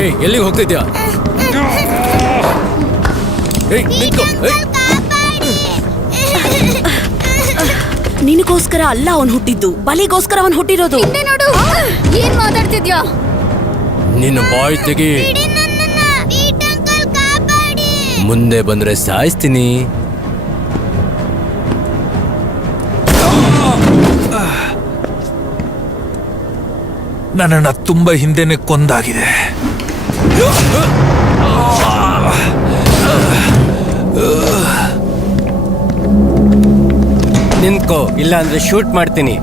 ಏಯ್, ಎಲ್ಲಿಗೆ ಹೋಗ್ತಿದ್ಯಾ? ಏಯ್, ನಿಂತ್ಕೋ. ಏಯ್. ನಿನಗೋಸ್ಕರ ಅಲ್ಲ ಅವನ್ ಹುಟ್ಟಿದ್ದು, ಬಲಿಗೋಸ್ಕರ ಅವನ್ ಹುಟ್ಟಿರೋದು. ಹಿಂದೆ ನೋಡು. ಏನ್ ಮಾತಾಡ್ತಿದ್ಯಾ? ನಿನ್ನ ಬಾಯ್ ತೆಗಿ. ಬಿಡಿ ನನ್ನನ್ನ. ಪೀಟ್ ಅಂಕಲ್ ಕಾಪಾಡಿ. ಮುಂದೆ ಬಂದ್ರೆ ಸಾಯಿಸ್ತೀನಿ. ನನ್ನನ್ನ ತುಂಬಾ ಹಿಂದೆನೆ ಕೊಂದಾಗಿದೆ. ನಿಂತ್ಕೋ, ಇಲ್ಲ ಅಂದ್ರೆ ಶೂಟ್ ಮಾಡ್ತೀನಿ.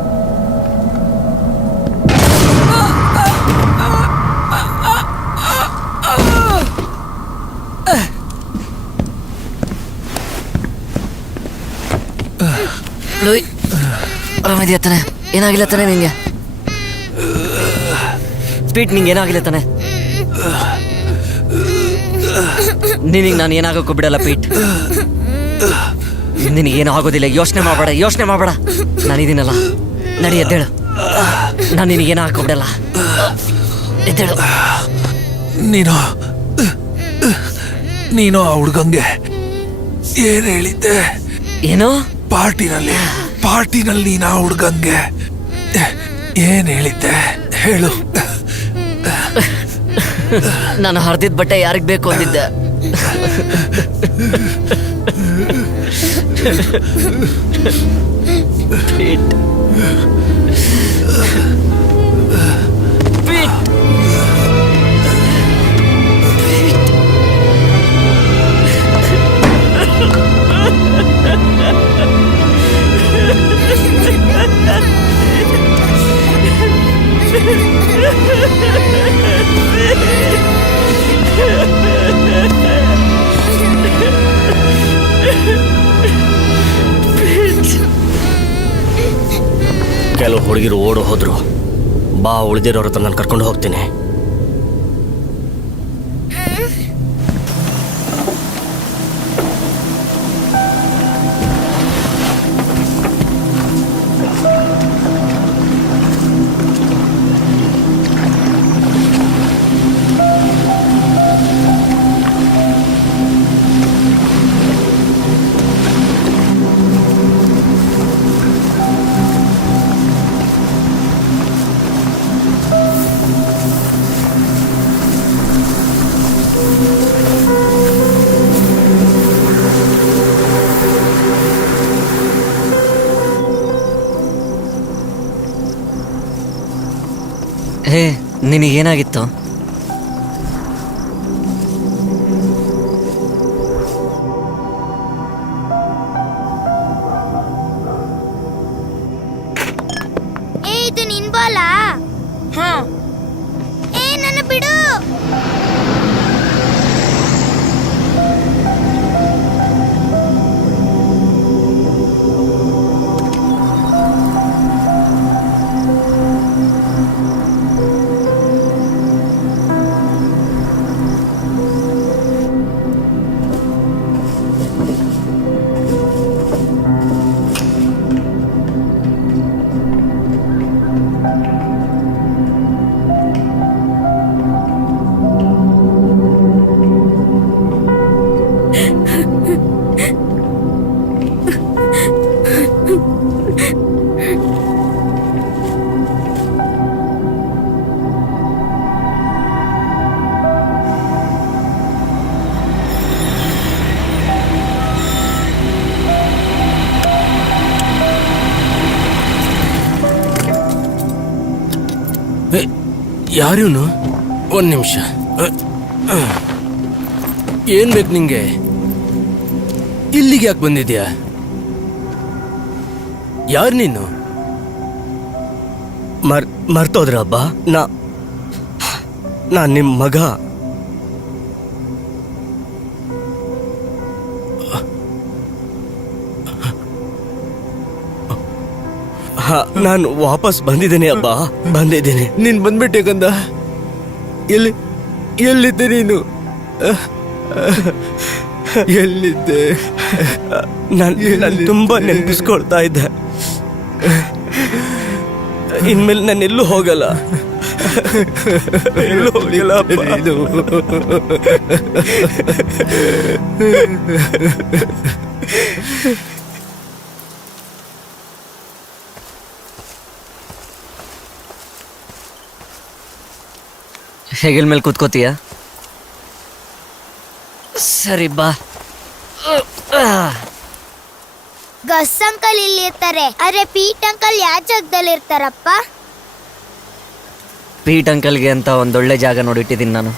ಲೂಯಿ, ಆರಾಮಿದ್ಯಾ ತಾನೆ? ಏನಾಗಿಲ್ಲ ತಾನೆ ನಿಂಗೆ? ಪೀಟ್, ನಿಂಗೆ ಏನಾಗಿಲ್ಲ ತಾನೆ? ನಿನಗೆ ನಾನು ಏನಾಗಕ್ಕೂ ಬಿಡಲ್ಲ ಪೀಟ್. ನಿನಗೇನು ಆಗೋದಿಲ್ಲ. ಯೋಚನೆ ಮಾಡಬೇಡ. ನಾನಿದ್ದೀನಲ್ಲ. ನಡಿ, ಎದ್ದೇಳು. ನಾನು ನಿನಗೇನು ಹಾಕೋ ಬಿಡಲ್ಲ. ಎದ್ದೇಳು. ನೀನು ಆ ಹುಡ್ಗಂಗೆ ಏನ್ ಹೇಳಿದ್ದೆ? ಏನು? ಪಾರ್ಟಿನಲ್ಲಿ ನೀನು ಆ ಹುಡ್ಗಂಗೆ ಏನ್ ಹೇಳಿದ್ದೆ ಹೇಳು. ನಾನು ಹರಿದಿದ್ದ ಬಟ್ಟೆ ಯಾರಿಗೆ ಬೇಕು ಅಂದಿದ್ದೆ. ಪೀಟ್. ಕೆಲವು ಹುಡುಗಿರು ಓಡು ಹೋದ್ರು. ಬಾ, ಉಳಿದಿರೋರ ಹತ್ರ ನಾನು ಕರ್ಕೊಂಡು ಹೋಗ್ತೀನಿ. ಹೇ, ನಿನಗೇನಾಗಿತ್ತು? ಇದು ನಿನ್ ಬಾಲಾ? ಹಾ. ನನ್ನ ಬಿಡು. ಯಾರೂನು? ಒಂದು ನಿಮಿಷ. ಏನ್ ಬೇಕು ನಿಂಗೆ? ಇಲ್ಲಿಗೆ ಯಾಕೆ ಬಂದಿದ್ಯಾ? ಯಾರು ನೀನು? ಮರ್ತೋದ್ರ ಅಬ್ಬ? ನಾನ್ ನಿಮ್ ಮಗ. ನಾನು ವಾಪಸ್ ಬಂದಿದ್ದೇನೆ ಅಬ್ಬ, ಬಂದಿದ್ದೇನೆ. ನೀನ್ ಬಂದ್ಬಿಟ್ಟೆ ಕಂದ. ಎಲ್ಲಿದ್ದೆ ನೀನು? ಎಲ್ಲಿದ್ದೆ? ನಾನು ತುಂಬಾ ನೆನಪಿಸ್ಕೊಳ್ತಾ ಇದ್ದೆ. ಇನ್ಮೇಲೆ ನಾನು ಎಲ್ಲೂ ಹೋಗಲ್ಲ, ಎಲ್ಲೂ ಹೋಗಲ್ಲ ಅಪ್ಪ. ಹೆಗಲ್ ಮೇಲೆ ಕೂತ್ಕೋತೀಯ? ಸರಿ ಬಾ. ಗಸ್ ಅಂಕಲ್ ಇಲ್ಲಿ ಇರ್ತಾರೆ, ಅರೆ ಪೀಟ್ ಅಂಕಲ್ ಯಾವ ಜಾಗದಲ್ಲಿ ಇರ್ತಾರಪ್ಪ? ಪೀಟ್ ಅಂಕಲ್ಗೆ ಅಂತ ಒಂದೊಳ್ಳೆ ಜಾಗ ನೋಡಿಟ್ಟಿದ್ದೀನಿ ನಾನು.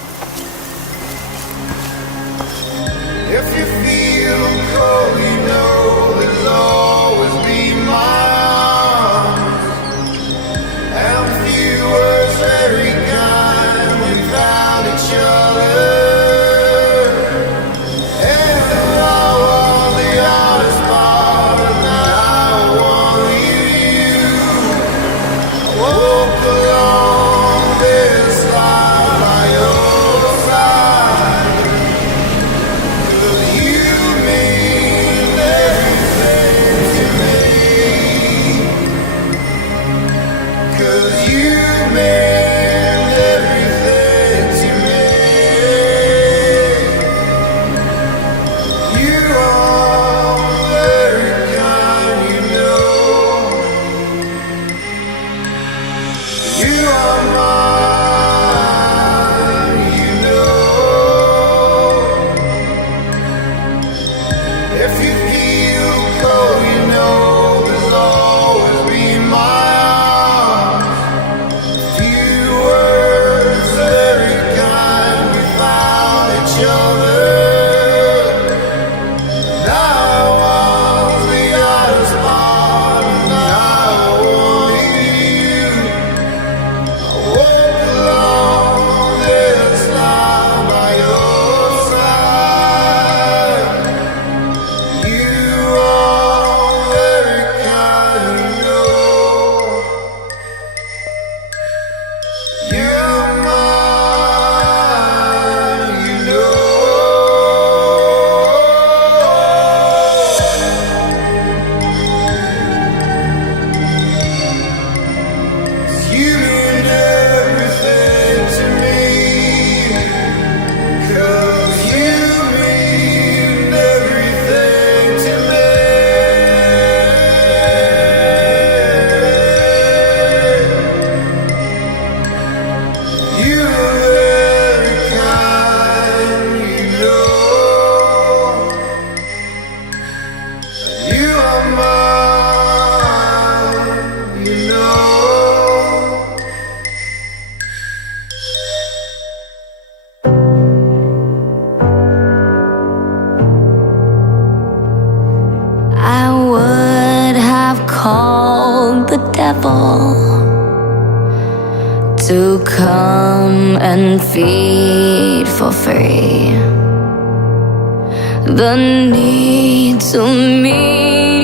To come and feed for free. The need to meet